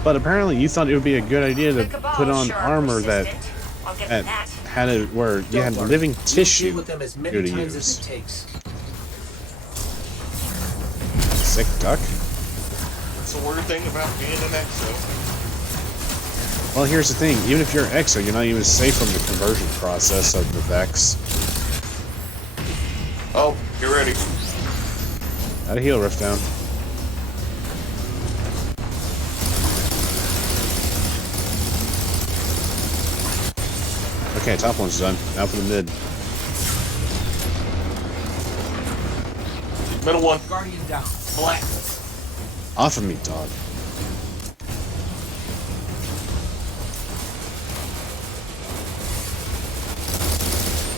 But apparently you thought it would be a good idea to put on armor that had it where you had living tissue Deal with them as to many times use. as it takes. Sick duck. That's the weird thing about being an exo. Well, here's the thing. Even if you're exo, you're not even safe from the conversion process of the Vex. Oh, get ready. Got a heal rift down. Okay, top one's done. Now for the mid. Middle one. Guardian down. Black. Off of me, dog.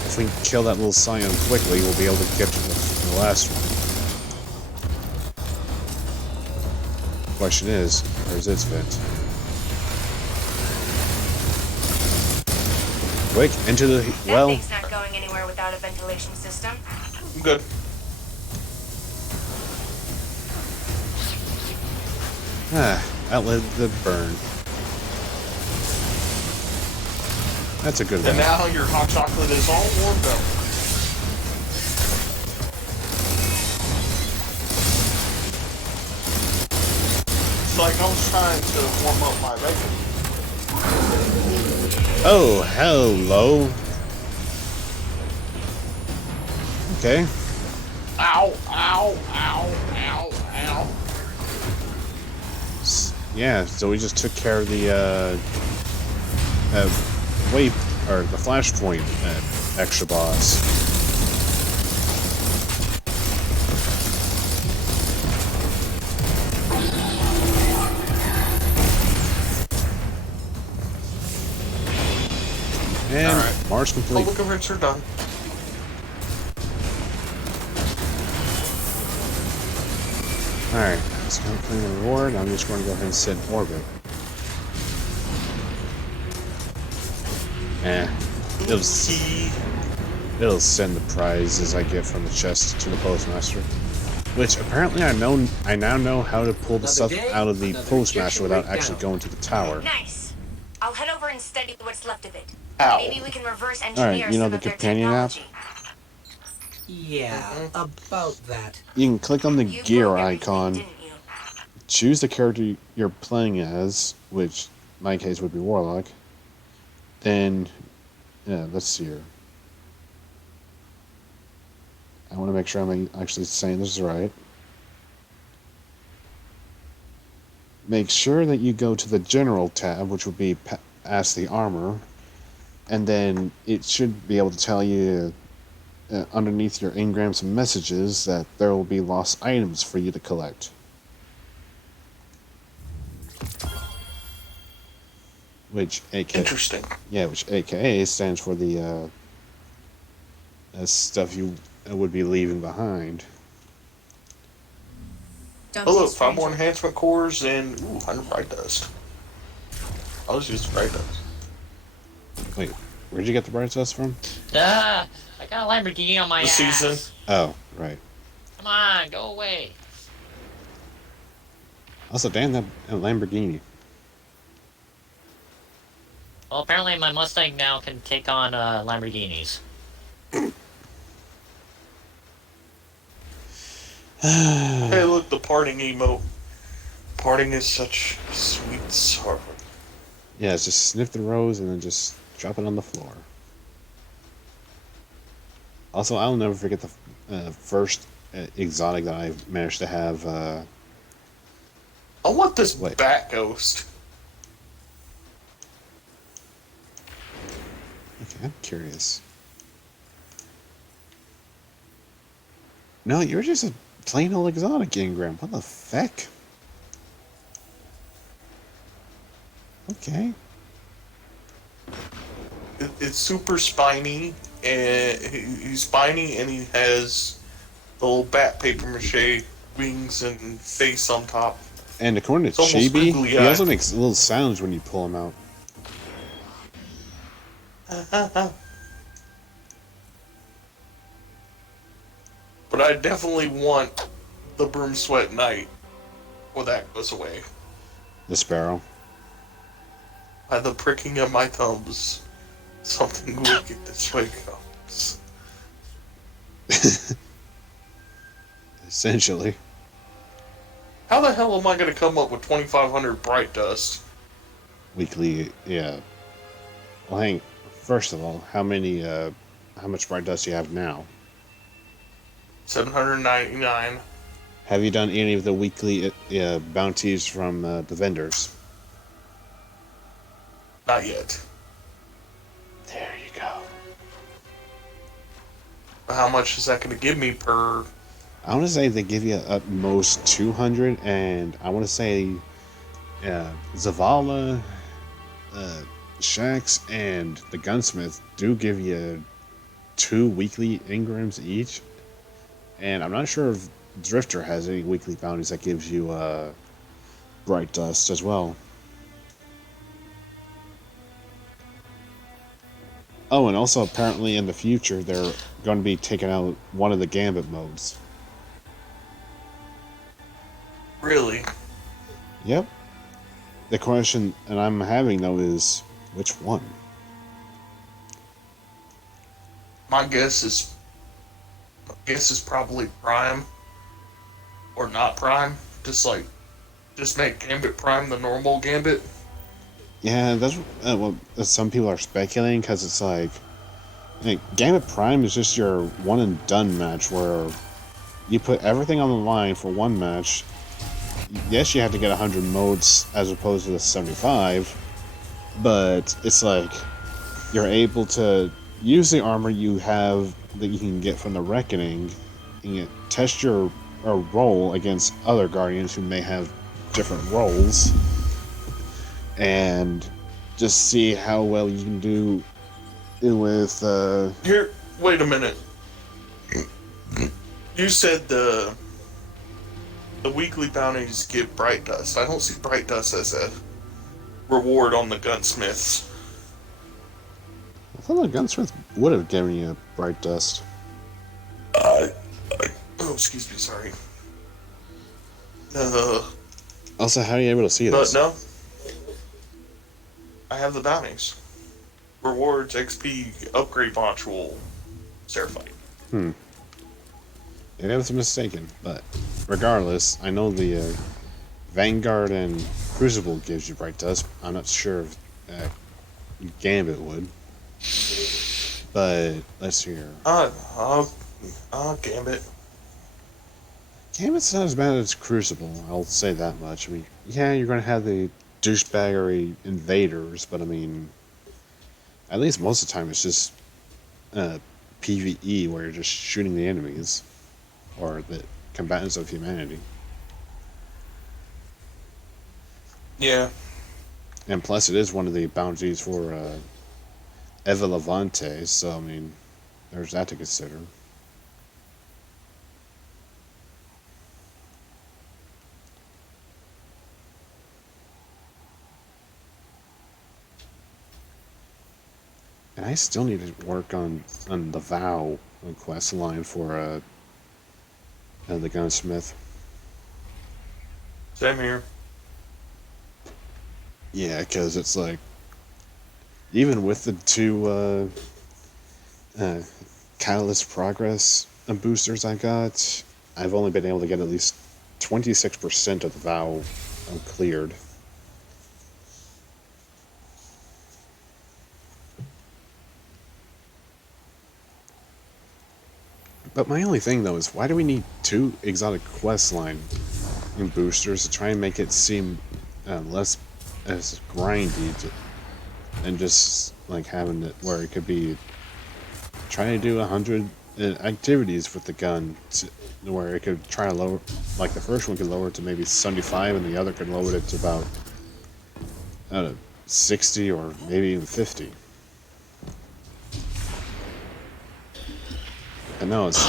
If we can kill that little scion quickly, we'll be able to get to the last one. Question is, where's its vent? Quick, into the well. That thing's not going anywhere without a ventilation system. I'm good. Outlet the burn. That's a good one. And now your hot chocolate is all warmed up. It's like I was trying to warm up my bacon. Oh, hello. Okay. Ow, ow, ow, ow, ow. Yeah, so we just took care of the the flashpoint extra boss. And Alright. March complete. Public events are done. Alright, let's go claim the reward. I'm just going to go ahead and set orbit. It'll send the prizes I get from the chest to the postmaster. Which apparently I now know how to pull the stuff out of the postmaster without actually going to the tower. Nice. I'll head over and study what's left of it. Ow. Maybe we can reverse engineer Alright, you know some the of their companion app? technology. Yeah, about that. You can click on the You gear broke everything, icon, didn't you? choose the character you're playing as, which in my case would be Warlock. Then, yeah, let's see here. I want to make sure I'm actually saying this right. Make sure that you go to the General tab, which would be Ask the Armor, and then it should be able to tell you underneath your engrams and messages that there will be lost items for you to collect. Which Interesting. which AKA stands for the stuff you would be leaving behind. Don't Oh be a look, 5 more stranger. enhancement cores and 100 bright dust. I'll just use the bright dust. Wait, where'd you get the bright dust from? I got a Lamborghini on my The ass. season. Oh, right. Come on, go away. Also, damn that Lamborghini. Well, apparently my Mustang now can take on Lamborghinis. Hey, look, the parting emote. Parting is such sweet sorrow. Yeah, it's just sniff the rose and then just drop it on the floor. Also, I'll never forget the first exotic that I managed to have. I want this Wait. bat ghost. Okay, I'm curious. No, you're just a plain old exotic, Ingram. What the feck? Okay. It's super spiny, and he's spiny, and he has the little bat paper mache wings and face on top. And according to It's almost Chibi, googly he eye. also makes little sounds when you pull him out. But I definitely want the Broom Sweat Knight when that goes away. The sparrow. By the pricking of my thumbs, something wicked this way comes. Essentially. How the hell am I going to come up with 2,500 bright dust? Weekly, yeah. Well, hang. First of all, how much bright dust do you have now? 799. Have you done any of the weekly bounties from the vendors? Not yet. There you go. How much is that going to give me per... I want to say they give you at most 200, and I want to say Zavala, Shax, and the Gunsmith do give you 2 weekly engrams each. And I'm not sure if Drifter has any weekly bounties that gives you bright dust as well. Oh, and also apparently in the future they're going to be taking out one of the Gambit modes. Really? Yep. The question that I'm having though is which one? My guess is probably Prime. Or not Prime. Just make Gambit Prime the normal Gambit. Yeah, that's what some people are speculating, because it's like Gambit Prime is just your one and done match where you put everything on the line for one match. Yes, you have to get 100 modes as opposed to the 75, but it's like you're able to use the armor you have that you can get from the Reckoning and test your roll against other Guardians who may have different rolls, and just see how well you can do with Here, wait a minute. You said the weekly bounties give bright dust. I don't see bright dust as a reward on the gunsmiths. I thought the Gunsmith would have given you bright dust. Oh, excuse me, sorry. Also, how are you able to see But this? no. I have the bounties. Rewards, XP, upgrade module, Seraphite. Maybe I was mistaken, but regardless, I know the Vanguard and Crucible gives you bright dust. I'm not sure if Gambit would. But let's see here. Gambit. Gambit's not as bad as Crucible, I'll say that much. I mean, yeah, you're going to have the douchebaggery invaders, but I mean, at least most of the time it's just PvE where you're just shooting the enemies or the combatants of humanity. Yeah. And plus, it is one of the bounties for Eva Levante, so I mean, there's that to consider. And I still need to work on the Vow quest line for the Gunsmith. Same here. Yeah, because it's like, even with the 2 Catalyst Progress boosters I got, I've only been able to get at least 26% of the Vow cleared. But my only thing though is why do we need 2 exotic quest line and boosters to try and make it seem less as grindy and just like having it where it could be trying to do 100 activities with the gun where it could try to lower, like the first one could lower it to maybe 75 and the other could lower it to about, I don't know, 60 or maybe even 50. And no, it's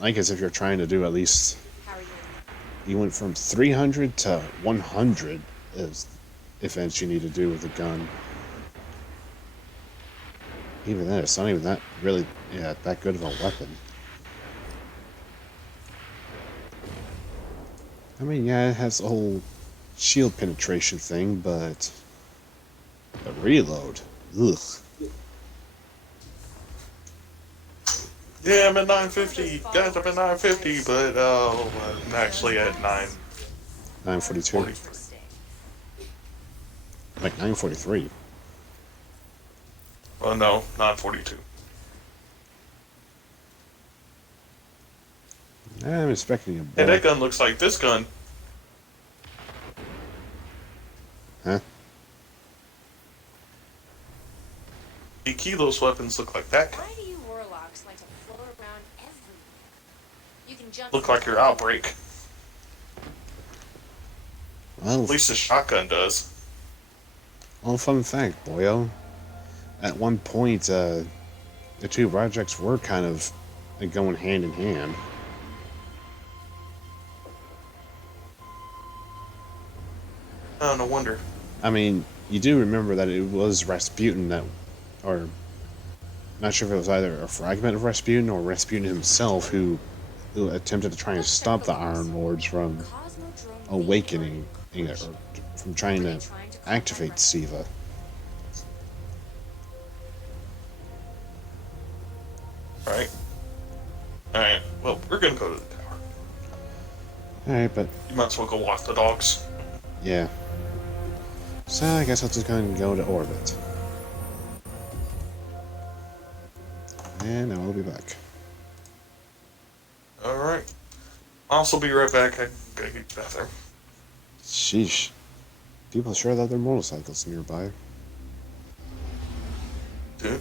like as if you're trying to do at least, you went from 300 to 100 is events you need to do with the gun. Even then, it's not even that really, that good of a weapon. I mean, yeah, it has the whole shield penetration thing, but the reload, ugh. Yeah, I'm at 950. Guys, I'm at 950, but I'm actually at 942. Like 943. Oh no, 942. I'm expecting a Hey, bullet. that gun looks like this gun. Huh? The Kilos weapons look like that gun. Why do you warlocks like to float around everywhere? You can jump. Look like your Outbreak. Well, At least the shotgun does. well, fun fact, boyo. At one point, the 2 projects were kind of going hand in hand. Oh, no wonder. I mean, you do remember that it was Rasputin that, or not sure if it was either a fragment of Rasputin or Rasputin himself who attempted to try and stop the Iron Lords from awakening, or from trying to activate Siva. Right? Alright, well, we're gonna go to the tower. Alright, but You might as well go walk the dogs. yeah. So I guess I'll just go and go to orbit. And I will be back. Alright. I'll also be right back. I gotta get to the bathroom. Sheesh. People sure that there are motorcycles nearby. Dude.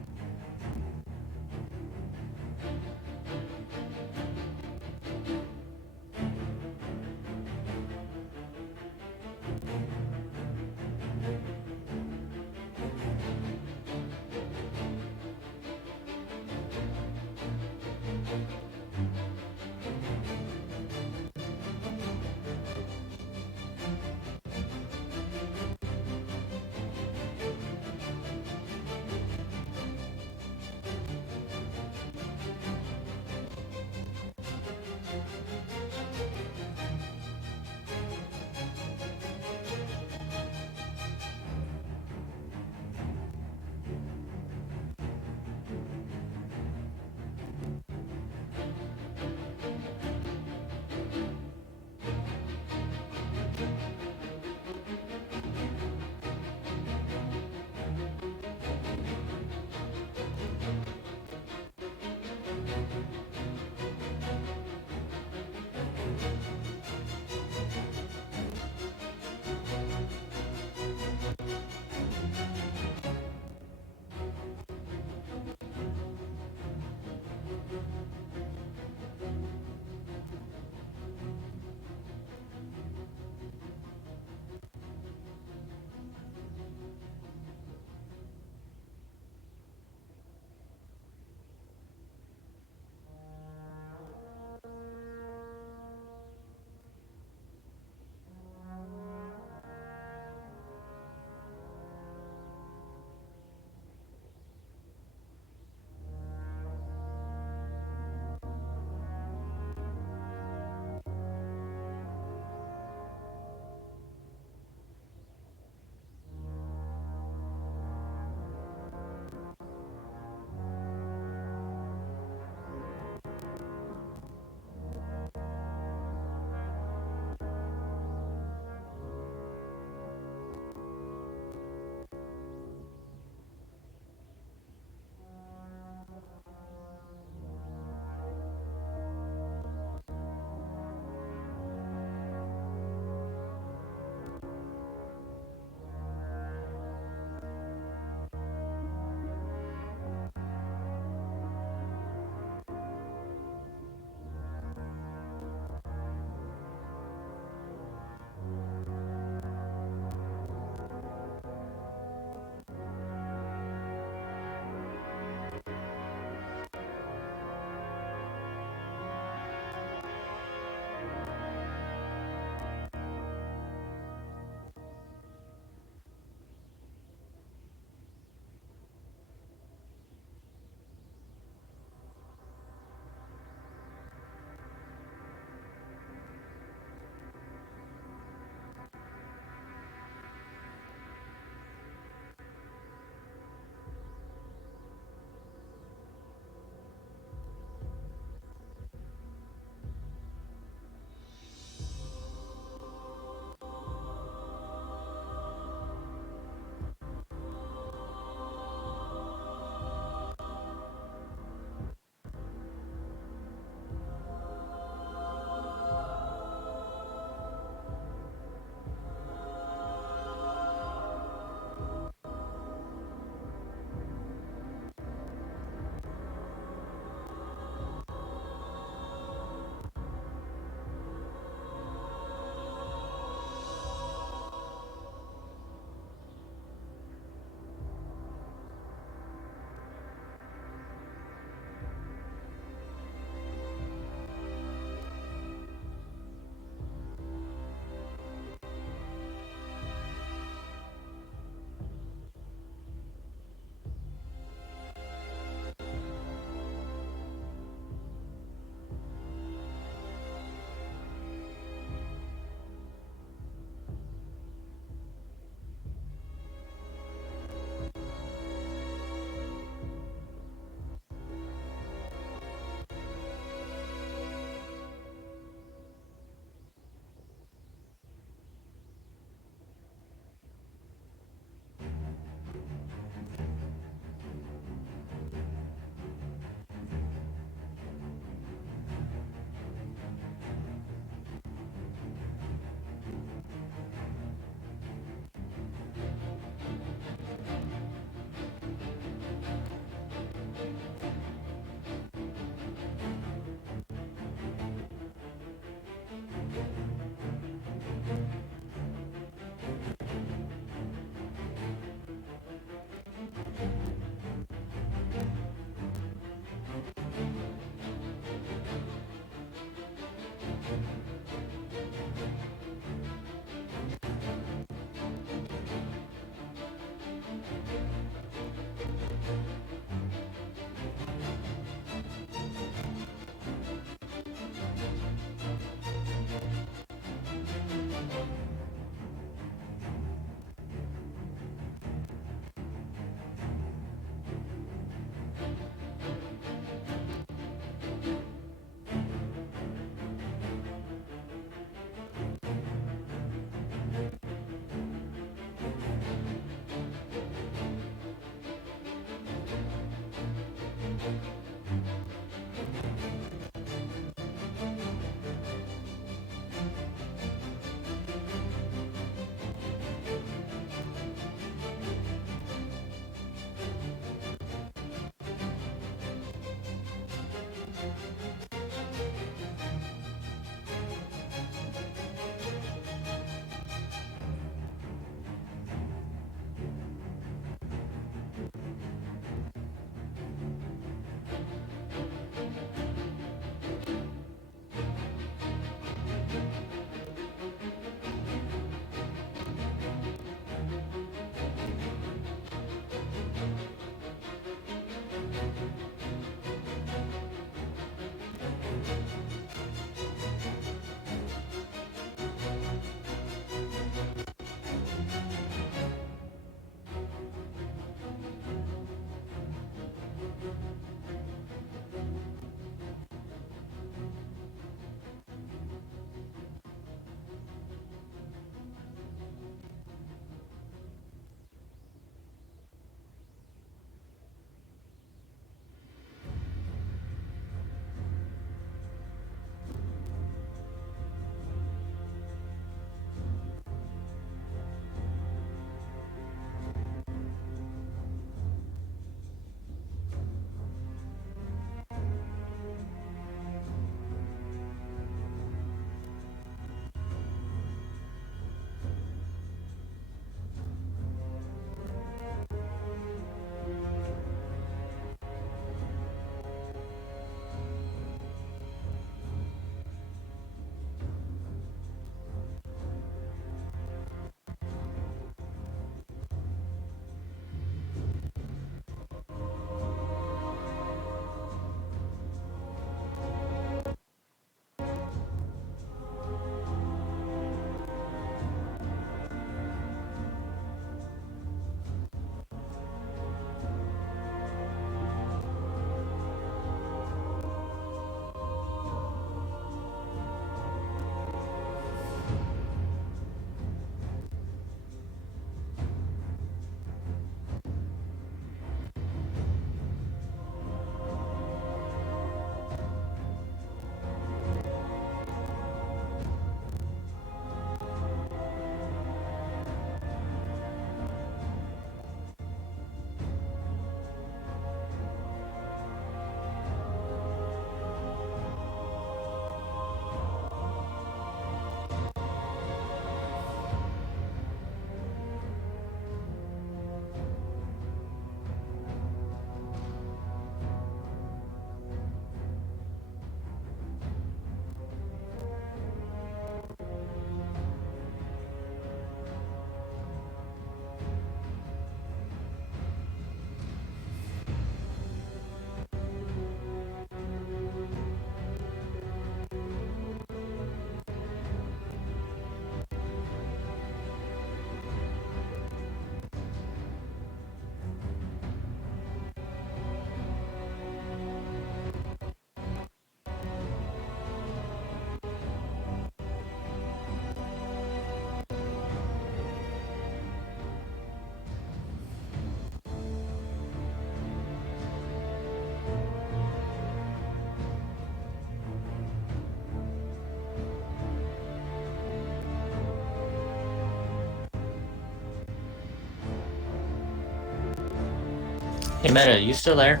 Hey, Meta, you still there?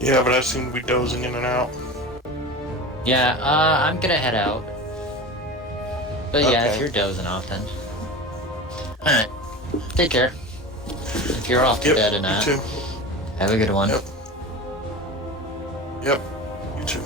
Yeah, but I seem to be dozing in and out. Yeah, I'm gonna head out. But yeah, if Okay. you're dozing off, then. Alright. Take care. If you're off to Yep, bed and you that, too. have a good one. Yep. Yep, you too.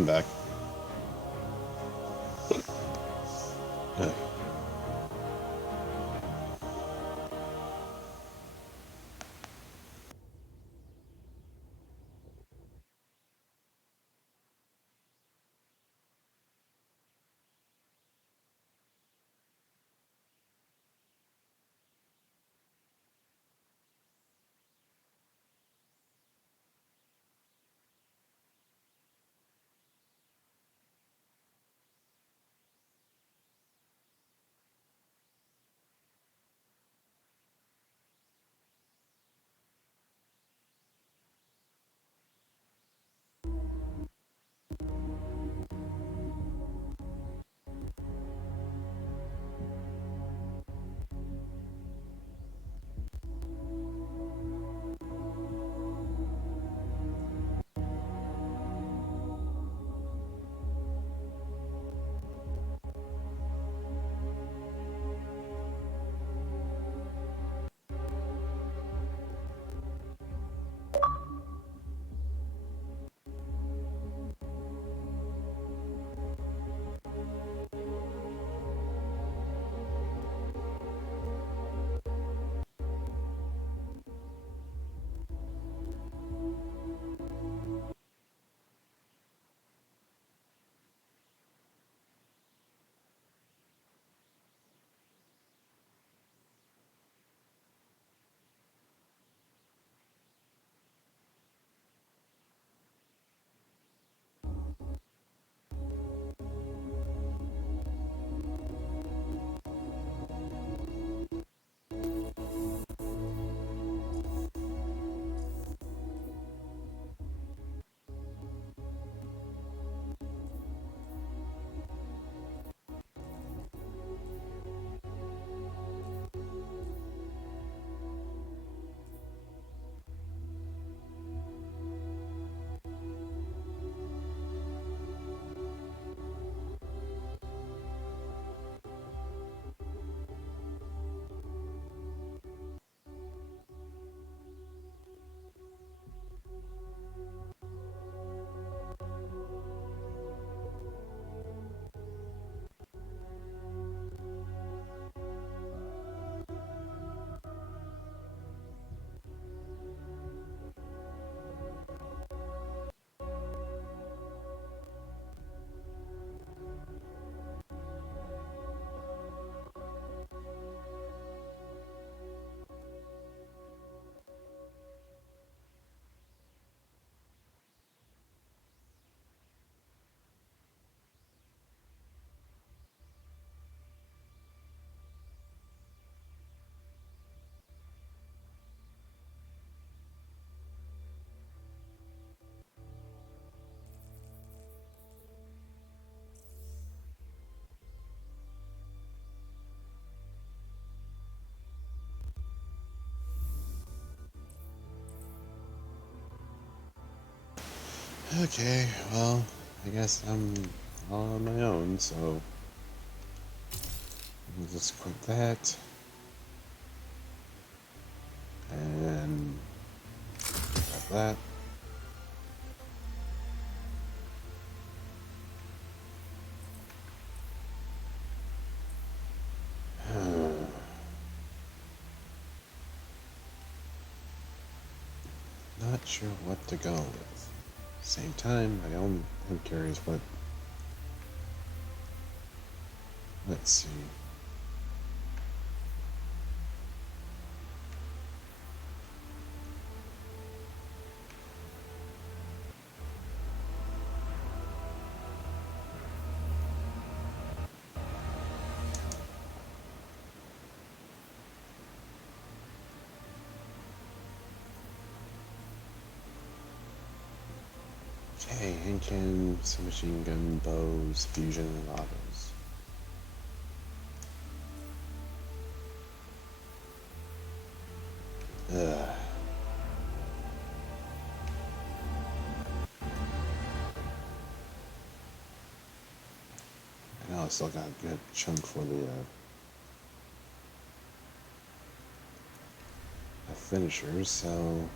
I'm back. Okay, well, I guess I'm all on my own, so we'll just quit that. And grab that. Not sure what to go with. Same time, I'm curious what. Let's see. Okay, handgun, submachine gun, bows, fusion, and autos. Ugh. I know I still got a good chunk for the finishers, so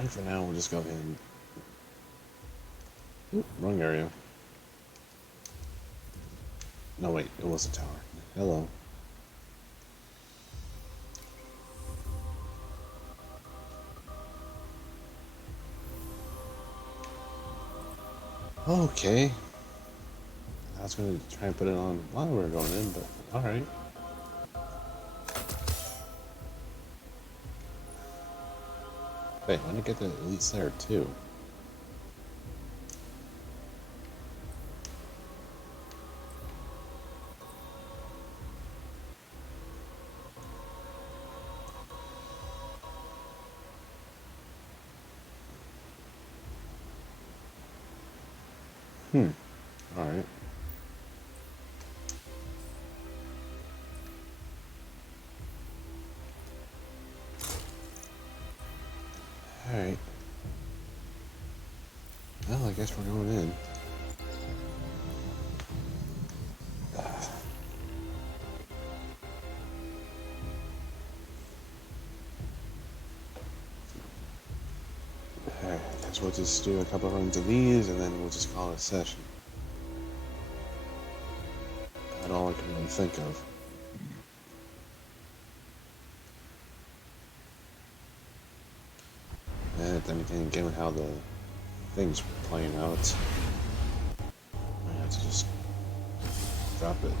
And for now, we'll just go ahead and... Oop, wrong area. No, wait, it was a tower. Hello. Okay. I was going to try and put it on while we were going in, but alright. Wait, I want to get the Elite Slayer too. Alright. Alright. Well, I guess we're going in. Alright, I guess we'll just do a couple runs of these and then we'll just call it a session. That's all I can really think of. And then again, given how the things were playing out, I have to just drop it.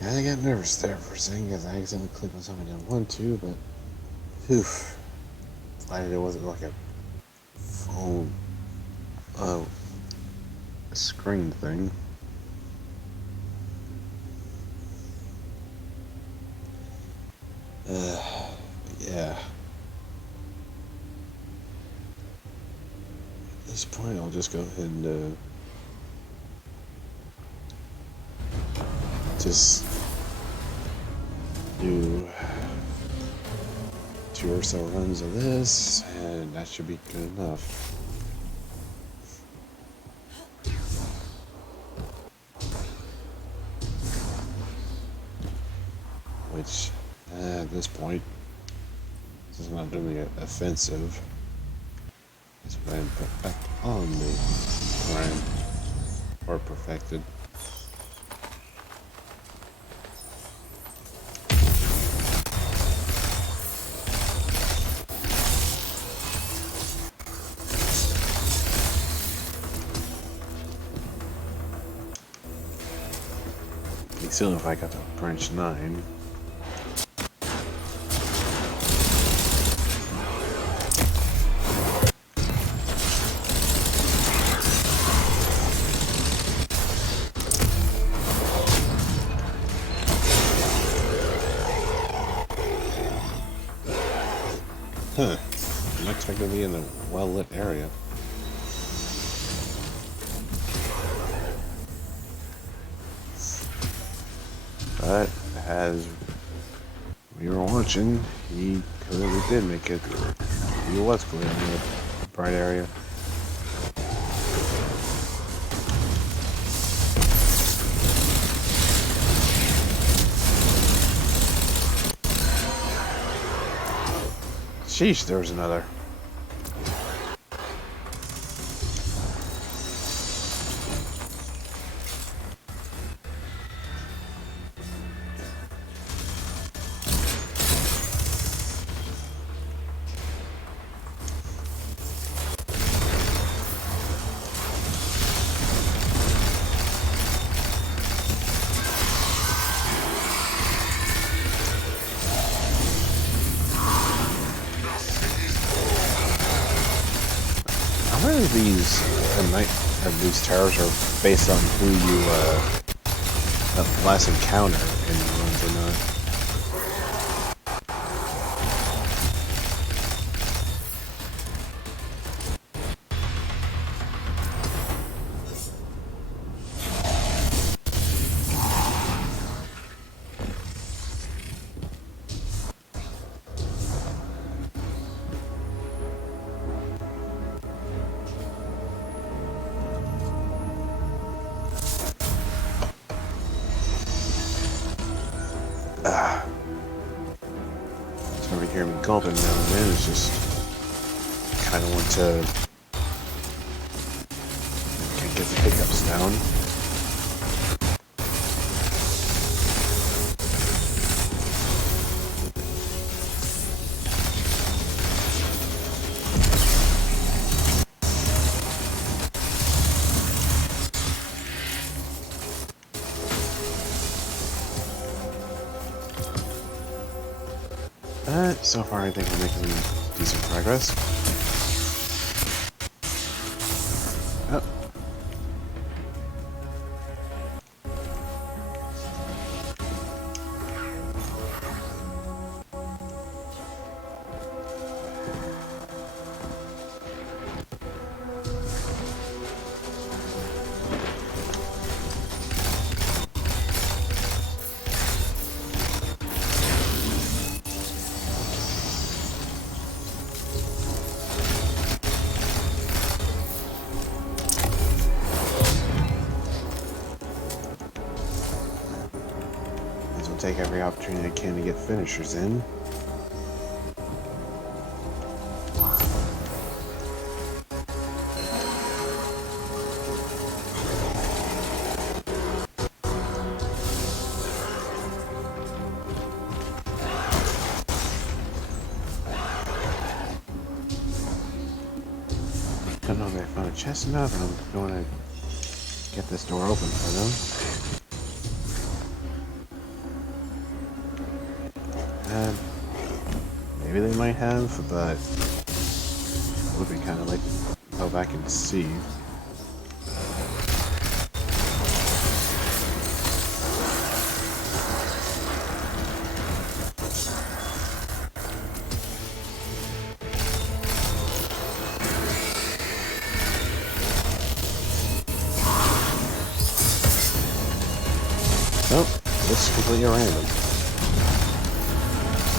I got nervous there for a second because I accidentally clicked on something I didn't want to, but whew. Glad it wasn't like a phone screen thing. Yeah. At this point, I'll just go ahead and just do 2 or so runs of this, and that should be good enough. Which, at this point, this is not really offensive. It's what I'm perfect on the prime or perfected. Still, if I got to branch 9. Huh. I'm not expecting to be in a well-lit area. But as we were watching, he clearly did make it. He was clearly in a bright area. Sheesh, there was another. These towers are based on who you last encounter in the runs or not. So over here, me gulping now and then. It's just kind of want to get the hiccups down. So far I think we're making decent progress. Oh. Take every opportunity I can to get finishers in. I don't know if I found a chest enough, and I'm going to get this door open for them. Maybe they might have, but it would be kind of like to go back and see. Nope, this is completely random.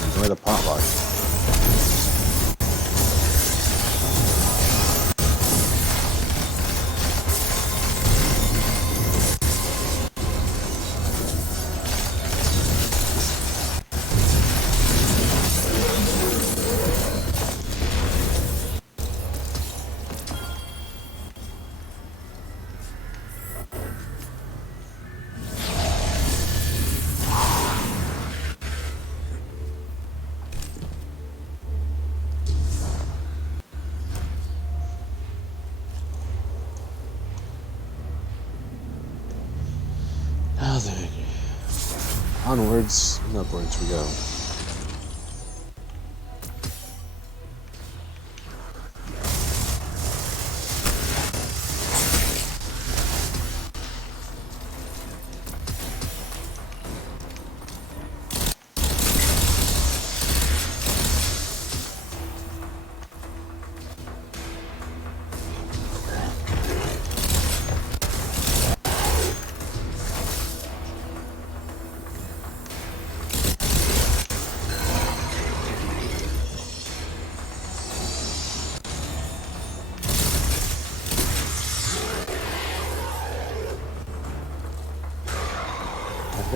Enjoy the potluck. Onwards and upwards we go.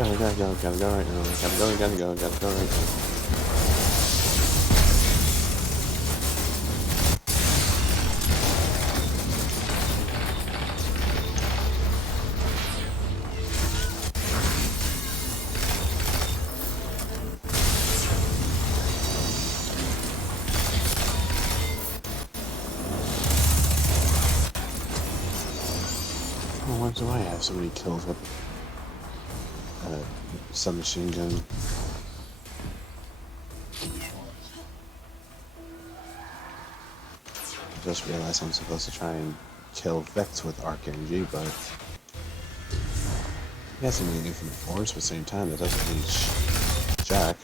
Gotta go right now. Gotta go right now. Oh, why do I have so many kills with submachine gun? I just realized I'm supposed to try and kill Vex with arc energy, but he has something infinite force, but at the same time that doesn't reach Jack.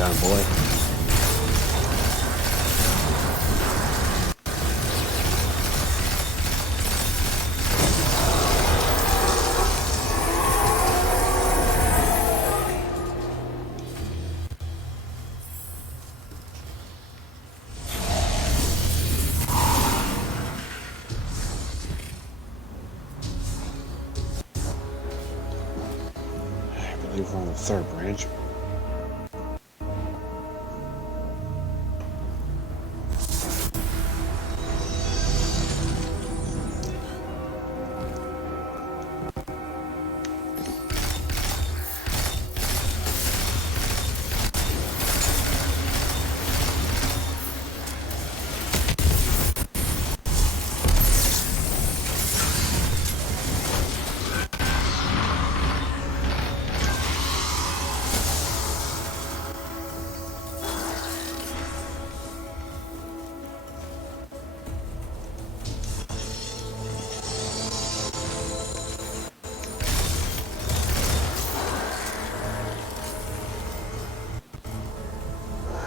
gun, boy. I believe we're on the third branch.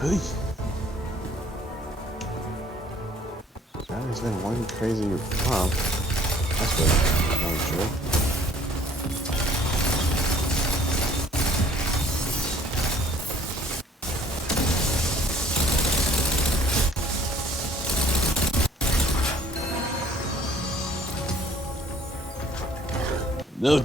Hey. That has been one crazy pump. That's good. I'm sure. No.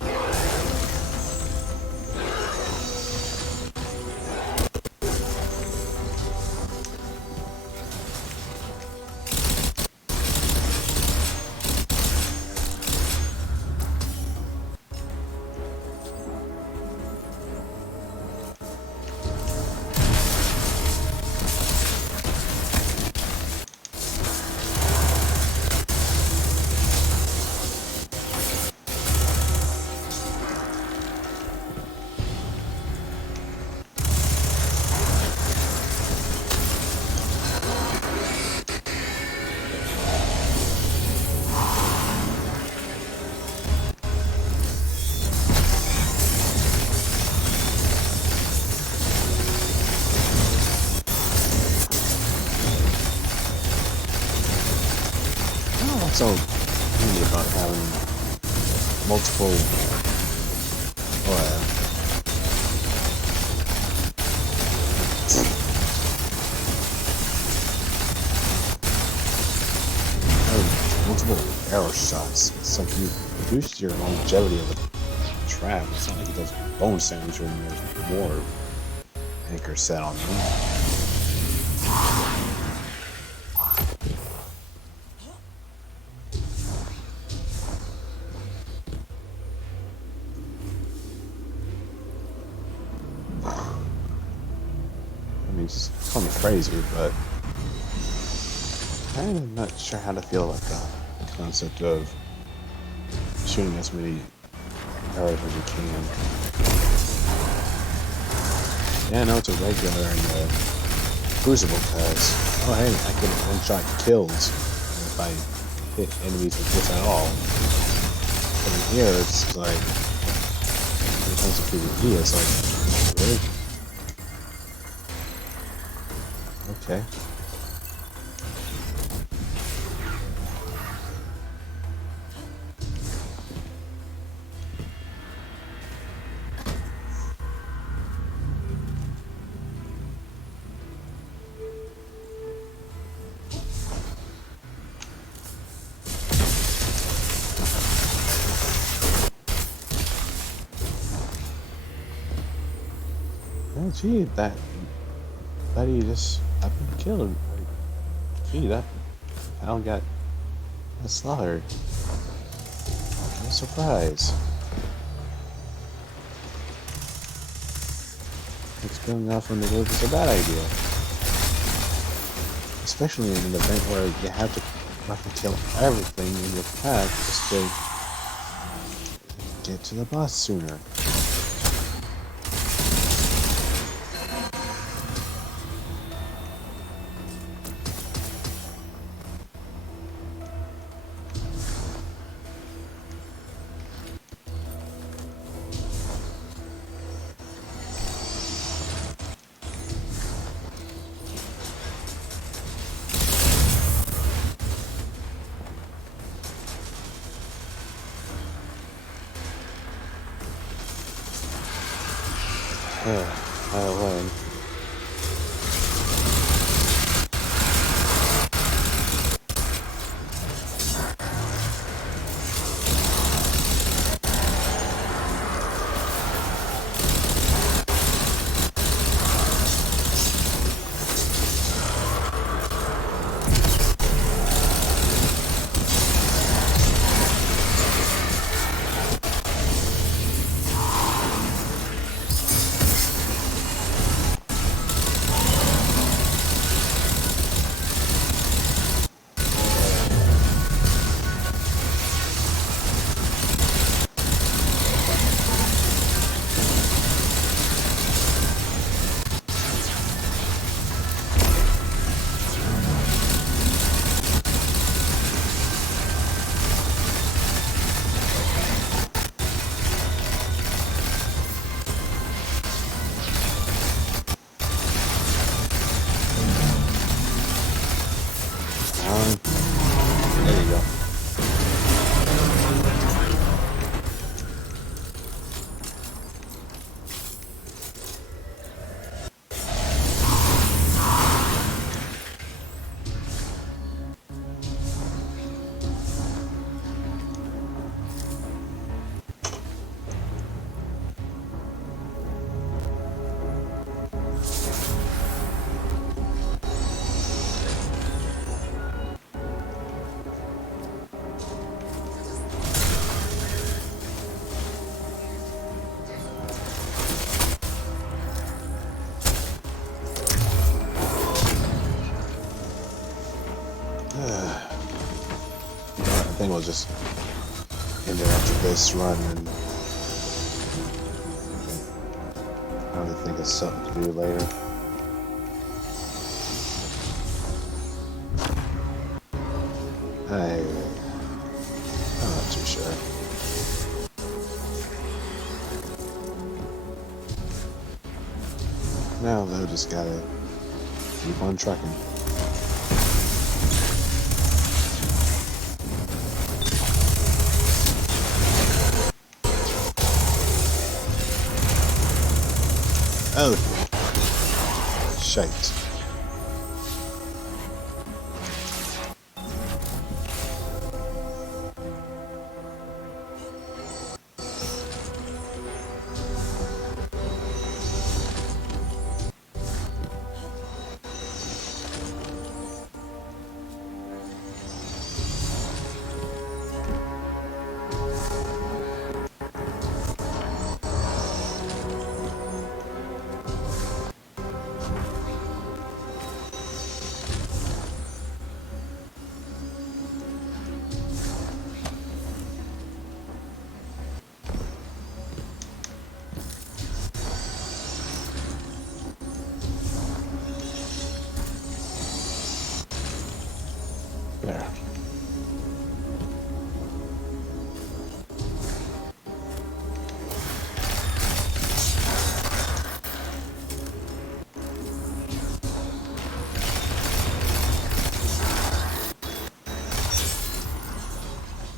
So handy about having multiple multiple arrow shots. It's like you reduce your longevity of the trap. It's not like it does bonus damage when there's more anchor set on them. Just call me crazy, but I'm not sure how to feel about the concept of shooting as many arrows as you can. Yeah, I know it's a regular in the Crucible because, oh hey, I can one-shot kills if I hit enemies with this at all. But in here, it's like, when it comes to PvP, it's like, really? Okay. Oh gee, that buddy just up and killed him. Gee, that pal got slaughtered. No surprise. Going off in the woods is a bad idea. Especially in an event where you have to fucking kill everything in your path just to get to the boss sooner. I'll learn. There you go. I think we'll just end it after this run and probably think of something to do later. I'm not too sure. Now though, just gotta keep on trucking. Oh, shite. There.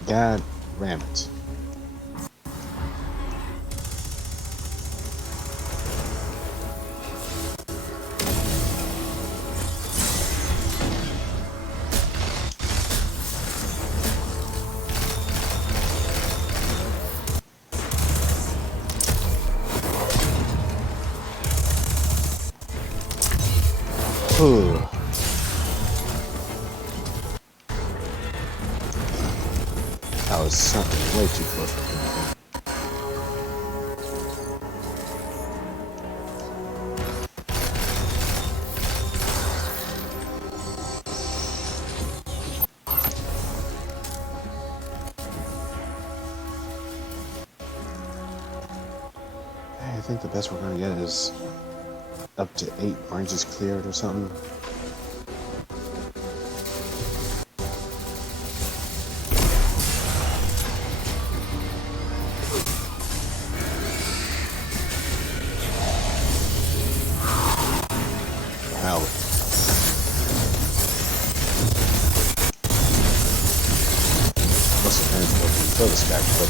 God damn it. Ooh. That was something way too close. Hey, I think the best we're gonna get is up to 8 oranges cleared or something. Wow. Must have transported kill this guy quick.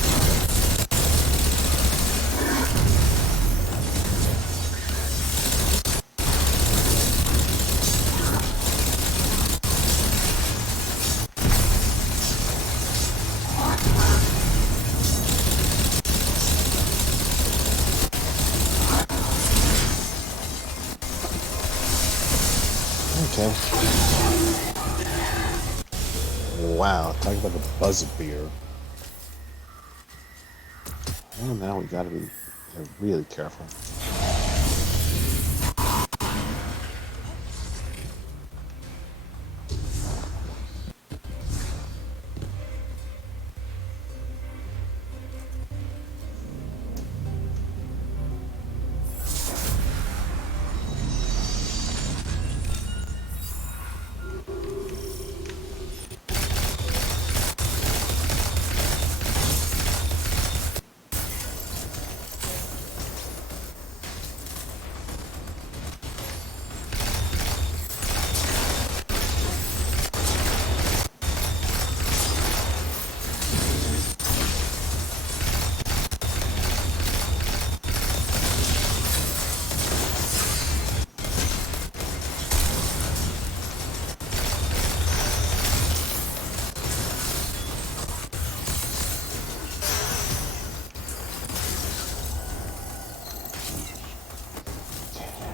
Okay. Wow, talk about the buzz beer. Well, now we gotta be really careful.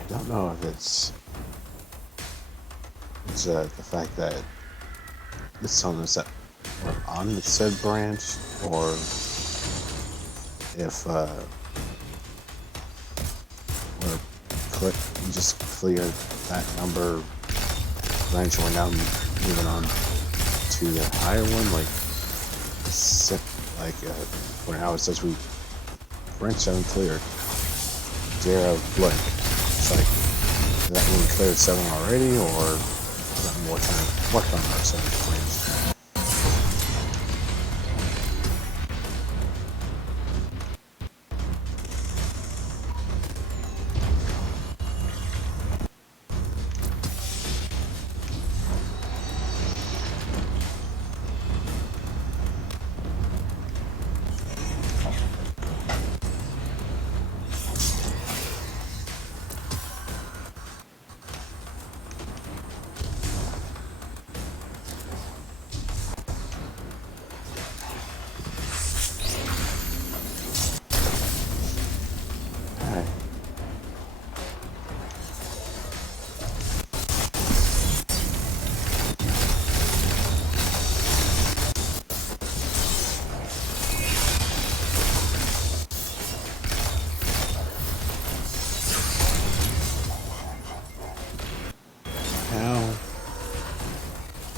I don't know if it's the fact that it's telling us that we're on the said branch, or if we just cleared that number branch and we're now moving on to the higher one, for now it says we branch 7 cleared, 0 blank. It's like, does that mean we cleared 7 already, or does that mean what kind of our 7 branch?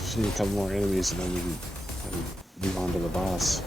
Just need a couple more enemies and then we can move on to the boss.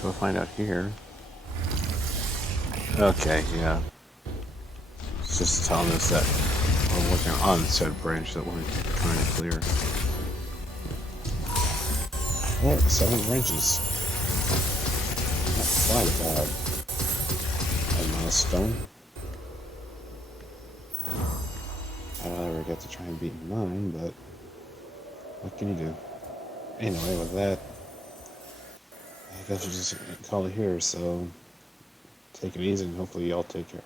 We'll find out here. Okay, yeah. It's just telling us that we're working on said branch that we're trying to clear. Oh, 7 branches. Not quite a milestone. I don't ever get to try and beat 9, but what can you do? Anyway, with that, I guess we'll just call it here, so take it easy and hopefully y'all take care.